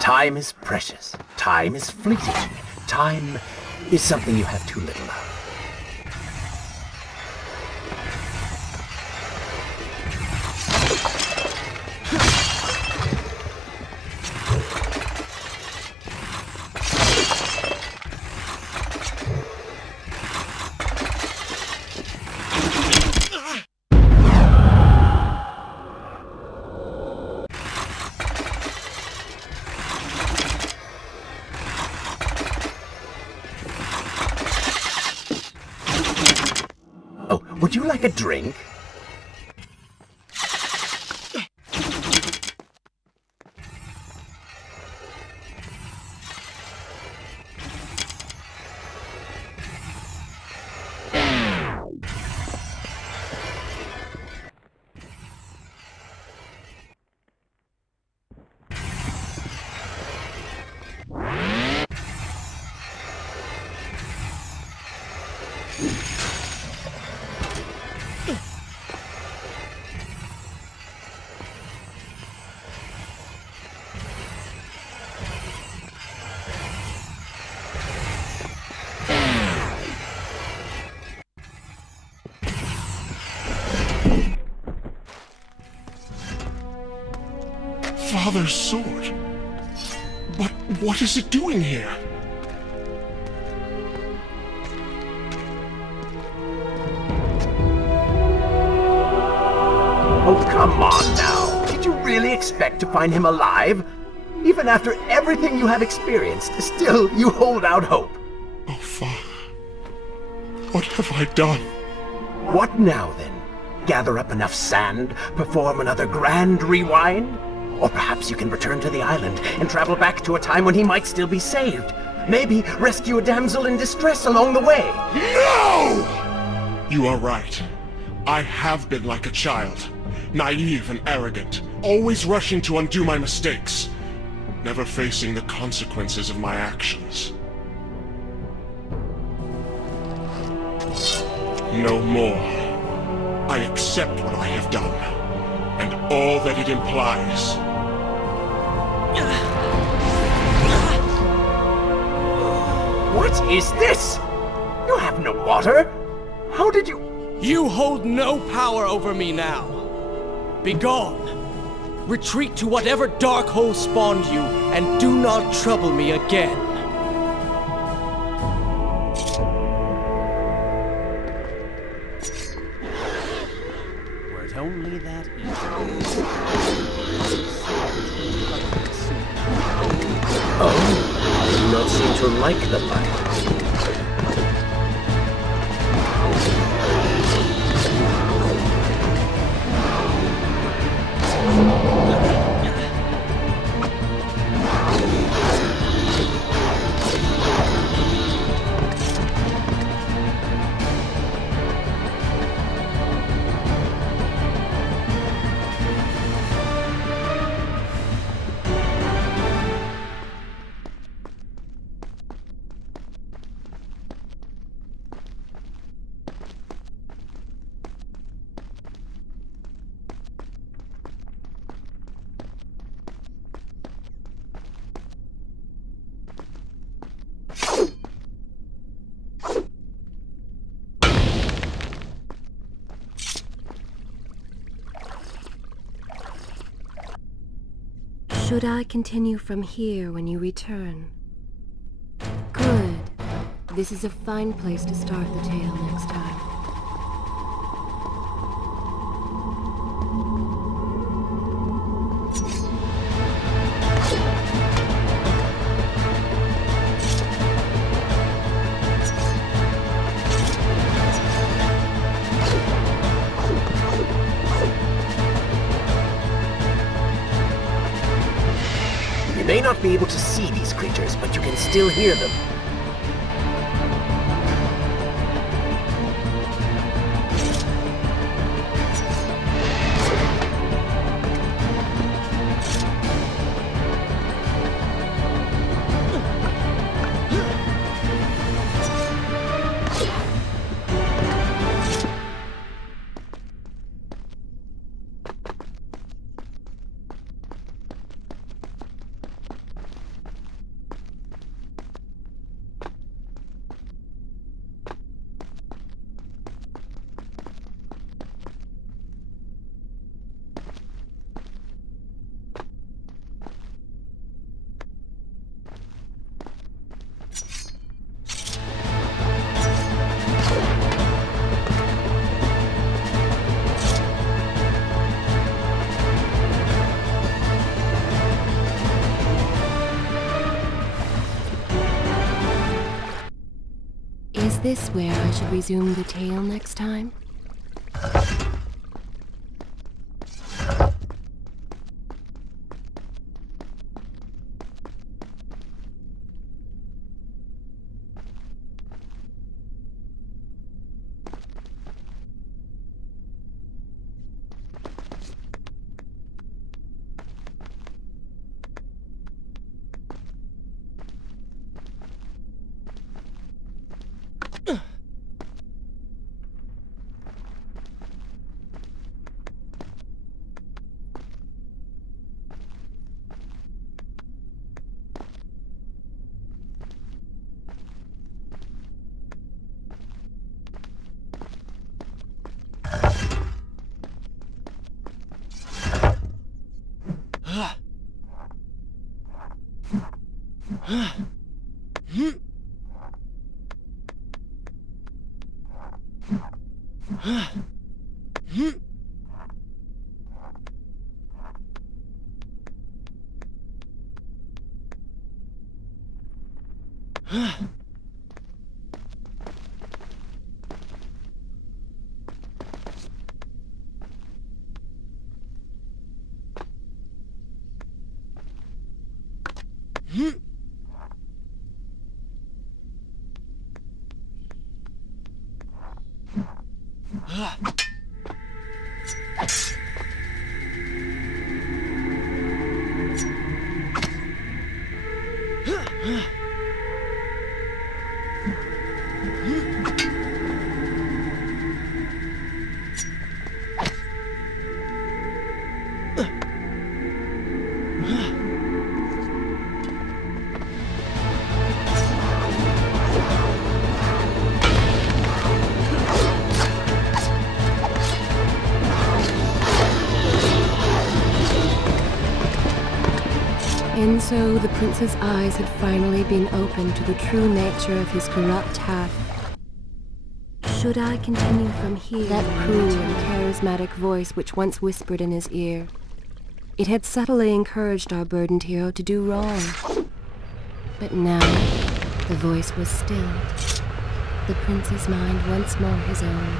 Time is precious. Time is fleeting. Time is something you have too little of. Oh, would you like a drink? Father's sword. But what is it doing here? Oh, come on now. Did you really expect to find him alive? Even after everything you have experienced, still you hold out hope. Oh, Father. What have I done? What now, then? Gather up enough sand, perform another grand rewind? Or perhaps you can return to the island and travel back to a time when he might still be saved. Maybe rescue a damsel in distress along the way. No! You are right. I have been like a child. Naive and arrogant. Always rushing to undo my mistakes. Never facing the consequences of my actions. No more. I accept what I have done, and all that it implies. What is this? You have no water? How did you... You hold no power over me now. Begone. Retreat to whatever dark hole spawned you, and do not trouble me again. Were it only that Oh, you do not seem to like the fight. Should I continue from here when you return? Good. This is a fine place to start the tale next time. You may not be able to see these creatures, but you can still hear them. Is this where I should resume the tale next time? And so the prince's eyes had finally been opened to the true nature of his corrupt half. Should I continue from here? That cruel and charismatic voice which once whispered in his ear. It had subtly encouraged our burdened hero to do wrong. But now, the voice was stilled. The prince's mind once more his own.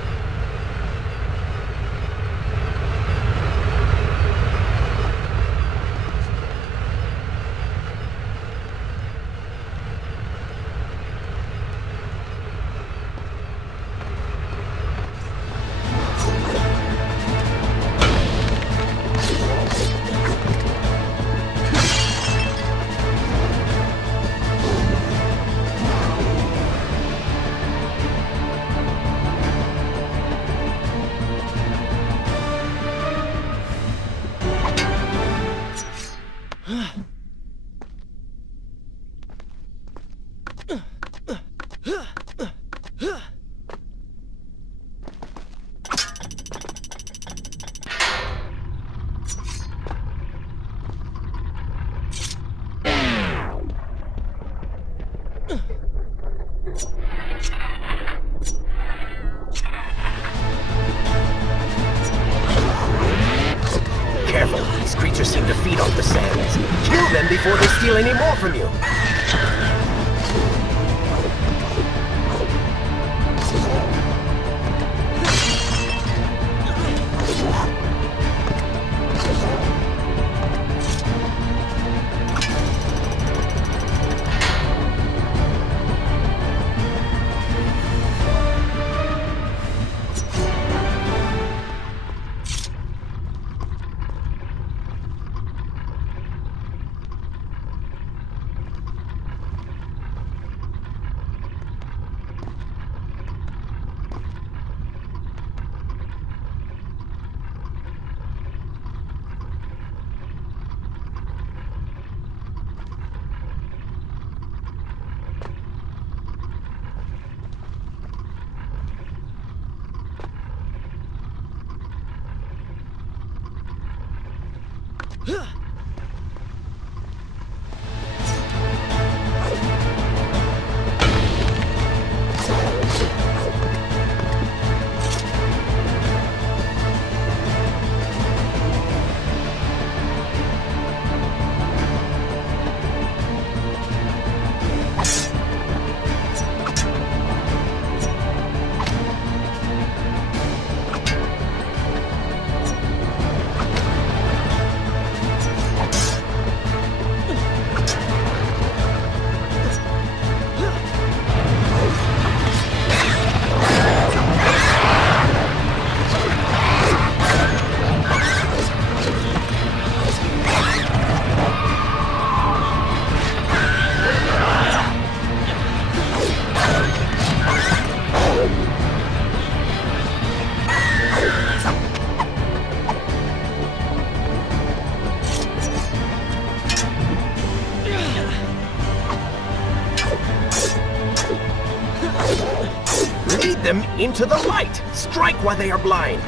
them before they steal any more from you. Them into the light! Strike while they are blind!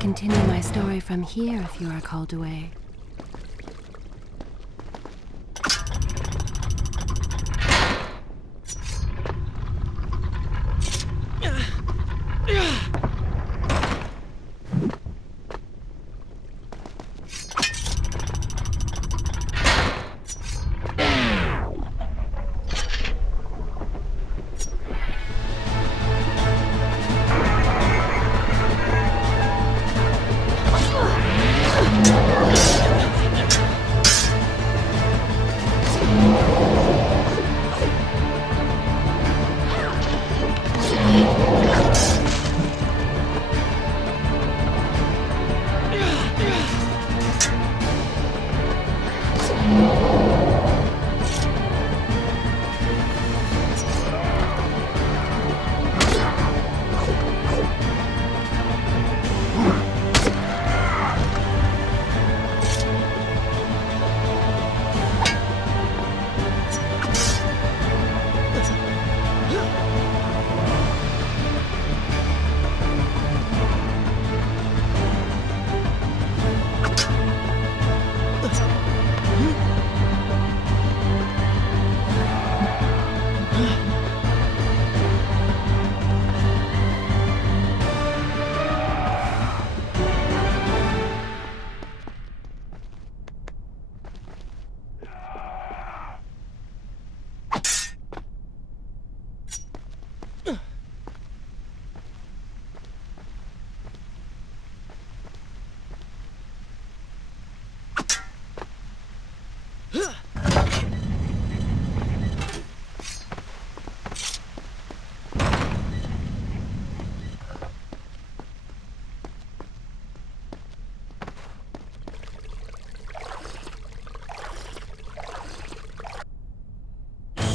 continue my story from here if you are called away?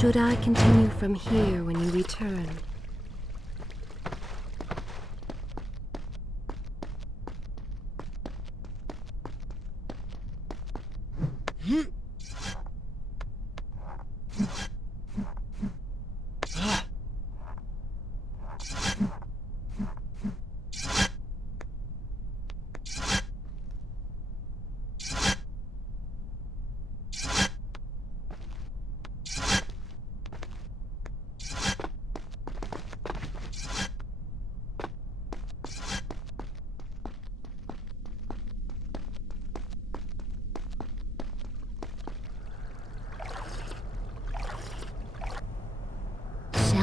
Should I continue from here when you return?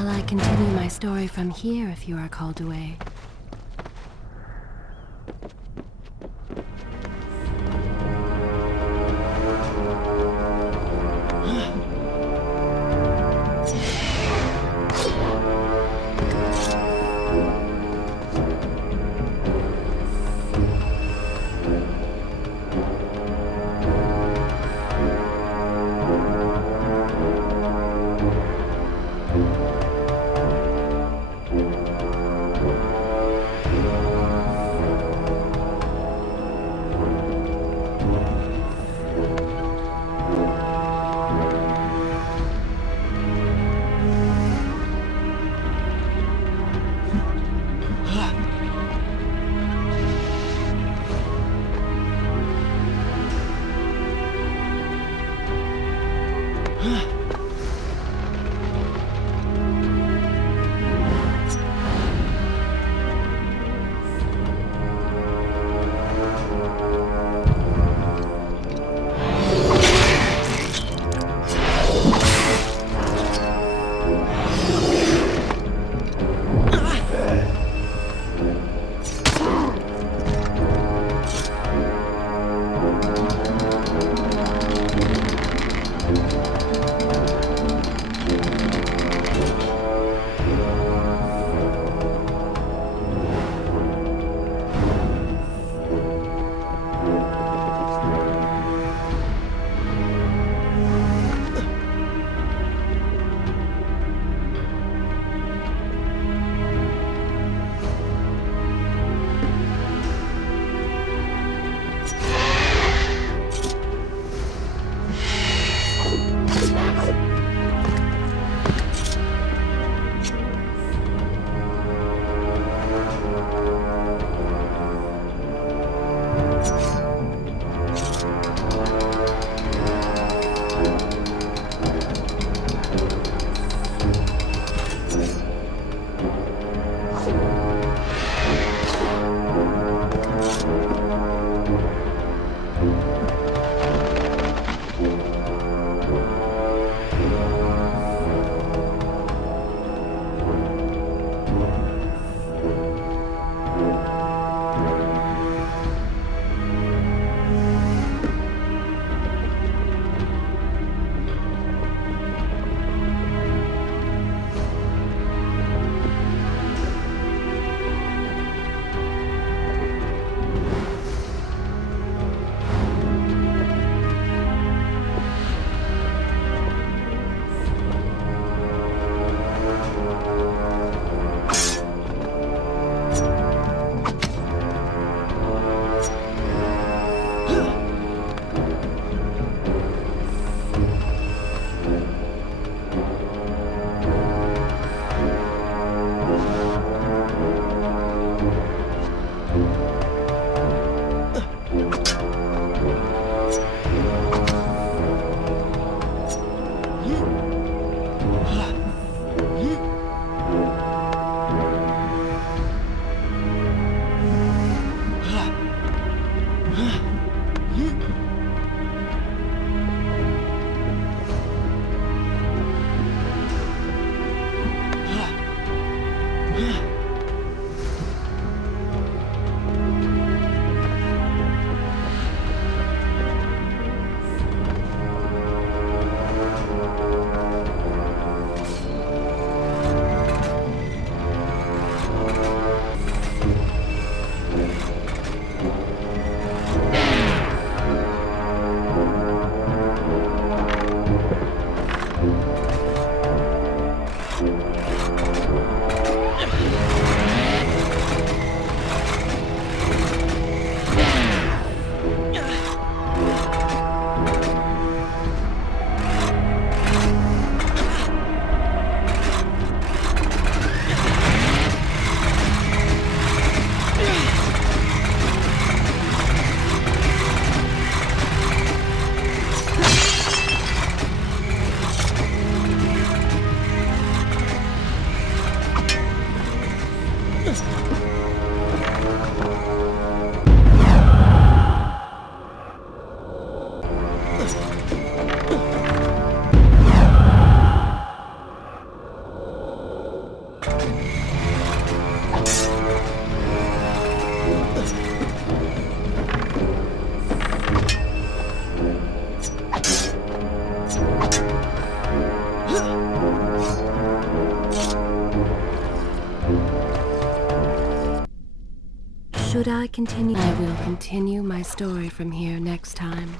Shall I continue my story from here if you are called away? I will continue my story from here next time.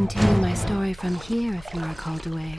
Continue my story from here if you are called away.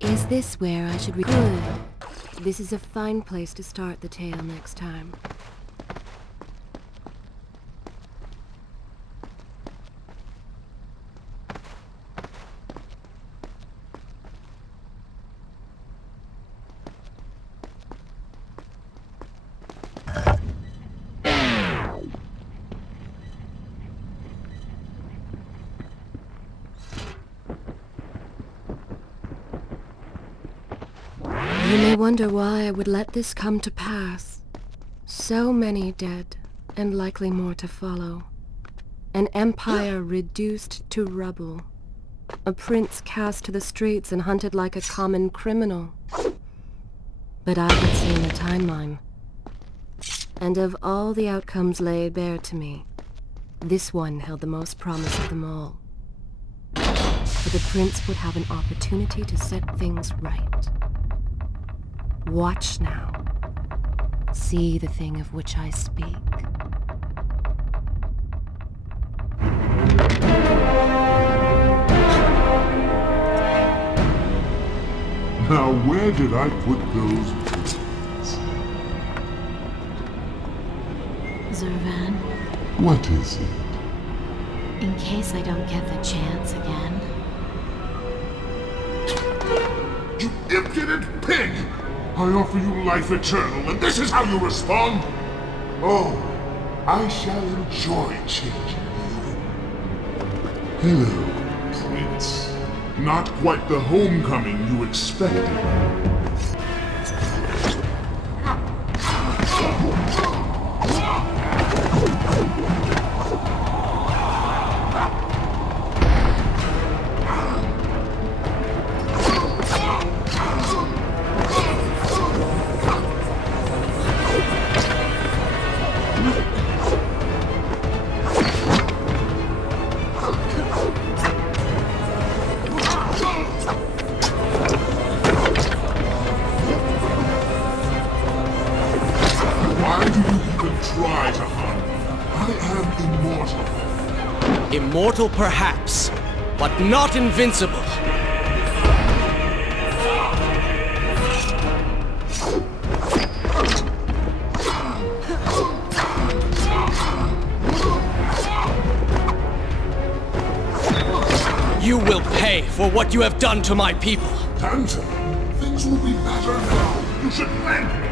Is this where I should Good. This is a fine place to start the tale next time. You may wonder why I would let this come to pass. So many dead, and likely more to follow. An empire reduced to rubble. A prince cast to the streets and hunted like a common criminal. But I had seen the timeline. And of all the outcomes laid bare to me, this one held the most promise of them all. For the prince would have an opportunity to set things right. Watch now. See the thing of which I speak. Now where did I put those beans? Zurvan, What is it? in case I don't get the chance again. You impudent pig! I offer you life eternal, and this is how you respond? Oh, I shall enjoy changing you. Hello, Prince. Not quite the homecoming you expected. Try to harm me. I am immortal. Immortal perhaps, but not invincible. You will pay for what you have done to my people. Tanta, things will be better now. You should thank me.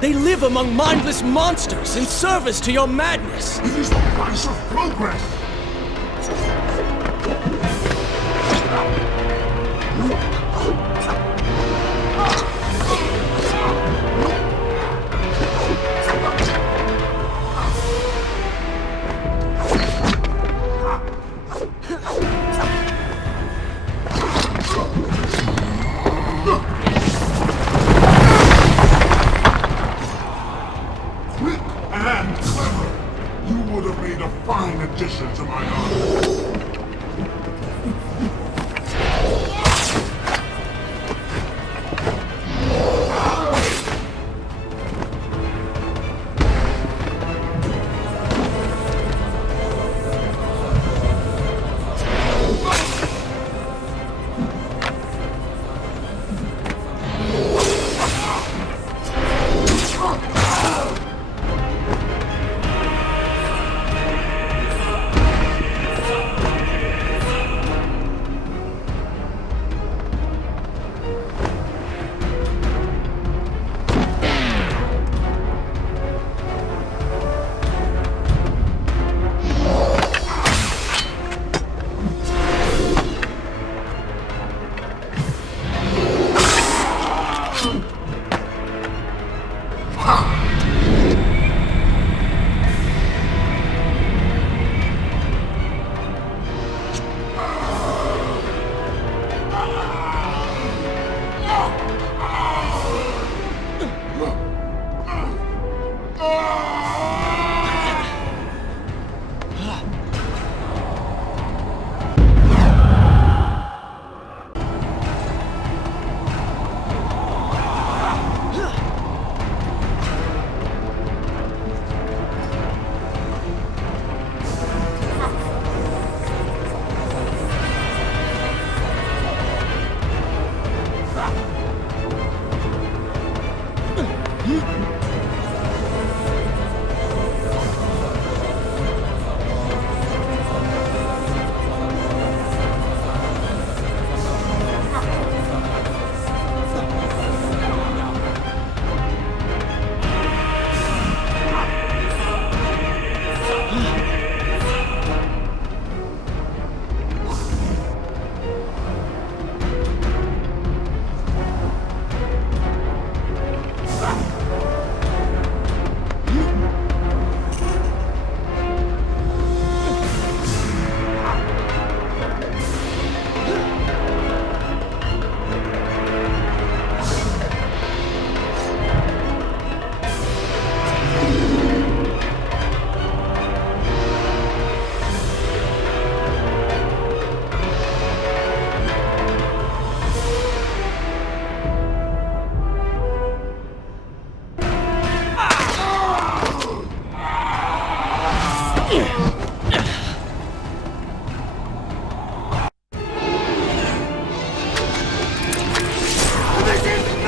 They live among mindless monsters in service to your madness. It is the price of progress. Fine addition to my army.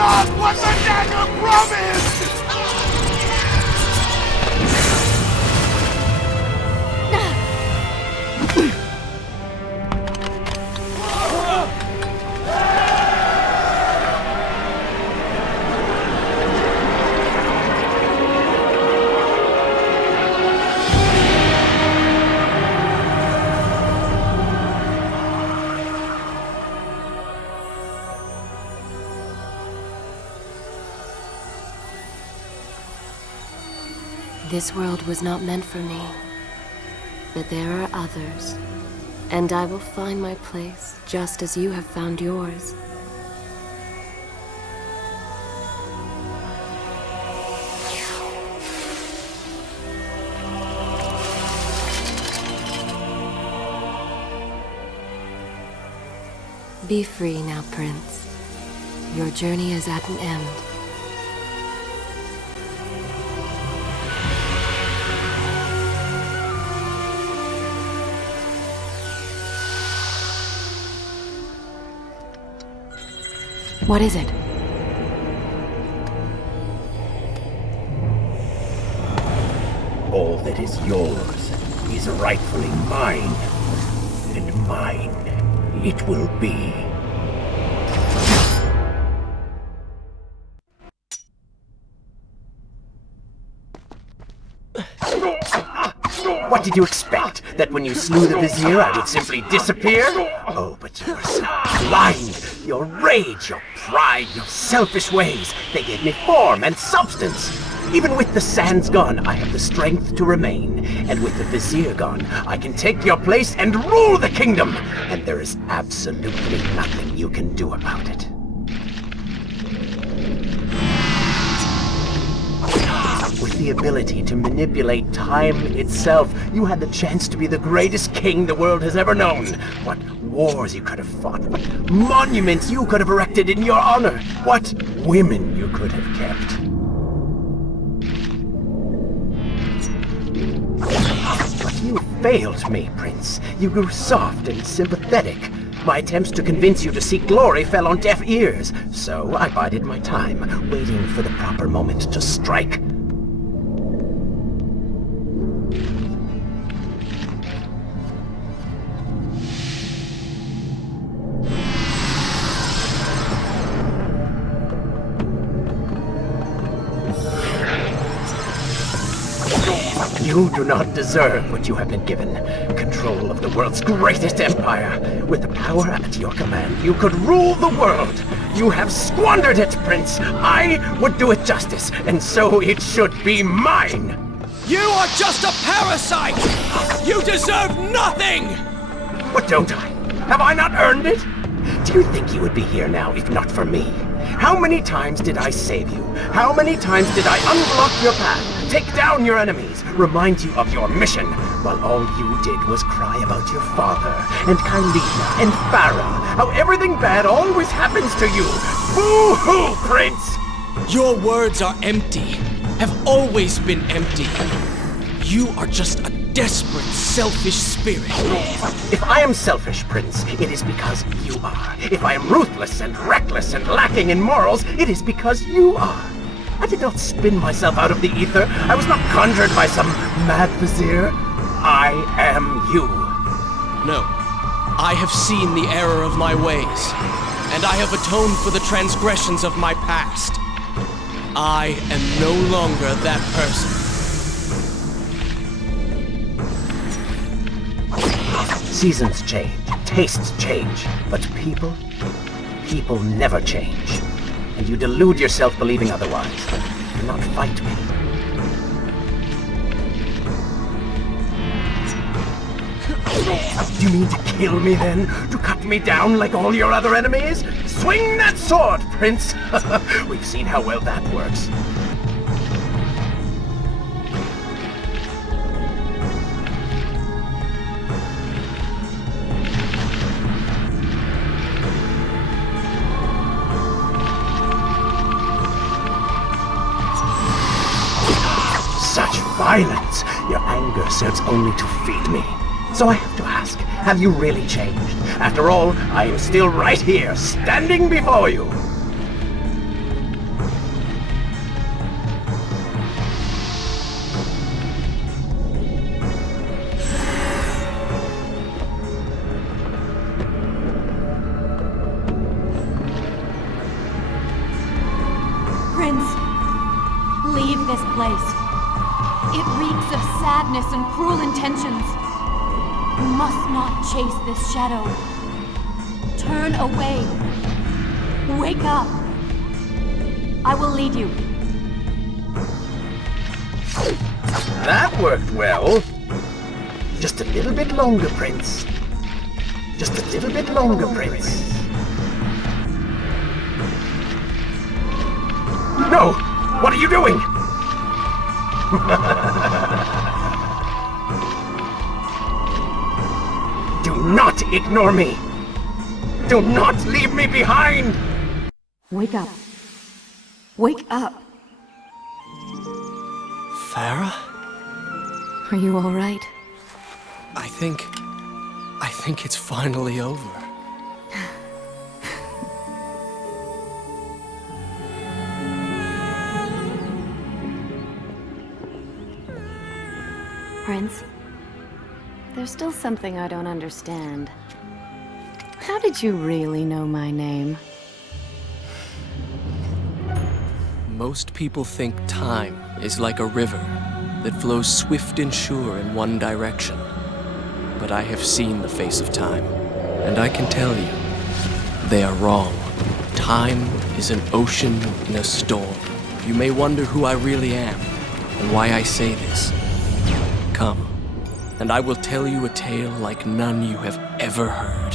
not what the dagger promised! This world was not meant for me, but there are others, and I will find my place just as you have found yours. Be free now, Prince. Your journey is at an end. What is it? All that is yours is rightfully mine, and mine it will be. What did you expect? That when you slew the Vizier, I would simply disappear? Oh, but you were so blind. Your rage, your pride, your selfish ways, they gave me form and substance. Even with the sands gone, I have the strength to remain. And with the Vizier gone, I can take your place and rule the kingdom. And there is absolutely nothing you can do about it. With the ability to manipulate time itself, you had the chance to be the greatest king the world has ever known. What wars you could have fought, what monuments you could have erected in your honor, what women you could have kept. But you failed me, Prince. You grew soft and sympathetic. My attempts to convince you to seek glory fell on deaf ears, so I bided my time, waiting for the proper moment to strike. You do not deserve what you have been given. Control of the world's greatest empire. With the power at your command, you could rule the world. You have squandered it, Prince. I would do it justice, and so it should be mine. You are just a parasite! You deserve nothing! What don't I? Have I not earned it? Do you think you would be here now if not for me? How many times did I save you? How many times did I unblock your path, take down your enemies, remind you of your mission, while all you did was cry about your father, and Kylina, and Farah, how everything bad always happens to you? Boo-hoo, Prince! Your words are empty, have always been empty. You are just a desperate, selfish spirit. If I am selfish, Prince, it is because you are. If I am ruthless and reckless and lacking in morals, it is because you are. I did not spin myself out of the ether. I was not conjured by some mad vizier. I am you. No. I have seen the error of my ways, and I have atoned for the transgressions of my past. I am no longer that person. Seasons change, tastes change, but people never change. And you delude yourself believing otherwise. Do not fight me. Do you mean to kill me then? To cut me down like all your other enemies? Swing that sword, Prince! We've seen how well that works. Such violence! Your anger serves only to feed me. So I have to ask, have you really changed? After all, I am still right here, standing before you. Prince, leave this place. It reeks of sadness and cruel intentions. You must not chase this shadow. Turn away. Wake up. I will lead you. That worked well. Just a little bit longer, Prince. Just a little bit longer, Prince. No! What are you doing? Do not ignore me! Do not leave me behind! Wake up. Wake up. Farah? Are you all right? I think it's finally over. Prince, there's still something I don't understand. How did you really know my name? Most people think time is like a river that flows swift and sure in one direction. But I have seen the face of time, and I can tell you, they are wrong. Time is an ocean in a storm. You may wonder who I really am, and why I say this. Come, and I will tell you a tale like none you have ever heard.